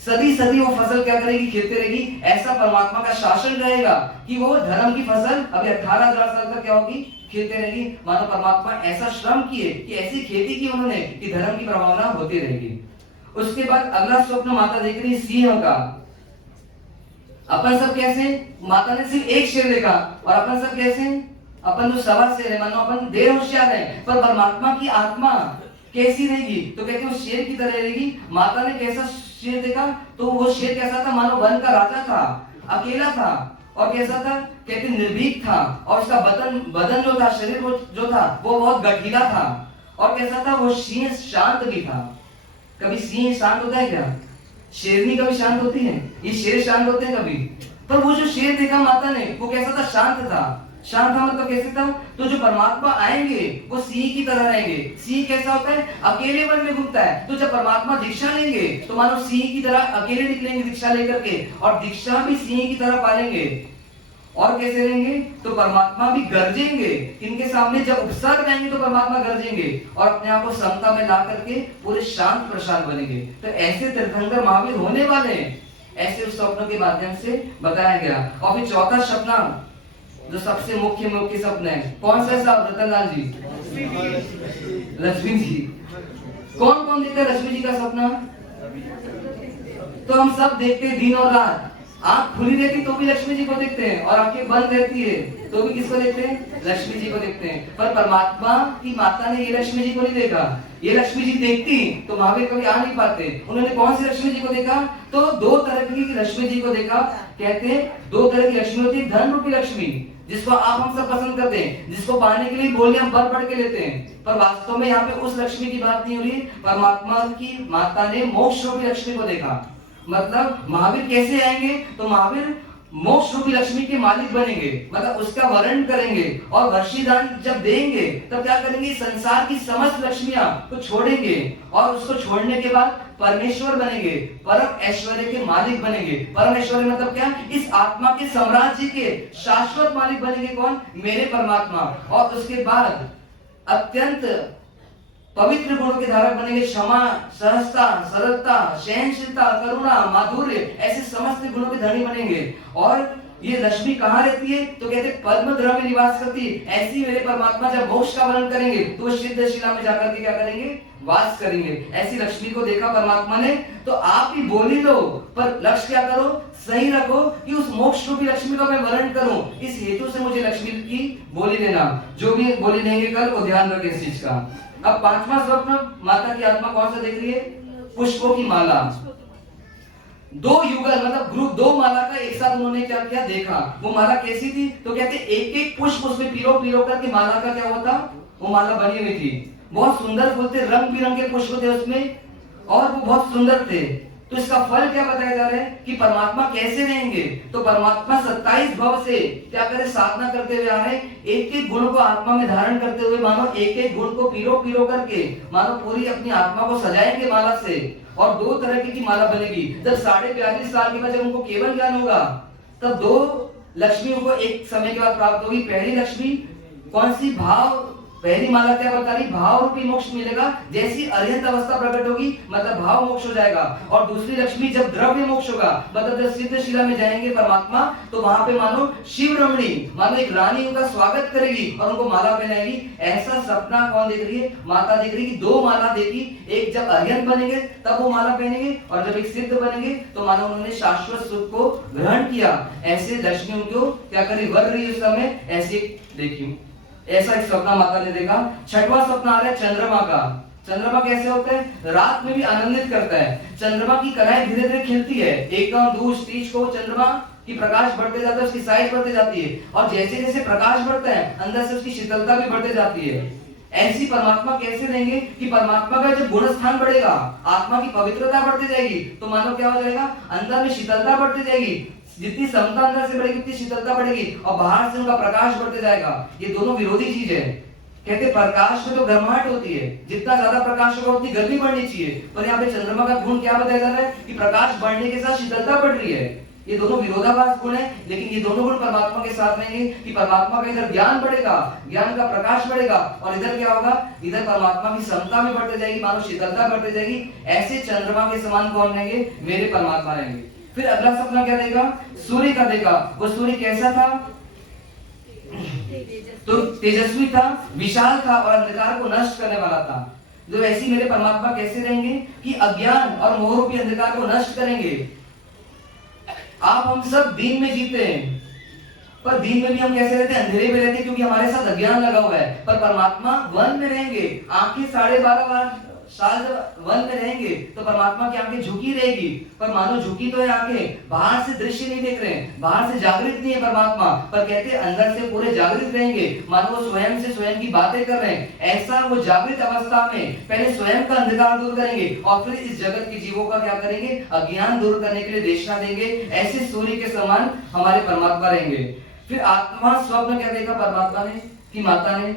सदी सदी वो फसल क्या करेगी? खेलते रहेगी। ऐसा परमात्मा का शासन रहेगा कि वो धर्म की फसल अभी 18,000 साल तक क्या होगी? खेलते रहेगी। मानो परमात्मा ऐसा श्रम किए कि ऐसी खेती की उन्होंने कि धर्म की प्रभावना होती रहेगी। उसके बाद अगला स्वप्न माता देख रही सिंह का। अपन सब कैसे? माता ने सिर्फ एक शेर देखा, और अपन सब कैसे? अपन तो 1.25 शेर है, मानो अपन देर होशियार है, पर परमात्मा की आत्मा कैसी रहेगी? तो कहते वो शेर की तरह रहेगी। माता ने कैसा शेर देखा? तो वो शेर कैसा था? मानो वन का राजा था, अकेला था, और कैसा था? कहते निर्भीक था, और उसका बदन जो था, शरीर जो था वो बहुत गठीला था, और कैसा था? वो शांत भी था। कभी सिंह शांत होता है क्या? शेरनी कभी शांत होती है? ये शेर शांत होते हैं कभी? पर वो जो शेर देखा माता ने, वो कैसा था? शांत था। शांत था मतलब कैसे था? तो जो परमात्मा आएंगे वो सिंह की तरह रहेंगे। सिंह कैसा होता है? अकेले वन में घूमता है। तो जब परमात्मा दीक्षा लेंगे तो मानो सिंह की तरह अकेले निकलेंगे दीक्षा लेकर के, और दीक्षा भी सिंह की तरह पालेंगे। और कैसे रहेंगे? तो परमात्मा भी गरजेंगे। इनके सामने जब उपसर्ग आएंगे तो परमात्मा गरजेंगे और अपने आप को समता में ला करके पूरे शांत प्रशांत बनेंगे। तो ऐसे तीर्थंकर महावीर होने वाले हैं, ऐसे उस स्वप्न के माध्यम से बताया गया। और फिर चौथा सपना जो सबसे मुख्य सपना है, कौन सा है साहब? रतनलाल जी, लक्ष्मी जी। कौन कौन देखता है लक्ष्मी जी का सपना? तो हम सब देखते हैं दिन और रात। आंख खुली रहती तो भी लक्ष्मी जी को देखते हैं, और आंखें बंद रहती है तो भी किसको देखते हैं? लक्ष्मी जी को देखते हैं। पर परमात्मा की माता ने ये लक्ष्मी जी को नहीं देखा। ये लक्ष्मी जी देखती तो महावीर कभी आ नहीं पाते। उन्होंने कौन सी लक्ष्मी जी को देखा? तो दो तरह की लक्ष्मी जी को देखा। कहते हैं दो तरह की लक्ष्मी होती है, धन रूपी लक्ष्मी, जिसको आप हम सब पसंद करते हैं, जिसको पाने के लिए बोलियां बढ़ बढ़ के लेते हैं। पर वास्तव में यहाँ पे उस लक्ष्मी की बात नहीं हो रही। परमात्मा की माता ने मोक्ष रूपी लक्ष्मी को देखा। मतलब महावीर कैसे आएंगे? तो महावीर मोक्ष रूपी लक्ष्मी के मालिक बनेंगे, मतलब उसका वर्ण करेंगे। और वर्षीदान जब देंगे तब क्या करेंगे? संसार की समस्त लक्ष्मियां को छोड़ेंगे, और उसको छोड़ने के बाद परमेश्वर बनेंगे, परम ऐश्वर्य के मालिक बनेंगे। परम ऐश्वर्य मतलब क्या? इस आत्मा के साम्राज्य के शाश्वत मालिक बनेंगे। कौन? मेरे परमात्मा। और उसके बाद अत्यंत पवित्र गुणों के धारक बनेंगे। क्षमा, सहजता, सरलता, सहनशीलता, करुणा, माधुर्य, ऐसे समस्त गुणों के धनी बनेंगे। और ये लक्ष्मी कहाँ रहती है? तो कहते पद्म द्रव में निवास करती है। ऐसी मेरे परमात्मा जब मोक्ष का वर्णन करेंगे तो वो सिद्ध शिला में जाकर के क्या करेंगे? वास करेंगे। ऐसी लक्ष्मी को देखा परमात्मा ने। तो आप भी बोली लो, पर लक्ष्य क्या करो? सही रखो कि उस मोक्ष रूपी लक्ष्मी का मैं वर्णन करूं। इस हेतु से मुझे लक्ष्मी की बोली लेना। जो भी बोली लेंगे कल वो ध्यान रखें इस चीज का। अब पांचवा स्वप्न, माता की आत्मा कौन सा देख रही है? पुष्पों की माला। दो युगल मतलब ग्रुप, दो माला का एक साथ उन्होंने क्या किया? देखा। वो माला कैसी थी? तो कहते एक एक पुष्प उसमें पीरो पीरो करके माला का क्या होता? वो माला बनी हुई थी। बहुत सुंदर फूल थे, रंग बिरंगे पुष्प थे उसमें, और वो बहुत सुंदर थे। तो इसका फल क्या बताया जा रहा है कि परमात्मा कैसे रहेंगे? तो परमात्मा 27 भव से क्या करे? साधना करते हुए आ रहे, एक एक गुण को आत्मा में धारण करते हुए, मानो एक एक गुण को पीरो पीरो करके मानो पूरी अपनी आत्मा को सजाएंगे माला से। और दो तरह की माला बनेगी। जब 42.5 साल के बाद जब उनको केवल ज्ञान होगा तब दो लक्ष्मियों को एक समय के बाद प्राप्त होगी। पहली लक्ष्मी कौन सी? भाव। पहली माला क्या बता रही? भाव रूपी मोक्ष मिलेगा। जैसी अरिहंत अवस्था प्रकट होगी मतलब भाव मोक्ष हो जाएगा। और दूसरी लक्ष्मी जब द्रव्य मोक्ष होगा, मतलब जब सिद्ध शिला में जाएंगे परमात्मा, तो वहां पे मानो शिव रमणी, मानो एक रानी उनका स्वागत करेगी और उनको माला पहनाएगी। ऐसा सपना कौन देख रही है? माता देख रही है। दो माला देखी, एक जब अरिहंत बनेंगे तब वो माला पहनेंगे, और जब एक सिद्ध बनेंगे तो मानो उन्होंने शाश्वत सुख को ग्रहण किया। ऐसे लक्ष्मी उनको क्या करे? वर रही है उस समय। ऐसे देखी, ऐसा एक सपना माता ने देखा। छठवां सपना आ रहा है चंद्रमा का। चंद्रमा कैसे होता है? रात में भी आनंदित करता है। चंद्रमा की कलाएं धीरे धीरे खिलती है। एकदम दूर तीज को चंद्रमा की प्रकाश बढ़ते जाता है, उसकी साइज बढ़ती जाती है, और जैसे जैसे प्रकाश बढ़ता है अंदर से उसकी शीतलता भी बढ़ती जाती है। ऐसी परमात्मा कैसे रहेंगे कि परमात्मा का जब गुण स्थान बढ़ेगा, आत्मा की पवित्रता बढ़ती जाएगी, तो मानो क्या हो जाएगा? अंदर में शीतलता बढ़ती जाएगी। जितनी समता अंदर से बढ़ेगी उतनी शीतलता बढ़ेगी, और बाहर से उनका प्रकाश बढ़ते जाएगा। ये दोनों विरोधी चीज है। कहते प्रकाश में तो गर्माहट होती है, जितना ज्यादा प्रकाश होगा उतनी गर्मी बढ़नी चाहिए। पर यहाँ पे चंद्रमा का गुण क्या बताया जा रहा है कि प्रकाश बढ़ने के साथ शीतलता बढ़ रही है। ये दोनों विरोधाभास गुण है, लेकिन ये दोनों गुण परमात्मा के साथ रहेंगे कि परमात्मा का इधर ज्ञान बढ़ेगा, ज्ञान का प्रकाश बढ़ेगा, और इधर क्या होगा? इधर परमात्मा की समता में बढ़ते जाएगी, मानो शीतलता बढ़ते जाएगी। ऐसे चंद्रमा के समान कौन रहेंगे? मेरे परमात्मा रहेंगे। फिर अगला सपना क्या देखा? सूर्य का देखा। वो सूर्य कैसा था? तो तेजस्वी था, विशाल था, और अंधकार को नष्ट करने वाला था। जो ऐसी मेरे परमात्मा कैसे रहेंगे कि अज्ञान और मोह रूपी अंधकार को नष्ट करेंगे। आप हम सब दिन में जीते हैं, पर दिन में भी हम कैसे रहते हैं? अंधेरे में रहते हैं, क्योंकि हमारे साथ अज्ञान लगा हुआ है। पर परमात्मा वन में रहेंगे, आंखें 12:30 साल जब वन में रहेंगे तो परमात्मा की आंखें झुकी रहेगी, पर मानो झुकी तो है आंखें, बाहर से दृश्य नहीं देख रहे हैं, बाहर से जागृत नहीं है परमात्मा, पर कहते हैं अंदर से पूरे जागृत रहेंगे, मानो वो स्वयं से स्वयं की बातें कर रहे हैं। ऐसा वो जागृत अवस्था में पहले स्वयं का अंधकार दूर करेंगे और फिर इस जगत के जीवों का क्या करेंगे, अज्ञान दूर करने के लिए देशना देंगे। ऐसे सूर्य के समान हमारे परमात्मा रहेंगे। फिर आत्मा स्वप्न क्या देखा परमात्मा ने कि माता ने,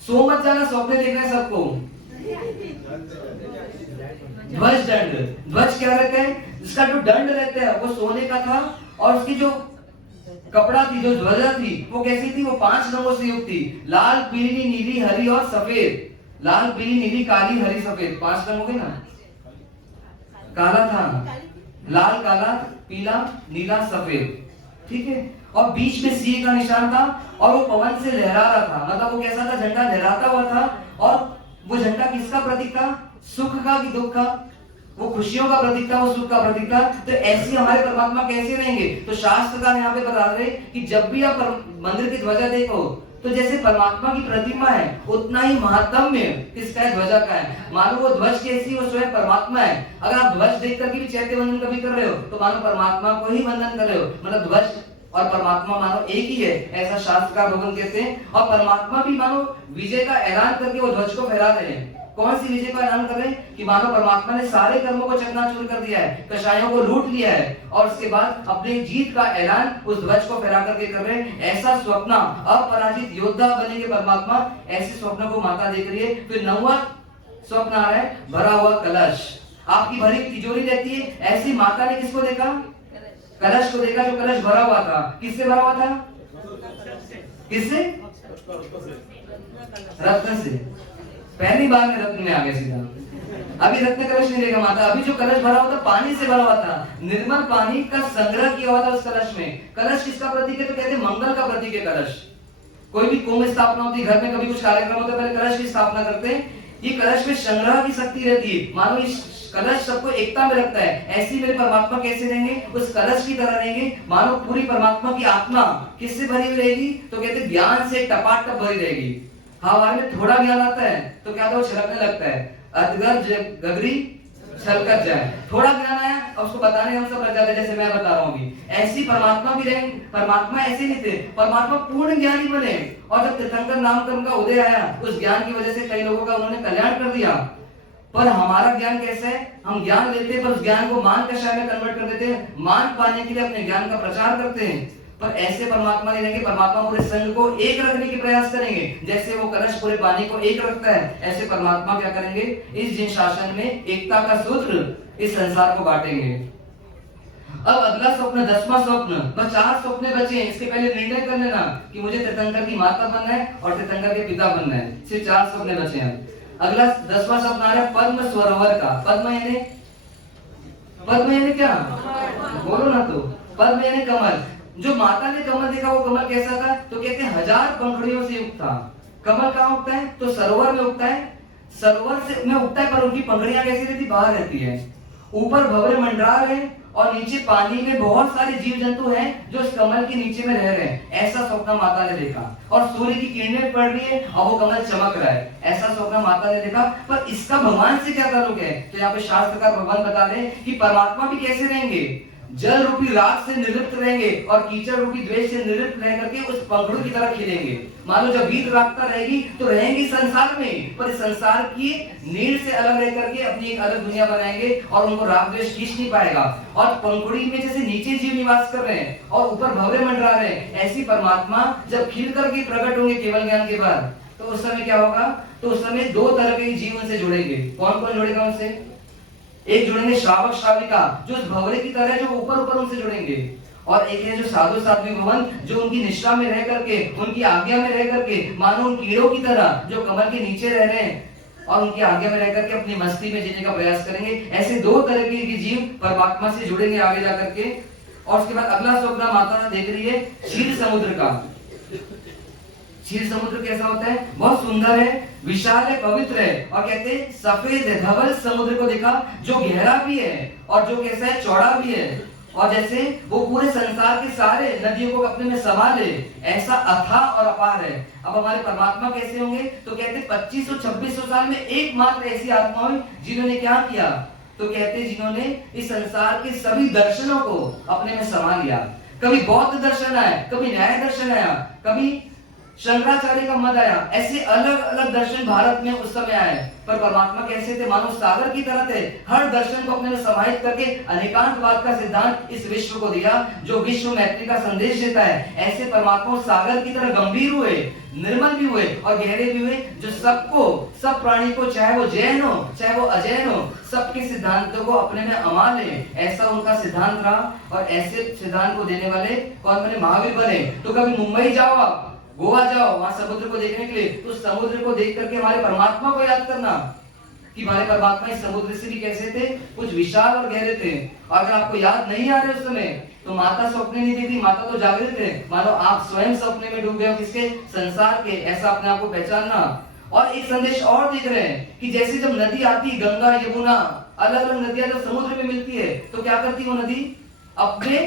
सो मत जाना, स्वप्न देख रहे हैं सबको। ध्वज दंड, ध्वज क्या रहता है, जिसका जो दंड रहता है वो सोने का था, और उसकी जो कपड़ा थी, जो ध्वजा थी, वो कैसी थी, वो 5 रंगों से युक्त थी, लाल पीली नीली हरी और सफेद। लाल पीली नीली काली हरी सफेद, 5 रंग हो गए ना। काला था, लाल काला पीला नीला सफेद, ठीक है। और बीच में सिंह का निशान था और वो पवन से लहरा रहा था, मतलब वो कैसा था, झंडा लहराता हुआ था। और वो झंडा किसका प्रतीक था, सुख का कि दुख का, वो खुशियों का प्रतीक था, वो सुख का प्रतीक था। तो ऐसे हमारे परमात्मा कैसे रहेंगे, तो शास्त्रकार यहाँ पे बता रहे कि जब भी आप मंदिर की ध्वजा देखो तो जैसे परमात्मा की प्रतिमा है उतना ही महात्म्य किसका है, ध्वजा का है। मानो वो ध्वज कैसी, वो स्वयं परमात्मा है। अगर आप ध्वज देख करके भी चैत्य वंदन कभी कर रहे हो तो मानो परमात्मा को ही वंदन कर रहे हो, मतलब ध्वज और परमात्मा मानो एक ही है, ऐसा शास्त्रकार भगवान कहते हैं। और परमात्मा भी मानो विजय का ऐलान करके वो ध्वज को फहरा रहे हैं। कौन सी विजय का ऐलान कर रहे हैं कि मानो परमात्मा ने सारे कर्मों को चकनाचूर कर दिया है, कषायों को लूट लिया है, और उसके बाद अपनी जीत का ऐलान उस ध्वज को फहरा करके कर रहे हैं। ऐसा स्वप्न, अपराजित योद्धा बनेंगे परमात्मा, ऐसे स्वप्न को माता देख रही है। फिर 9वां स्वप्न आ रहा है, भरा हुआ कलश। आपकी भरी तिजोरी रहती है, ऐसी माता ने किसको देखा, कलश को देखा, जो कलश भरा हुआ था। किससे भरा हुआ था, किससे, रत्न से। पहली बार में रत्न में आ गए सीधा। अभी रत्न कलश नहीं देखा माता, अभी जो कलश भरा हुआ था पानी से भरा हुआ था, निर्मल पानी का संग्रह किया हुआ था उस कलश में। कलश किसका प्रतीक है, तो कहते हैं मंगल का प्रतीक है कलश। कोई भी कुंभ स्थापना होती है, घर में कभी कुछ कार्यक्रम होता है, पहले कलश की स्थापना करते हैं। ये कलश में संग्रह की शक्ति रहती है, मानो इस कलश सबको एकता में रखता है। ऐसी मेरे परमात्मा कैसे रहेंगे, उस कलश की तरह रहेंगे। मानो पूरी परमात्मा की आत्मा किससे भरी हुई रहेगी, तो कहते ज्ञान से टपाटप भरी रहेगी। हमारे में थोड़ा ज्ञान आता है तो क्या वो छलकने लगता है, अदगर गगरी छलकत जाए। थोड़ा ज्ञान आया और उसको बताने हम सब लग जाते, जैसे मैं बता रहा हूँ। ऐसी परमात्मा भी रहेंगे। परमात्मा ऐसे नहीं थे, परमात्मा पूर्ण ज्ञानी बने, और जब तीर्थंकर नामकरण का उदय आया, उस ज्ञान की वजह से कई लोगों का उन्होंने कल्याण कर दिया। पर हमारा ज्ञान कैसा है, हम ज्ञान लेते हैं पर उस ज्ञान को मान कषाय में कन्वर्ट कर देते हैं, मान पाने के लिए अपने ज्ञान का प्रचार करते हैं। पर ऐसे परमात्मा नहीं रहेंगे। परमात्मा पूरे संघ को एक रखने के प्रयास करेंगे, जैसे वो कलश पूरे पानी को एक रखता है, ऐसे परमात्मा क्या करेंगे, इस जिन शासन में एकता का सूत्र इस संसार को बांटेंगे। अब अगला स्वप्न, 10वां स्वप्न। बस 4 स्वप्न बचे हैं। इसके पहले निर्णय कर लेना कि मुझे तीर्थंकर की माता बनना है और तीर्थंकर के पिता बनना है। सिर्फ 4 स्वप्न बचे हैं। अगला 10वां स्वप्न आ रहा है पद्म सरोवर का। पद्म यानी क्या, बोलो ना, तो पद्म यानी कमल। जो माता ने कमल देखा वो कमल कैसा था, तो कहते हैं 1000 पंखुड़ियों से युक्त था। कमल कहाँ उगता है, तो सरोवर में उगता है। सरोवर से में उगता है, पर उनकी पंखुड़ियां कैसी रहती, बाहर रहती है। ऊपर भंवरे मंडरा रहे और नीचे पानी में बहुत सारे जीव जंतु हैं जो इस कमल के नीचे में रह रहे हैं। ऐसा स्वप्न माता ने देखा। और सूर्य की किरणें पड़ रही है और वो कमल चमक रहा है। ऐसा स्वप्न माता ने देखा। पर इसका भगवान से क्या ताल्लुक है, तो यहाँ पे शास्त्रकार भगवान बता रहे हैं कि परमात्मा भी कैसे रहेंगे, जल रूपी राग से निवृत्त रहेंगे और कीचड़ रूपी द्वेष से निवृत्त रह करके उस पंखुड़ी की तरह खिलेंगे। मानो जब वीत रागता रहेगी तो रहेंगी संसार में, पर संसार की नीड़ से अलग रह करके अपनी एक अलग दुनिया बनाएंगे और उनको राग द्वेष खींच नहीं पाएगा। और पंखुड़ी में जैसे नीचे जीव निवास कर रहे हैं और ऊपर भंवरे मंडरा रहे हैं, ऐसी परमात्मा जब खिल करके प्रकट होंगे केवल ज्ञान के बाद, तो उस समय क्या होगा, तो उस समय 2 तरह के जीवन से जुड़ेंगे। कौन कौन जुड़ेगा उनसे, एक जुड़ेंगे श्रावक श्राविका जो उस भंवरे की तरह जो ऊपर उनसे जुड़ेंगे, और एक है जो साधु साध्वी भवन जो उनकी निष्ठा में रह करके, उनकी आज्ञा में रह करके, मानो उन कीड़ों की तरह जो कमल के नीचे रह रहे हैं और उनकी आज्ञा में रह करके अपनी मस्ती में जीने का प्रयास करेंगे। ऐसे 2 तरह के जीव परमात्मा से जुड़ेंगे आगे जाकर के। और उसके बाद अगला स्वप्न माता देख रही है क्षीर समुद्र का। क्षीर समुद्र कैसा होता है, बहुत सुंदर है, विशाल है, पवित्र है, और कहते हैं सफेद है। धवल समुद्र को देखा जो गहरा भी है और जो कैसा है, चौड़ा भी है। और जैसे वो पूरे संसार के सारे नदियों को अपने में समा ले, ऐसा अथाह और अपार है। अब हमारे परमात्मा कैसे होंगे? तो कहते 2500-2600 साल में एकमात्र ऐसी आत्मा हुई जिन्होंने क्या किया? तो कहते जिन्होंने इस संसार के सभी दर्शनों को अपने में समा लिया। कभी बौद्ध दर्शन आया, कभी न्याय दर्शन आया, कभी शंकराचार्य का मत आया, ऐसे अलग अलग दर्शन भारत में उस समय आए। पर परमात्मा कैसे थे? मानो सागर की तरह थे। हर दर्शन को अपने में समाहित करके अनेकांतवाद का सिद्धांत इस विश्व को दिया, जो विश्व मैत्री का संदेश देता है। ऐसे परमात्मा सागर की तरह गंभीर हुए, निर्मल भी हुए और गहरे भी हुए, जो सबको, सब प्राणी को, चाहे वो जैन हो चाहे वो अजैन हो, सबके सिद्धांतों को अपने में अमा ले, ऐसा उनका सिद्धांत रहा। और ऐसे सिद्धांत को देने वाले कौन बने? महावीर बने। तो कभी मुंबई जाओ, आप गोवा जाओ, वहां समुद्र को देखने के लिए, तो समुद्र को देख करके हमारे परमात्मा को याद करना कि हमारे परमात्मा इस समुद्र से भी कैसे थे, कुछ विशाल और गहरे थे। और अगर आपको याद नहीं आ रहे उस समय, तो माता स्वप्न नहीं देखी, माता तो जागृत है, मानो आप स्वयं सपने में डूब गए हो, किसके? संसार के। ऐसा अपने आप को पहचानना। और एक संदेश और देख रहे हैं कि जैसे जब नदी आती, गंगा यमुना अलग अलग नदियां जब समुद्र में मिलती है, तो क्या करती वो नदी? अपने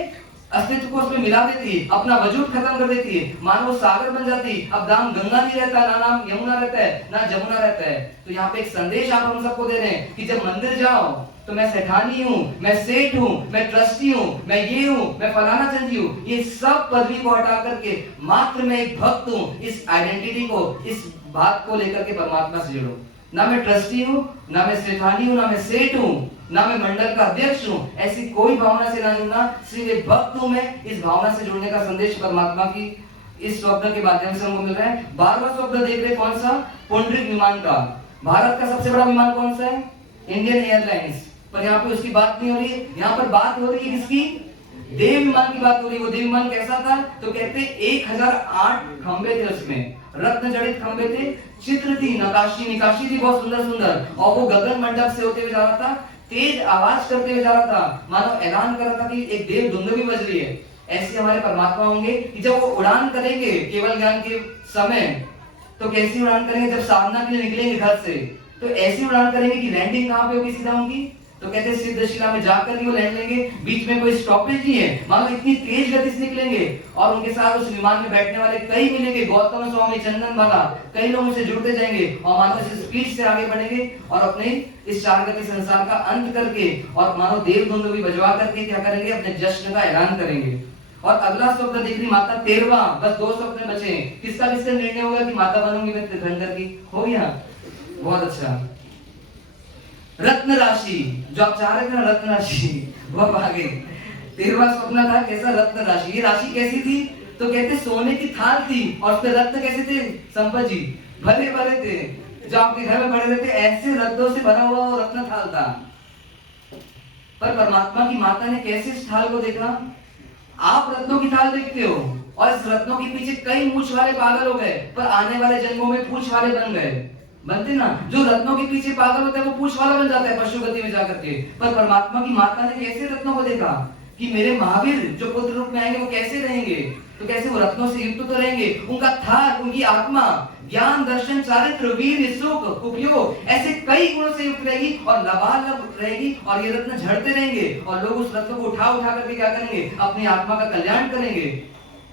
अस्तित्व को उसमें मिला देती है, अपना वजूद खत्म कर देती है, मानो वो सागर बन जाती है। अब नाम गंगा नहीं रहता, ना नाम यमुना रहता है, ना जमुना रहता है। तो यहाँ पे एक संदेश आप हम सबको दे रहे हैं कि जब मंदिर जाओ तो मैं सेठानी हूँ, मैं सेठ हूँ, मैं ट्रस्टी हूँ, मैं ये हूँ, मैं फलाना चंदी हूँ, ये सब पदवी को हटा करके मात्र मैं एक भक्त हूँ, इस आइडेंटिटी को, इस बात को लेकर के परमात्मा से जुड़ो। ना मैं ट्रस्टी हूँ, ना मैं सेठानी हूँ, ना मैं सेठ हूँ, ना मैं मंडल का अध्यक्ष हूँ, ऐसी कोई भावना से ना जुड़ना, सिर्फ एक भक्त हूँ मैं। इस भावना से जुड़ने का संदेश परमात्मा की इस स्वप्न के माध्यम से हमको मिल रहा है। 12वां स्वप्न देख रहे कौन सा? पुंडरीक विमान का। भारत का सबसे बड़ा विमान कौन सा है? Indian airlines. पर यहाँ पे उसकी बात नहीं हो रही है, यहाँ पर बात हो रही है किसकी? देव विमान की बात हो रही है। वो देव विमान कैसा था? तो कहते 1008 खंबे थे, उसमें रत्न जड़ित खंबे थे, चित्र थी, नकाशी निकाशी थी बहुत सुंदर सुंदर, और वो गगन मंडप से होते हुए जा रहा था, तेज आवाज करते हुए जा रहा था, मानो ऐलान कर रहा था कि एक देव धुन भी बज रही है। ऐसे हमारे परमात्मा होंगे कि जब वो उड़ान करेंगे केवल ज्ञान के समय, तो कैसी उड़ान करेंगे? जब साधना के लिए निकलेंगे घर से, तो ऐसी उड़ान करेंगे कि लैंडिंग कहाँ पे होगी सीधा उनकी? तो कहते हैं सिद्धशिला में जाकर के वो लैंड लेंगे, बीच में कोई स्टॉपेज नहीं है, मानो इतनी तेज गति से निकलेंगे। और उनके साथ उस विमान में बैठने वाले कई मिलेंगे, गौतम स्वामी, चंदन वाला, कई लोग उनसे जुड़ते जाएंगे और मानो इस स्पीड से आगे बढ़ेंगे और अपने इस चार गति संसार का अंत करके और मानो देव धुन भी बजवा करके क्या करेंगे? अपने जश्न का ऐलान करेंगे। और अगला स्वप्न देख रही माता 13वां, बस 2 स्वप्न बचे। किसका निर्णय होगा कि माता बनूंगी मैं तीर्थंकर की? हो गया, बहुत अच्छा। रत्न राशि, जो आप चाह रहे थे ना, रत्न राशि, वो अब आ गई। 13वां स्वप्न था कैसा? रत्न राशि। ये राशि कैसी थी? तो कहते सोने की थाल थी और उसके रत्न कैसे थे? संपत जी भले भले थे, जो आपके घर में पड़े रहते, ऐसे रत्नों से भरा हुआ वो रत्न थाल था। पर परमात्मा की माता ने कैसे इस थाल को देखा? आप रत्नों की थाल देखते हो और इस रत्नों के पीछे कई मूछ वाले पागल हो गए, पर आने वाले जन्मों में पूछ वाले बन गए। बनते ना, जो रत्नों के पीछे पागल होता है वो पूछ वाला बन जाता है पशु गति में जाकर के। पर परमात्मा की माता ने कैसे रत्नों को देखा कि मेरे महावीर जो पुत्र रूप में आएंगे वो कैसे रहेंगे? तो कैसे? वो रत्नों से युक्त तो रहेंगे, उनका थाल, उनकी आत्मा ज्ञान, दर्शन, चारित्र, वीर, सुख, उपयोग, ऐसे कई गुणों से युक्त रहेगी और लबालब रहेगी। और ये रत्न झड़ते रहेंगे और लोग उस रत्न को उठा उठा करके क्या करेंगे? अपनी आत्मा का कल्याण करेंगे।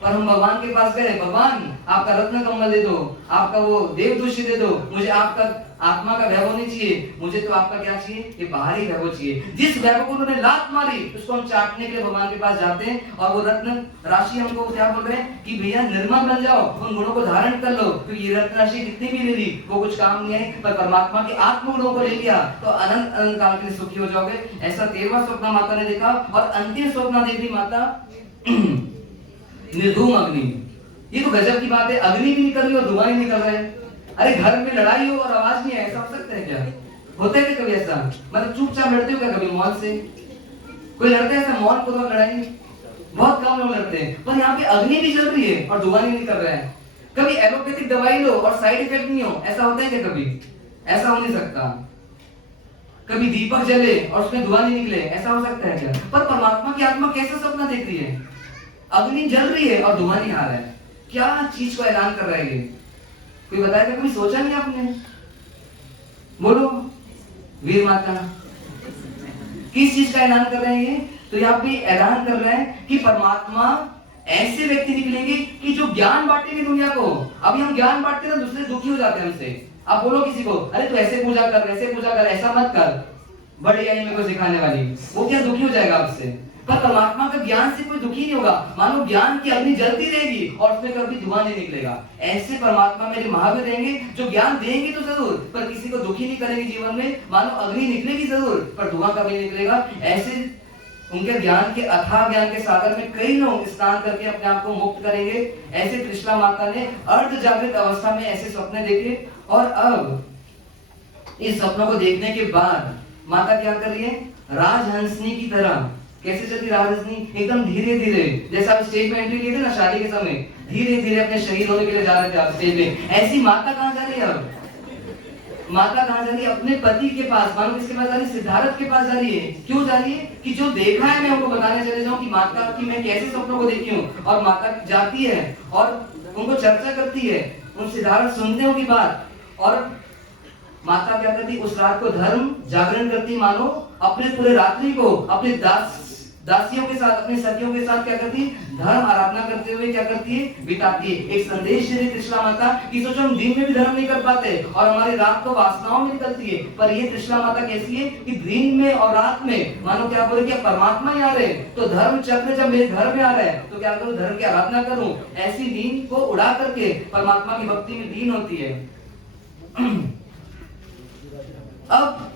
पर हम भगवान के पास गए, भगवान आपका रत्न कमल दे दो, आपका वो देव दूषित दे दो, मुझे आपका आत्मा का वैभव नहीं चाहिए, मुझे तो आपका क्या चाहिए? ये बाहरी वैभव चाहिए। जिस वैभव को उन्होंने लात मारी उसको हम चाटने के लिए भगवान के पास जाते हैं। और वो रत्न राशि हमको क्या बोल रहे हैं कि भैया निर्मल बन जाओ, उन गुणों को धारण कर लो, क्योंकि ये रत्न राशि कितनी भी ले ली वो कुछ काम नहीं है। पर परमात्मा के आत्म गुणों को ले लिया तो अनंत अनंत काल के लिए सुखी हो जाओगे। ऐसा 13वां स्वप्न माता ने देखा। और अंतिम स्वप्न देखी माता निर्धूम अग्नि। ये तो गजब की बात है, अग्नि भी निकल रही और धुआं ही निकल रहा है। अरे घर में लड़ाई हो और आवाज नहीं है, ऐसा हो सकता है क्या? होता है क्या कभी ऐसा? मतलब चुपचाप लड़ते हो क्या कभी मौन से? कोई लड़ता है ऐसा मौन को? तो लड़ाई बहुत कम लोग लड़ते हैं। पर यहाँ पे अग्नि भी जल रही है और धुआं नहीं निकल रहा है। कभी एलोपैथिक दवाई लो और साइड इफेक्ट नहीं हो, ऐसा होता है क्या कभी? ऐसा हो नहीं सकता। कभी दीपक जले और उसमें धुआं नहीं निकले, ऐसा हो सकता है क्या? पर परमात्मा की आत्मा कैसा सपना देख रही है? अग्नि जल रही है और धुआं नहीं आ रहा है। क्या चीज को ऐलान कर रहा है ये? कोई बताएगा? कभी सोचा नहीं आपने? बोलो वीर माता, किस चीज का ऐलान कर रहे हैं ये? तो यहाँ पे ऐलान कर रहे हैं कि परमात्मा ऐसे व्यक्ति निकलेंगे कि जो ज्ञान बांटेंगे दुनिया को। अभी हम ज्ञान बांटते हैं ना, दूसरे दुखी हो जाते हैं हमसे। आप बोलो किसी को, अरे तू ऐसे पूजा कर, वैसे पूजा कर, ऐसा मत कर, बड़ी आई मेरे को सिखाने वाली, वो क्या दुखी हो जाएगा आपसे। पर परमात्मा का ज्ञान से कोई दुखी नहीं होगा। मानो ज्ञान की अग्नि जलती रहेगी और उसमें कभी धुआं नहीं निकलेगा। ऐसे परमात्मा मेरे महावीर रहेंगे जो ज्ञान देंगे तो जरूर, पर किसी को दुखी नहीं करेंगे जीवन में। मानो अग्नि निकलेगी जरूर, पर धुआं कभी नहीं निकलेगा। ऐसे उनके ज्ञान के अथाह ज्ञान के सागर में कई लोग स्नान करके अपने आप को मुक्त करेंगे। ऐसे कृष्णा माता ने अर्ध जागृत अवस्था में ऐसे सपने देखे, और अब इस सपनों को देखने के बाद माता क्या कर रही है, राजहंसनी की तरह। कैसे चलती राजहंसनी, एकदम धीरे धीरे, जैसा आप स्टेज में एंट्री किए थे ना शादी के समय, धीरे धीरे अपने शहीद होने के लिए जा रहे थे आप स्टेज में, ऐसी माता कहाँ जा रही है अब? माता कहाँ जा रही है? अपने पति के पास। मानो किसके पास जा रही है? सिद्धार्थ के पास जा रही है। क्यों जा रही है? कि जो देखा है मैं उनको बताने चले जाऊं कि माता की मैं कैसे सपनों को देखी हूँ। और माता जाती है और उनको चर्चा करती है, उन सिद्धार्थ सुनते हो की बात, और माता क्या करती, उस रात को धर्म जागरण करती। मानो अपने पूरे रात्रि को अपने दासियों के साथ, अपने सखियों के साथ क्या करती, धर्म आराधना करते हुए क्या करती है, बिताती है। एक संदेश दे रही कृष्णा माता कि सोचो हम दिन में भी धर्म नहीं कर पाते और हमारी रात तो वासनाओं में निकलती है, पर ये कृष्णा माता कैसी है कि दिन में और रात में मानो क्या बोले कि परमात्मा ही आ रहे, तो धर्म चक्र जब मेरे घर में आ रहा है तो क्या करूं, धर्म की आराधना करूं। ऐसी नींद को उड़ा करके परमात्मा की भक्ति में लीन होती है। अब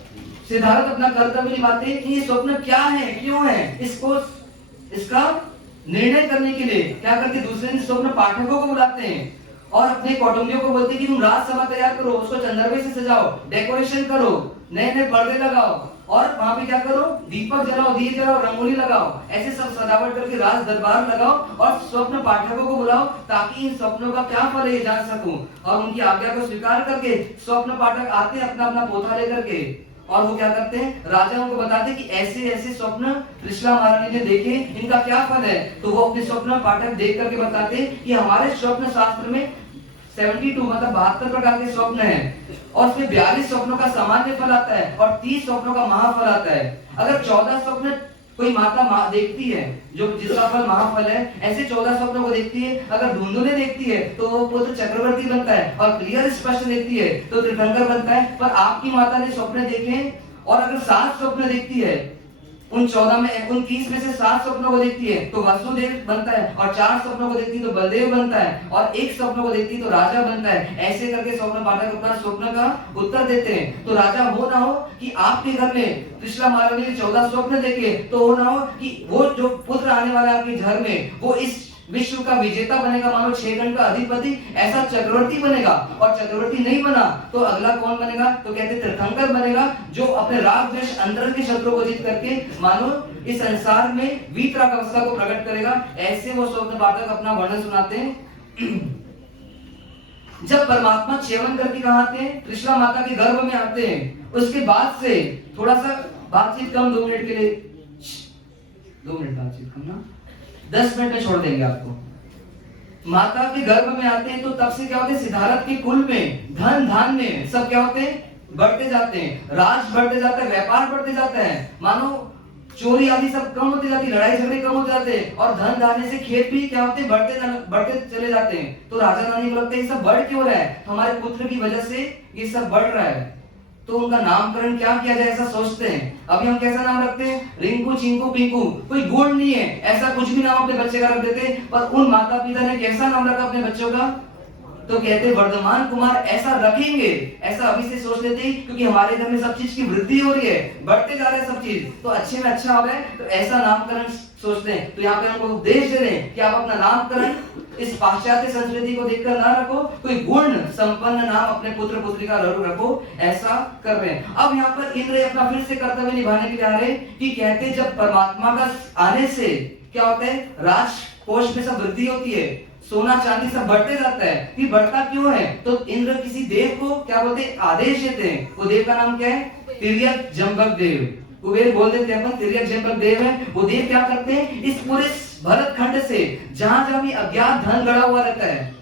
सिद्धार्थ अपना कर्तव्य निभाते हैं कि ये स्वप्न क्या है, क्यों है, इसका निर्णय करने के लिए क्या करके दूसरे दिन स्वप्न पाठकों को बुलाते हैं और अपने कौटुंबियों को बोलते हैं कि तुम राजसभा तैयार करो, उसको चंदरवे से सजाओ, डेकोरेशन करो, नए नए पर्दे लगाओ और वहां पे क्या करो, दीपक जलाओ, दिए जलाओ, रंगोली लगाओ, ऐसे सब सजावट करके राज दरबार लगाओ और स्वप्न पाठकों को बुलाओ ताकि इन स्वप्नों का क्या फल है ये जान सकूं। और उनकी आज्ञा को स्वीकार करके स्वप्न पाठक आते हैं अपना अपना पोथा लेकर के, और वो क्या करते हैं, राजाओं को बताते हैं कि ऐसे ऐसे स्वप्न कृष्णा महारानी ने देखे, इनका क्या फल है। तो वो अपने स्वप्न पाठक देख करके बताते हैं कि हमारे स्वप्न शास्त्र में 72 मतलब 72 प्रकार के स्वप्न हैं और उसमें 42 स्वप्नों का सामान्य फल आता है और 30 स्वप्नों का महाफल आता है। अगर 14 स्वप्न कोई माता देखती है जो जिसका फल महाफल है, ऐसे 14 स्वप्नों को देखती है, अगर धुंधुले देखती है तो वो पुत्र चक्रवर्ती बनता है और क्लियर स्पष्ट देखती है तो तीर्थंकर बनता है। पर आपकी माता ने स्वप्न देखे और अगर 7 स्वप्न देखती है, उन 14 में 29 में से 7 स्वप्नों को देखती है तो वासुदेव बनता है, और 4 स्वप्नों को देखती है तो बलदेव बनता है, और 1 स्वप्न को देखती है तो राजा बनता है। ऐसे करके स्वप्न पाठक अपना स्वप्न का उत्तर देते हैं। तो राजा हो ना हो कि आपके घर में कृष्णा महारानी ने 14 स्वप्न देखे, तो हो ना हो कि वो जो पुत्र आने वाला है आपके घर में वो इस विश्व का विजेता बनेगा, मानो 6 गण का अधिपति, ऐसा चक्रवर्ती बनेगा। और चक्रवर्ती नहीं बना तो अगला कौन बनेगा, तो कहते तीर्थंकर बनेगा जो अपने राग द्वेष अंतर के शत्रुओं को जीत करके मानो इस संसार में वीतराग अवस्था को प्रकट करेगा। ऐसे वो स्वप्न पाठक अपना वर्णन सुनाते हैं। जब परमात्मा च्यवन करके कहाँ आते हैं, कृष्णा माता के गर्भ में आते हैं, उसके बाद से थोड़ा सा बातचीत कम, 2 मिनट के लिए 2 मिनट बातचीत कम ना, 10 मिनट में छोड़ देंगे आपको। माता के गर्भ में आते हैं तो तब से क्या होते हैं, सिद्धार्थ के कुल में धन धान्य सब क्या होते हैं, बढ़ते जाते हैं, राज बढ़ते जाता है, व्यापार बढ़ते जाता है, मानो चोरी आदि सब कम होते जाती है, लड़ाई झगड़े कम हो जाते हैं, और धन धान्य से खेत भी क्या होते हैं, बढ़ते चले जाते हैं। तो राजा रानी को लगता है ये सब बढ़ क्यों रहा है, हमारे पुत्र की वजह से ये सब बढ़ रहा है, तो उनका नामकरण क्या किया जाए ऐसा सोचते हैं। अभी हम कैसा नाम रखते हैं, रिंकू चिंकू पिंकू, कोई गुण नहीं है, ऐसा कुछ भी नाम अपने बच्चे का रख देते। पर उन माता पिता ने कैसा नाम रखा अपने बच्चों का, तो कहते वर्धमान कुमार ऐसा रखेंगे, ऐसा अभी से सोच लेते हैं क्योंकि हमारे घर में सब चीज की वृद्धि हो रही है, बढ़ते जा रहे हैं सब चीज, तो अच्छे में अच्छा हो रहा है, तो ऐसा नामकरण सोचते हैं। तो यहाँ पे हमको उपदेश दे रहे हैं कि आप अपना नामकरण इस पाश्चात्य संस्कृति को देखकर ना रखो, कोई गुण संपन्न नाम अपने पुत्र पुत्री का रखो, ऐसा कर रहे हैं। अब यहाँ पर इंद्र अपना फिर से कर्तव्य निभाने के लिए आ रहे हैं कि कहते जब परमात्मा का आने से क्या होता है, राजकोष में सब वृद्धि होती है, सोना चांदी सब बढ़ते जाता है। कि बढ़ता क्यों है, तो इंद्र किसी देव को क्या बोलते हैं, आदेश देते हैं। वो देव का नाम क्या है, तिर्यक जंबक देव, कुबेर बोल देते हैं अपन, तिर्यक जंबक देव है। वो देव क्या करते हैं, इस पूरे भरत खंड से जहां जहां भी अज्ञात धन गड़ा हुआ रहता है,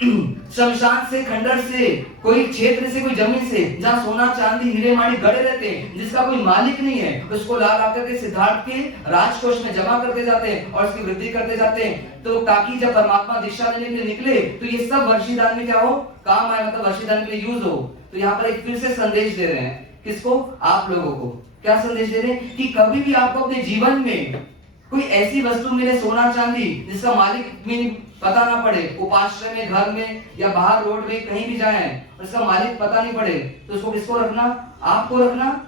शमशान से, खंडर से, कोई क्षेत्र से, कोई जमीन से जहाँ सोना चांदी हीरे माणी गड़े रहते हैं, जिसका कोई मालिक नहीं है, उसको ला लाकर के सिद्धार्थ के राजकोष में जमा करते जाते हैं और उसकी वृद्धि करते जाते हैं, तो ताकि जब परमात्मा दीक्षा देने के लिए निकले तो ये सब वर्षीदान में क्या हो, काम आए, मतलब वर्षीदान के लिए यूज हो। तो यहाँ पर एक फिर से संदेश दे रहे हैं, किसको? आप लोगों को। क्या संदेश दे रहे हैं? कि कभी भी आपको अपने जीवन में कोई ऐसी वस्तु मिले, सोना चांदी, जिसका मालिक भी पता ना पड़े, उपाश्रय में, घर में या बाहर रोड में कहीं भी जाए और इसका मालिक पता नहीं पड़े, तो उसको किसको रखना? आपको रखना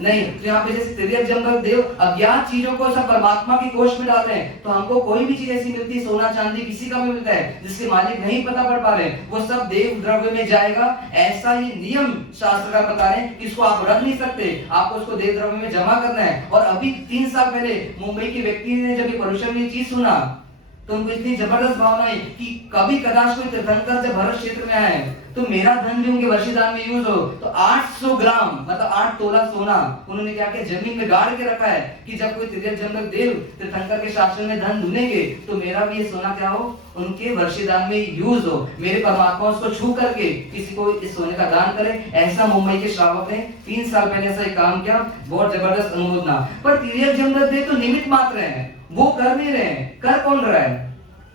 नहीं। तो यहाँ पे जैसे तिर्यक जमदग्नि देव अज्ञात चीजों को सब परमात्मा की कोष में डाल रहे हैं, तो हमको कोई भी चीज ऐसी मिलती है, सोना चांदी किसी का भी मिलता है जिसके मालिक नहीं पता पड़ पा रहे, वो सब देव द्रव्य में जाएगा। ऐसा ही नियम शास्त्रकार बता रहे हैं कि इसको आप रख नहीं सकते, आपको उसको देव द्रव्य में जमा करना है। और अभी 3 साल पहले मुंबई के व्यक्ति ने जब ये पर्यूषण की चीज सुना तो उनको इतनी जबरदस्त भावना है कि कभी कदाच कोई तीर्थंकर जब भरत क्षेत्र में आए तो मेरा धन भी उनके वर्षीदान में यूज हो। तो 800 ग्राम मतलब 8 तोला सोना उन्होंने क्या किया, जमीन में गाड़ के रखा है कि जब कोई तिर्यक जमदग्नि देव तीर्थंकर के शासन में धन ढूंढेंगे तो मेरा भी ये सोना क्या हो, उनके वर्षीदान में यूज हो, मेरे परमात्मा उसको छू करके किसी को इस सोने का दान करे। ऐसा मुंबई के श्रावक ने 3 साल पहले ऐसा एक काम किया, बहुत जबरदस्त अनुमोदना। पर तिर्यक जमदग्नि देव तो निमित्त मात्र है, वो कर नहीं रहे हैं। कर कौन रहा है?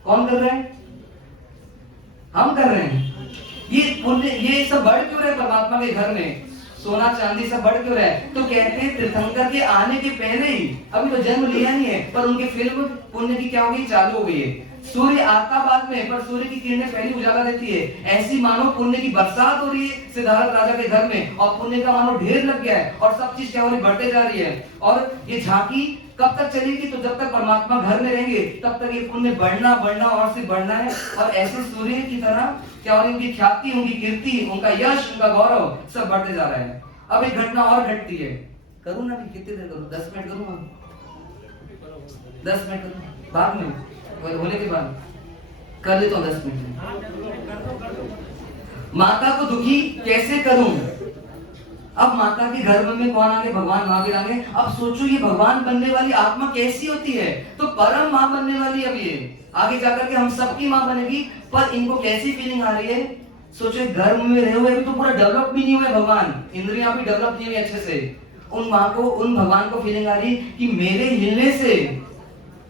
कौन कर रहा है? हम कर रहे हैं। ये पुण्य, ये सब बढ़ क्यों रहे परमात्मा के घर में? सोना चांदी सब बढ़ क्यों रहा है? तो कहते हैं तीर्थंकर के आने के पहले ही, अभी तो जन्म लिया नहीं है, पर उनकी फिल्म पुण्य की क्या हो गई, चालू हो गई है। सूर्य आता बाद में, पर सूर्य की किरणें पहले उजाला देती है। ऐसी मानो पुण्य की बरसात हो रही है सिद्धार्थ राजा के घर में, और पुण्य का मानो ढेर लग गया है, और सब चीज क्या हो रही, बढ़ते जा रही है। और ये झांकी कब तक चलेगी? तो जब तक परमात्मा घर में रहेंगे तब तक ये पुण्य बढ़ना बढ़ना और सिर्फ बढ़ना है। और ऐसे सूर्य की तरह क्या हो रही, उनकी ख्याति, उनकी कीर्ति, उनका यश, उनका गौरव सब बढ़ते जा रहा है। अब एक घटना और घटती है। करूं ना? कितनी देर करूं? 10 मिनट करूं? 10 मिनट करूं? बाद में होने के बाद कर लेता हूं 10 मिनट। माता को दुखी कैसे करूं? अब माता के गर्भ में कौन आगे? भगवान महावीर आगे। अब सोचो ये भगवान बनने वाली आत्मा कैसी होती है? तो परम मां बनने वाली। अब ये आगे जाकर के हम सबकी मां बनेगी, पर इनको कैसी फीलिंग आ रही है? सोचो गर्भ में रहे हुए भी तो पूरा डेवलप भी नहीं हुआ है भगवान, इंद्रियां भी डेवलप नहीं हुई अच्छे से। उन मां को, उन भगवान को फीलिंग आ रही कि मेरे हिलने से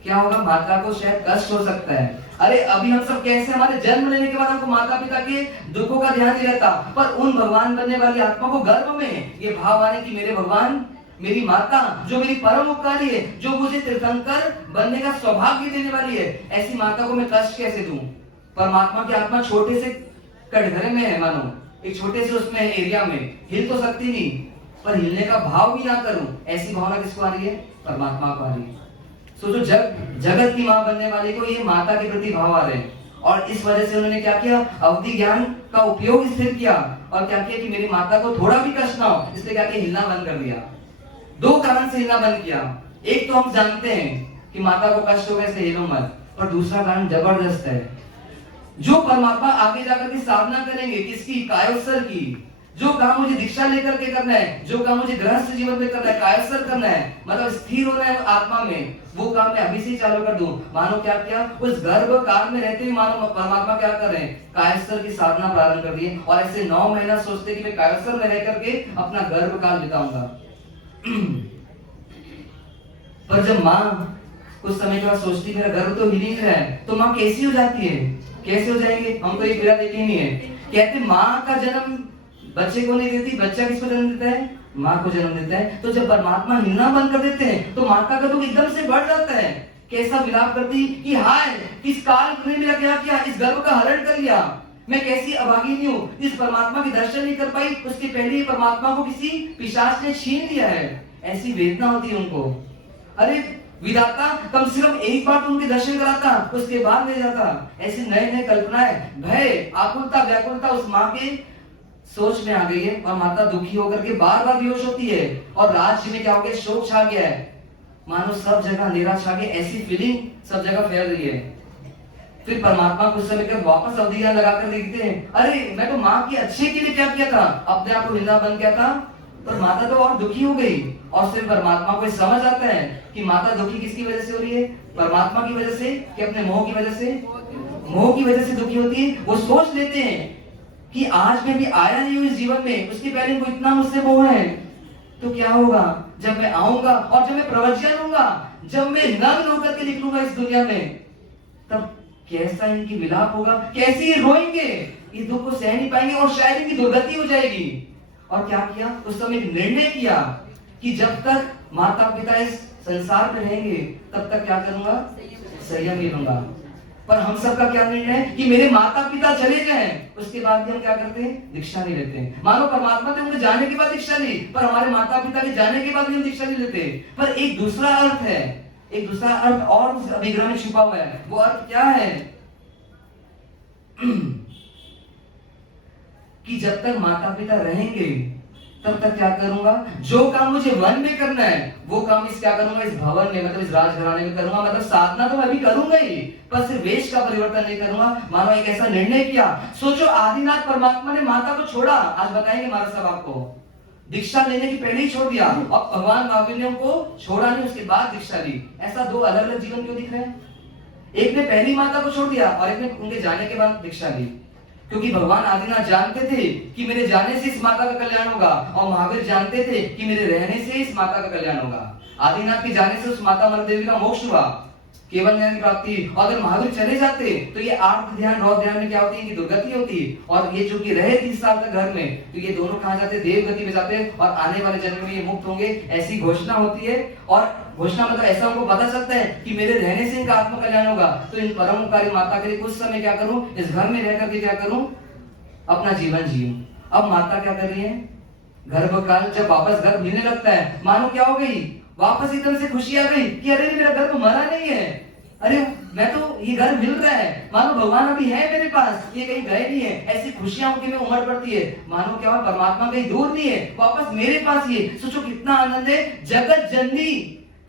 क्या होगा, माता को शायद कष्ट हो सकता है। अरे अभी हम सब कैसे, हमारे जन्म लेने के बाद हमको माता पिता के दुखों का ध्यान नहीं रहता, पर उन भगवान बनने वाली आत्मा को गर्भ में ये भाव आने कि मेरे भगवान, मेरी माता जो मेरी परम उपकारी है, जो मुझे तीर्थंकर बनने का सौभाग्य देने वाली है, ऐसी माता को मैं कष्ट कैसे दूं? परमात्मा की आत्मा छोटे से कटघरे में है, मानो एक छोटे से उसमें एरिया में हिल तो सकती नहीं, पर हिलने का भाव भी ना करूं, ऐसी भावना किसको आ रही है? परमात्मा को आ रही है। सोचो जगत की मां बनने वाले को ये माता के प्रति भाव आ रहे हैं, और इस वजह से उन्होंने क्या किया, अवधि ज्ञान का उपयोग स्थिर किया, और क्या किया कि मेरी माता को थोड़ा भी कष्ट ना हो, इसलिए क्या किया, हिलना बंद कर दिया। 2 कारण से हिलना बंद किया। एक तो हम जानते हैं कि माता को कष्ट होगा इसलिए हिलो मत, और दूसरा कारण जबरदस्त है, जो परमात्मा आगे जाकर के साधना करेंगे, किसकी? कायोत्सर्ग की। जो काम मुझे दीक्षा लेकर के करना है, जो काम मुझे गृहस्थ जीवन में करना है, कायोत्सर्ग करना है, मतलब स्थिर होना है आत्मा में, वो काम मैं अभी से चालू कर दूं। मानो क्या किया, उस गर्भ काल में रहते हुए मानो परमात्मा क्या कर रहे हैं, कायोत्सर्ग की साधना प्रारंभ कर दी है, और ऐसे 9 महीना सोचते कि मैं कायोत्सर्ग में रह करके अपना गर्भ काल बिताऊंगा। पर जब माँ कुछ समय के बाद सोचती मेरा गर्भ तो हिल ही रहा है, तो माँ कैसी हो जाती है? कैसे हो जाएंगे? हमको एक पीड़ा देखी नहीं है। कहते माँ का जन्म बच्चे को नहीं देती, बच्चा किसको जन्म देता है? माँ को जन्म देता है। तो जब परमात्मा हिलना बंद कर देते हैं तो माता का दुख एकदम से बढ़ जाता है। कैसा विलाप करती कि हाय, किस काल ने मेरा क्या किया, इस गर्भ का हरण कर लिया, मैं कैसी अभागिनी हूँ, इस परमात्मा के दर्शन नहीं कर पाई, उसके पहले ही परमात्मा को किसी पिशाच ने छीन लिया है। ऐसी वेदना होती है उनको। अरे विधाता कम से कम एक बार उनके दर्शन कराता, उसके बाद ले जाता। ऐसी नए नए कल्पनाएं, भय, आकुलता, व्याकुलता उस माँ के सोच में आ गई है, और माता दुखी होकर के बार बार बेहोश होती है, और राज्य में क्या हो गया, शोक छा गया है, मानो सब जगह अंधेरा छा गया, ऐसी फीलिंग सब जगह फैल रही है। फिर परमात्मा कुछ समय के वापस अवधि ज्ञान लगाकर देखते हैं, अरे मैं तो माँ के अच्छे के लिए क्या किया था, अपने आप को हिलना बंद किया था, पर माता तो और दुखी हो गई। और फिर परमात्मा को समझ आता है कि माता दुखी किसकी वजह से हो रही है, परमात्मा की वजह से कि अपने मोह की वजह से? मोह की वजह से दुखी होती है। वो सोच लेते हैं कि आज मैं भी आया नहीं हूँ इस जीवन में, उसके पहले इनको इतना मुझसे मोह है, तो क्या होगा जब मैं आऊंगा और जब मैं प्रवचन लूंगा, जब मैं नग्न होकर के निकलूंगा इस दुनिया में, तब कैसा इनकी विलाप होगा, कैसे ये रोएंगे, इस दुख को सह नहीं पाएंगे और शायद इनकी दुर्गति हो जाएगी। और क्या किया, उस समय एक निर्णय किया कि जब तक माता पिता इस संसार में रहेंगे तब तक क्या करूंगा, संयम नहीं लूंगा। पर हम सबका क्या निर्णय है कि मेरे माता पिता चले जाएं, उसके बाद भी हम क्या करते हैं, दीक्षा नहीं लेते हैं। मानो परमात्मा ने उनके जाने के बाद दीक्षा ली, पर हमारे माता पिता के जाने के बाद भी हम दीक्षा नहीं लेते। पर एक दूसरा अर्थ है, एक दूसरा अर्थ और उस अभिग्रह में छुपा हुआ है। वो अर्थ क्या है कि जब तक माता पिता रहेंगे तब तक क्या करूंगा, जो काम मुझे वन में करना है वो काम इस क्या करूंगा, इस भवन में, मतलब इस राजघराने में करूंगा। मतलब साधना तो मैं भी करूंगा ही, पर सिर्फ वेश का परिवर्तन नहीं करूंगा। मानो एक ऐसा निर्णय किया। सोचो, आदिनाथ परमात्मा ने माता को छोड़ा, आज बताएंगे महाराज साहब आपको, दीक्षा लेने की पहले ही छोड़ दिया, और भगवान महावीर ने उनको छोड़ा नहीं, उसके बाद दीक्षा ली। ऐसा दो अलग अलग जीवन क्यों दिख रहे हैं? एक ने पहली माता को छोड़ दिया और एक ने उनके जाने के बाद दीक्षा ली, क्योंकि भगवान आदिनाथ जानते थे कि मेरे जाने से इस माता का कल्याण होगा, और महावीर जानते थे कि मेरे रहने से इस माता का कल्याण होगा। आदिनाथ के जाने से उस माता मर देवी का मोक्ष हुआ, केवल ज्ञान की प्राप्ति। और अगर महावीर चले जाते तो ये आर्थ ध्यान रौद्र ध्यान में क्या होती है कि दुर्गति होती, और ये चूंकि रहे 30 साल तक घर में, तो ये दोनों कहां जाते, देव गति में जाते, और आने वाले जन्म में ये मुक्त होंगे, ऐसी घोषणा होती है। और घोषणा मतलब ऐसा उनको पता चलता है कि मेरे रहने से इनका आत्म कल्याण होगा। तो इन परमोपकारी माता के लिए कुछ समय क्या करूं, इस घर में रह करके क्या करूं, अपना जीवन जीऊं। अब माता क्या कर रही है, गर्भकाल जब वापस गर्भ मिलने लगता है, मानो क्या हो गई, वापस एकदम से खुशी आ गई कि अरे मेरा गर्भ मरा नहीं है, अरे मैं तो ये गर्भ मिल रहा है, मानो भगवान अभी है मेरे पास, ये कहीं गए नहीं है। ऐसी खुशियां उनके में उमड़ पड़ती है, मानो क्या हुआ, परमात्मा कहीं दूर नहीं है, वापस मेरे पास ही है। सोचो कितना आनंद है। जगत जननी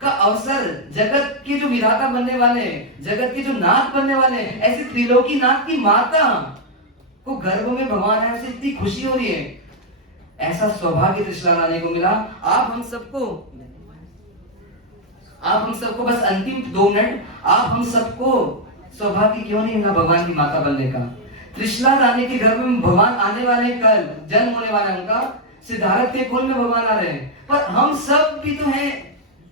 का अवसर, जगत के जो विधाता बनने वाले, जगत के जो नाथ बनने वाले, ऐसी त्रिलोकी नाथ की माता को गर्भ में भगवान है, उसे इतनी खुशी हो रही है। ऐसा सौभाग्य त्रिशला रानी को मिला। आप हम सबको बस अंतिम 2 मिनट, आप हम सबको सौभाग्य क्यों नहीं मिला भगवान की माता बनने का? त्रिशला रानी के गर्भ में भगवान आने वाले, कल जन्म होने वाला है उनका, सिद्धार्थ के कुल में भगवान आ रहे हैं। पर हम सब भी तो हैं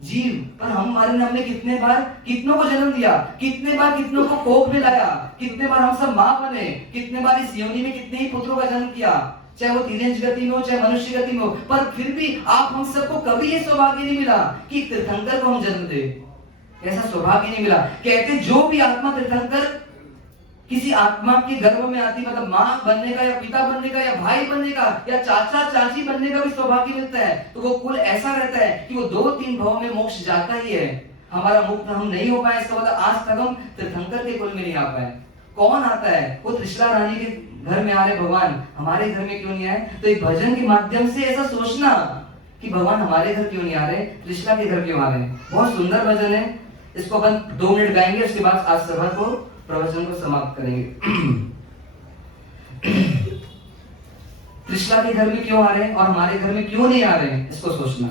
जीव, पर हमने कितने बार कितनों को जन्म दिया, कितने बार कितनों को कोख में लाया, कितने बार हम सब मां बने, कितने बार इस योनि में कितने ही पुत्रों का जन्म किया, चाहे वो तिर्यंश गति में हो चाहे मनुष्य गति में हो। पर फिर भी आप हम सबको कभी ये सौभाग्य नहीं मिला कि तीर्थंकर को हम जन्म दे, ऐसा सौभाग्य नहीं मिला। कहते जो भी आत्मा तीर्थंकर किसी आत्मा के गर्भ में आती, मतलब मां बनने का या पिता बनने का या भाई बनने का या चाचा चाची बनने का भी सौभाग्य मिलता है, तो वो कुल ऐसा रहता है कि वो 2-3 भाव में मोक्ष जाता ही है। हमारा मुक्त हम नहीं हो पाए, इसका मतलब आज तक हम तीर्थंकर के कुल में नहीं आ पाए। कौन आता है, वो त्रिशला रानी के घर में आ रहे भगवान, हमारे घर में क्यों नहीं आए? तो एक भजन के माध्यम से ऐसा सोचना कि भगवान हमारे घर क्यों नहीं आ रहे, त्रिशला के घर क्यों आ रहे हैं। बहुत सुंदर भजन है, इसको अपन 2 मिनट गाएंगे, उसके बाद आज सभा को प्रवचन को समाप्त करेंगे। त्रिशला के घर में क्यों आ रहे हैं और हमारे घर में क्यों नहीं आ रहे हैं, इसको सोचना।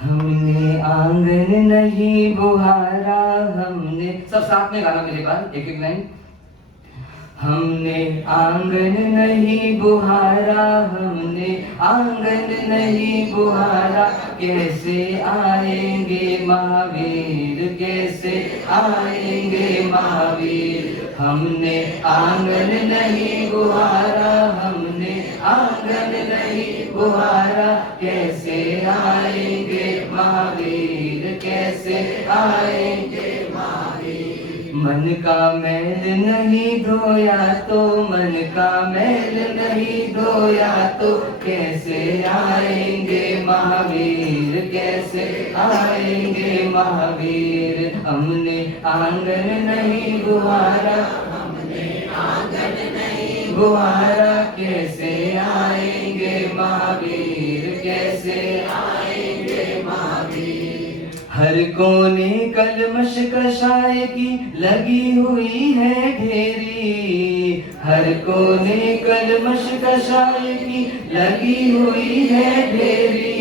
हमने आंगन नहीं बुहारा, हमने, सब साथ में गाना मेरे पास, एक लाइन। हमने आंगन नहीं बुहारा, हमने आंगन नहीं बुहारा, कैसे आएंगे महावीर, कैसे आएंगे महावीर। हमने आंगन नहीं बुहारा, हमने आंगन नहीं बुहारा, कैसे आएंगे महावीर, कैसे आएंगे महावीर। मन का मैल नहीं धोया तो, मन का मैल नहीं धोया तो, कैसे आएंगे महावीर, कैसे आएंगे महावीर। हमने आंगन नहीं बुहारा, हमने आंगन नहीं बुहारा, कैसे आएंगे महावीर, कैसे आएंगे महावीर। हर कोने कलमश कषाय की लगी हुई है ढेरी, हर कोने कलमश कषाय की लगी हुई है ढेरी।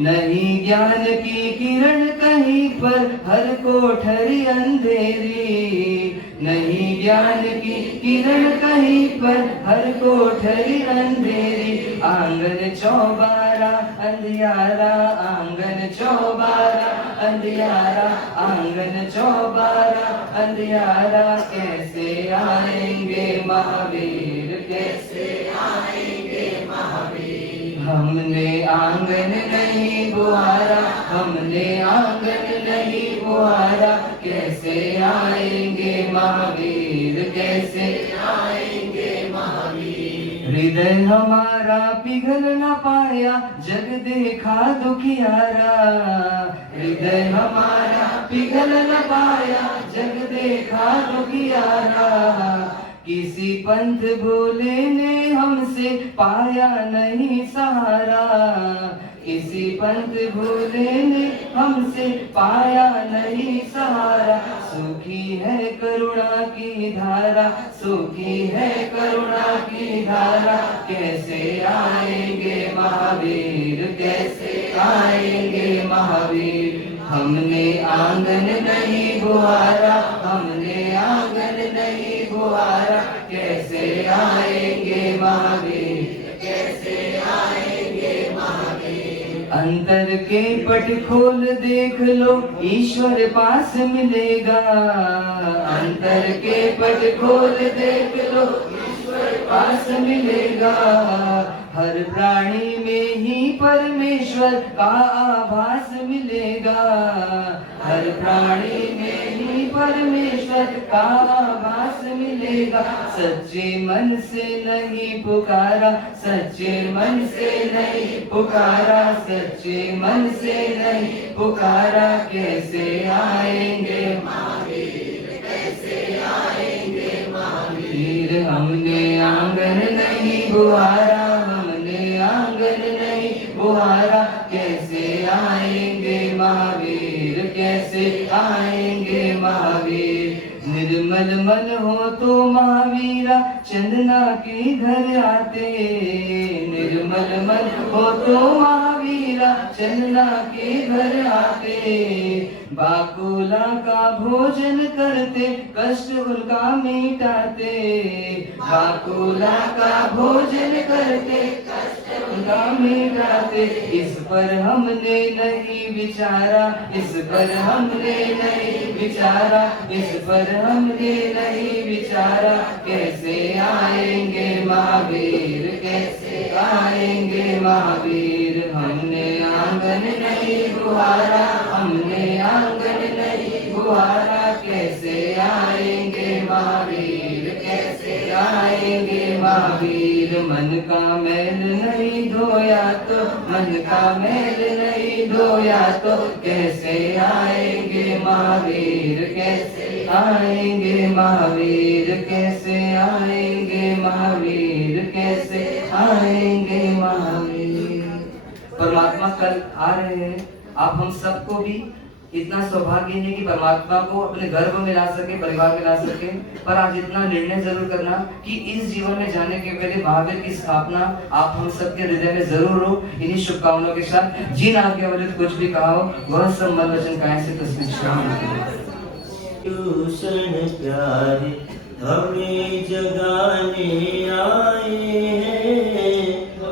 नहीं ज्ञान की किरण कहीं पर, हर कोठरी अंधेरी। नहीं ज्ञान की किरण कहीं पर, हर कोठरी अंधेरी। आंगन चौबारा अंधियारा, आंगन चौबारा अंधियारा, आंगन चौबारा अंधियारा। कैसे आएंगे महावीर, कैसे आएंगे महावीर। हमने आंगन नहीं बुहारा, हमने आंगन नहीं बुहारा। कैसे आएंगे महावीर, कैसे आएंगे महावीर। हृदय हमारा पिघल न पाया, जग देखा दुखियारा। हृदय हमारा पिघल न पाया, जग देखा दुखियारा। किसी पंथ भोले ने हमसे पाया नहीं सहारा। किसी पंथ भोले ने हमसे पाया नहीं सहारा। सूखी है करुणा की धारा, सूखी है करुणा की धारा। कैसे आएंगे महावीर, कैसे आएंगे महावीर। हमने आंगन नहीं बुहारा, हमने आंगन नहीं बुहारा। कैसे आएंगे महावीर, कैसे आएंगे महावीर। अंतर के पट खोल देख लो, ईश्वर पास मिलेगा। अंतर के पट खोल देख लो, ईश्वर पास मिलेगा। हर प्राणी में ही परमेश्वर का आभास मिलेगा। हर प्राणी में ही परमेश्वर का आभास मिलेगा। सच्चे मन से नहीं पुकारा, सच्चे मन से नहीं पुकारा, सच्चे मन से नहीं पुकारा। कैसे आएंगे महावीर, कैसे आएंगे महावीर। हमने आंगन नहीं बुहारा, हमने आंगन नहीं बुहारा। कैसे आएंगे महावीर, कैसे आएंगे महावीर। निर्मल मन हो तो महावीरा, चंदना के घर आते। निर्मल मन हो तो महावीरा, चंदना के घर आते। बाकुला का भोजन करते, कष्ट उनका मिटाते। बाकुला का भोजन करते, कष्ट उनका मिटाते। इस पर हमने नहीं विचारा, इस पर हमने नहीं विचारा, इस पर हमने नहीं विचारा। कैसे आएंगे महावीर, कैसे आएंगे महावीर। हमने आंगन नहीं बुहारा, हमने आंगन नहीं बुहारा। कैसे आएंगे महावीर, कैसे आएंगे महावीर। मन का मैल नहीं धोया तो, मन का मैल नहीं धोया तो। कैसे आएंगे महावीर, कैसे आएंगे महावीर। कैसे आएंगे महावीर, कैसे आएंगे महावीर। परमात्मा कल आ रहे हैं। आप हम सबको भी इतना सौभाग्य है कि परमात्मा को अपने गर्भ में ला सके, परिवार में ला सके। पर आज इतना निर्णय जरूर करना कि इस जीवन में जाने के पहले महावीर की स्थापना आप हम सबके हृदय में जरूर हो। इन्हीं शुभकामनाओं के साथ जिन आज्ञावलित कुछ भी कहा हो वह सब मन वचन काया से तस्वीर प्यारे हमें जगाने आए हैं।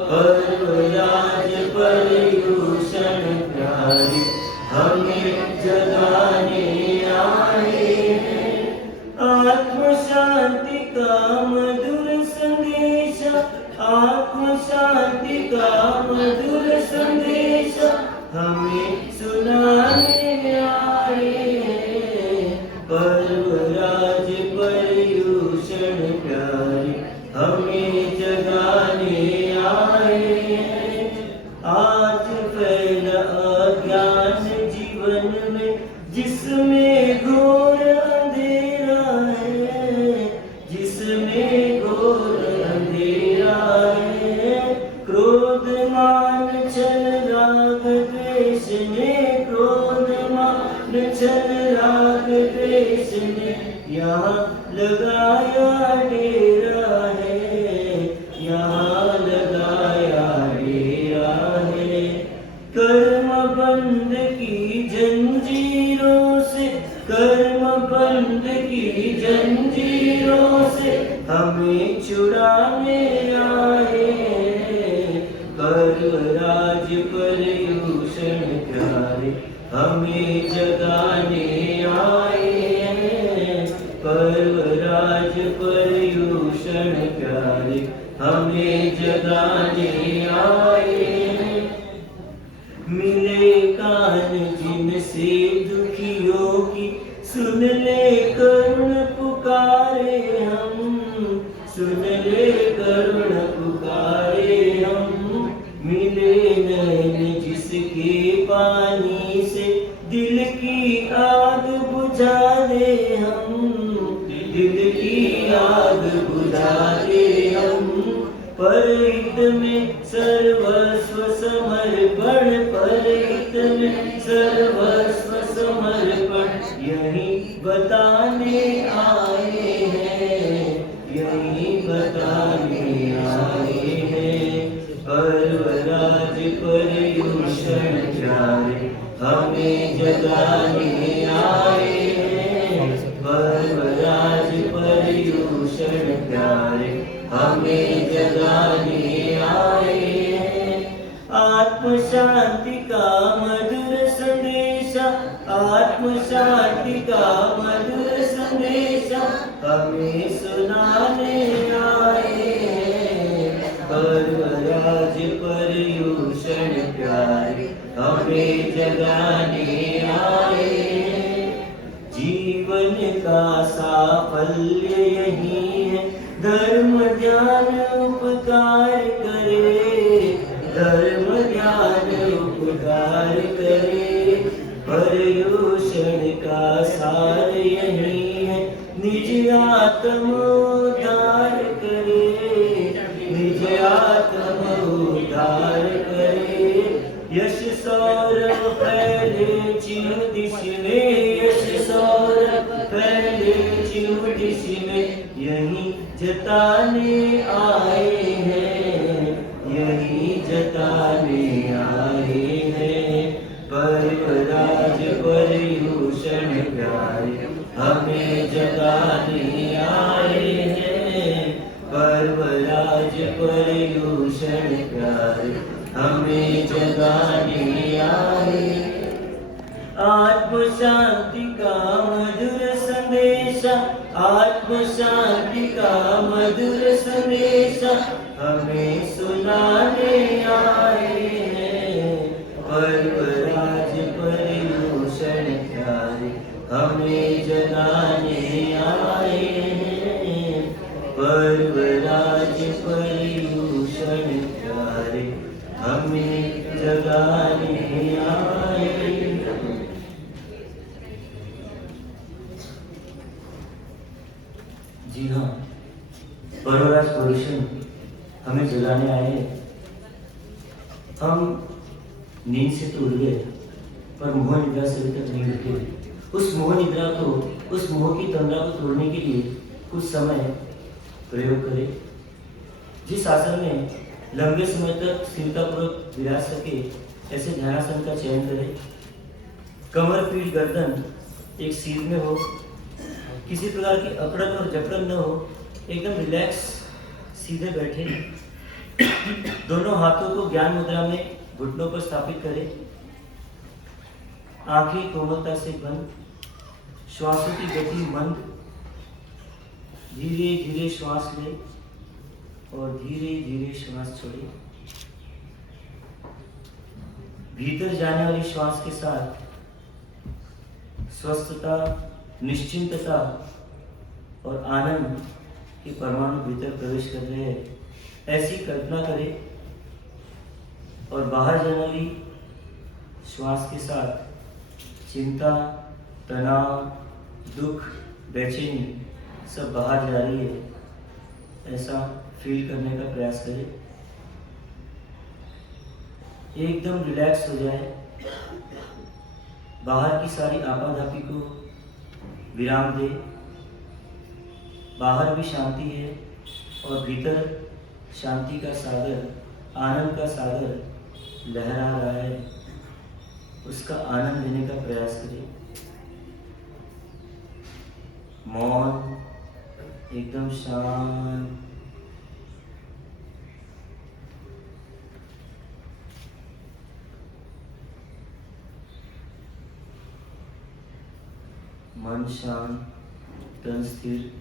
पर्वराज पर्यूषण प्यारे हमें जगाने आए हैं। आत्म शांति का मधुर संदेश, आत्म शांति का मधुर संदेश हमें सुनाने आए हैं। पर्वराज पर्यूषण प्यारे हमें जगाने आए हैं। आज फैला अज्ञान जीवन में, जिसमें घोर अंधेरा है, जिसमें घोर अंधेरा है। क्रोध मान छल राग द्वेष ने, क्रोध मान छल राग द्वेष ने यहाँ लगाया डेरा है, यहाँ लगाया डेरा है। कर्म हमें चुराने आए हैं, पर्वराज पर्यूषण प्यारे हमें जगाने आए हैं, पर्वराज पर्यूषण प्यारे हमें जगाने आए हैं। मिले कान जिनसे दुखियों की, सुन ले करुण पुकारे हम, सुन ले करुण पुकारे हम। मिले नैन जिसके पानी से दिल की आग बुझा दे हम, दिल की आग बुझा दे हम। परहित में सर्वस्व समर्पण, परहित में सर्वस्व समर्पण यही बताने आए हैं, यही बताने आए हैं। पर्वराज पर्यूषण प्यारे हमें जगाने आए हैं, पर्वराज पर्यूषण प्यारे हमें जगाने आए हैं। आत्म शांति का मधुर संदेशा, आत्म शांति का मधुर संदेशा हमें सुनाने आए हैं, पर्वराज पर्यूषण प्यारे हमें जगाने आए हैं। जीवन का साफल्य यही है, धर्म ध्यान उपकार करे, धर्म ध्यान उपकार करे। पर्यूषण का सार यही है, निज आत्म उद्धार करे, निज आत्म उद्धार करे। यश सौरभ फैले चिर दिश में, यश सौरभ फैले चिर दिश में यही जताने आए हैं, यही जताने आए हैं। पर्वराज पर्यूषण प्यारे हमें जगाने आए हैं, पर्वराज पर्यूषण प्यारे हमें जगाने आए। आत्म शांति का मधुर संदेशा, आत्म शांति का मधुर संदेशा हमें सुनाने आए हैं, पर्वराज पर्यूषण प्यारे हमें जगाने आए हैं, पर्वराज पर्यूषण प्यारे हमें जगाने आए हैं। जी हाँ, पर्वराज पर्यूषण हमें जगाने आए हैं। हम नींद से तो उड़ गए, पर मोह निद्रा से अभी तक नहीं उठे। उस मोह निद्रा को, उस मोह की तंद्रा को तोड़ने के लिए कुछ समय प्रयोग करें। जिस आसन में लंबे समय तक स्थिरतापूर्वक विराज सके, ऐसे ध्यानासन का चयन करें। कमर पीठ गर्दन एक सीध में हो, किसी प्रकार की अकड़न और जकड़न न हो, एकदम रिलैक्स सीधे बैठे। दोनों हाथों को ज्ञान मुद्रा में घुटनों पर स्थापित करें। आंखें कोमलता से बंद, श्वासों की गति मंद, धीरे धीरे श्वास लें और धीरे धीरे श्वास छोड़ें। भीतर जाने वाली श्वास के साथ स्वस्थता, निश्चिंतता और आनंद के परमाणु भीतर प्रवेश कर रहे हैं, ऐसी कल्पना करें। और बाहर जाने वाली श्वास के साथ चिंता, तनाव, दुख, बेचैनी सब बाहर जा रही है, ऐसा फील करने का प्रयास करें। एकदम रिलैक्स हो जाए, बाहर की सारी आपाधापी को विराम दे। बाहर भी शांति है और भीतर शांति का सागर, आनंद का सागर लहरा रहा है, उसका आनंद लेने का प्रयास करें। मौन, एकदम शांत। मन शांत, तन स्थिर,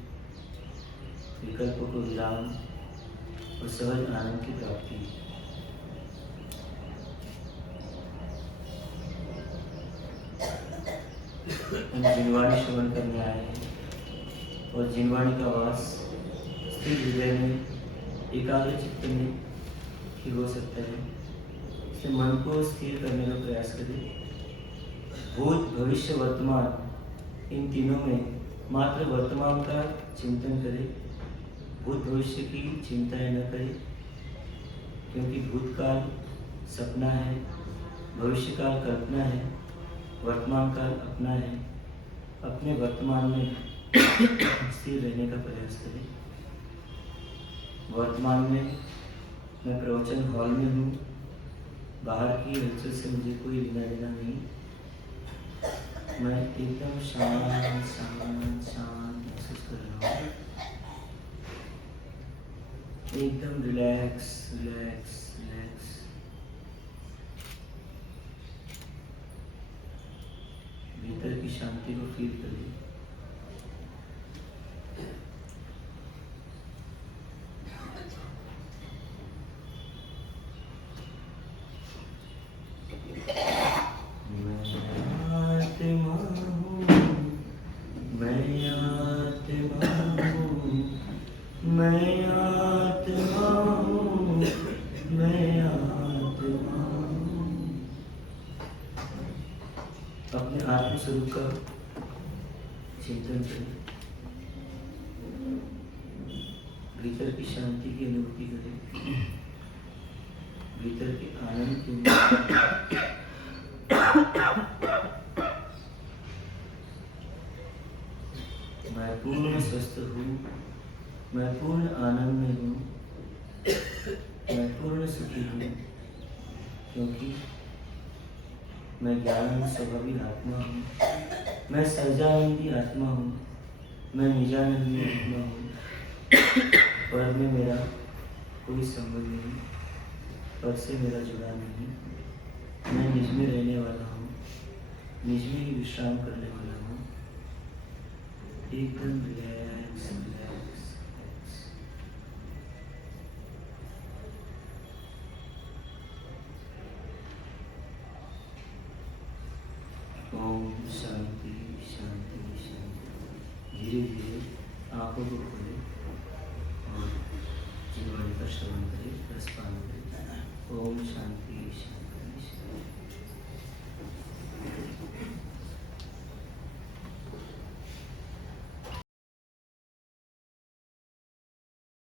विकल्पों को विराम और सहज आनंद की प्राप्ति। हम जिनवाणी श्रवण करने आए हैं और जिनवाणी का वास स्थिर हृदय में एकाग्र चित्त में ही हो सकता है। इससे मन को स्थिर करने का प्रयास करें। भूत, भविष्य, वर्तमान, इन तीनों में मात्र वर्तमान का चिंतन करें। भूत भविष्य की चिंताएं न करें, क्योंकि भूतकाल सपना है, भविष्यकाल कल्पना है, वर्तमान काल अपना है। अपने वर्तमान में स्थिर रहने का प्रयास करें। वर्तमान में मैं प्रवचन हॉल में हूँ, बाहर की हलचल से मुझे कोई लेना देना नहीं। मैं एकदम शांत शांत शांत महसूस कर रहा हूँ। एकदम रिलैक्स रिलैक्स रिलैक्स। भीतर की शांति को फील करिए। अपने आत्म स्वरूप का चिंतन करें। भीतर की शांति की अनुभूति करें। भीतर के आनंद की अनुभूति। मैं पूर्ण स्वस्थ हूँ, मैं पूर्ण आनंद में हूँ, मैं पूर्ण सुखी हूँ, क्योंकि मैं ज्ञान स्वभावी आत्मा हूँ, मैं सजानंदी आत्मा हूँ, मैं निजानंदी आत्मा हूँ। पर में मेरा कोई संबंध नहीं, पर से मेरा जुड़ा नहीं। मैं निज में रहने वाला हूँ, निज में ही विश्राम करने वाला हूँ। एकदम relax relax relax. Om Shanti शांति शांति। धीरे धीरे आंखों को खोलें और जीवन का श्रवण करें, रसपान करें। ओम शांति शांति शांति।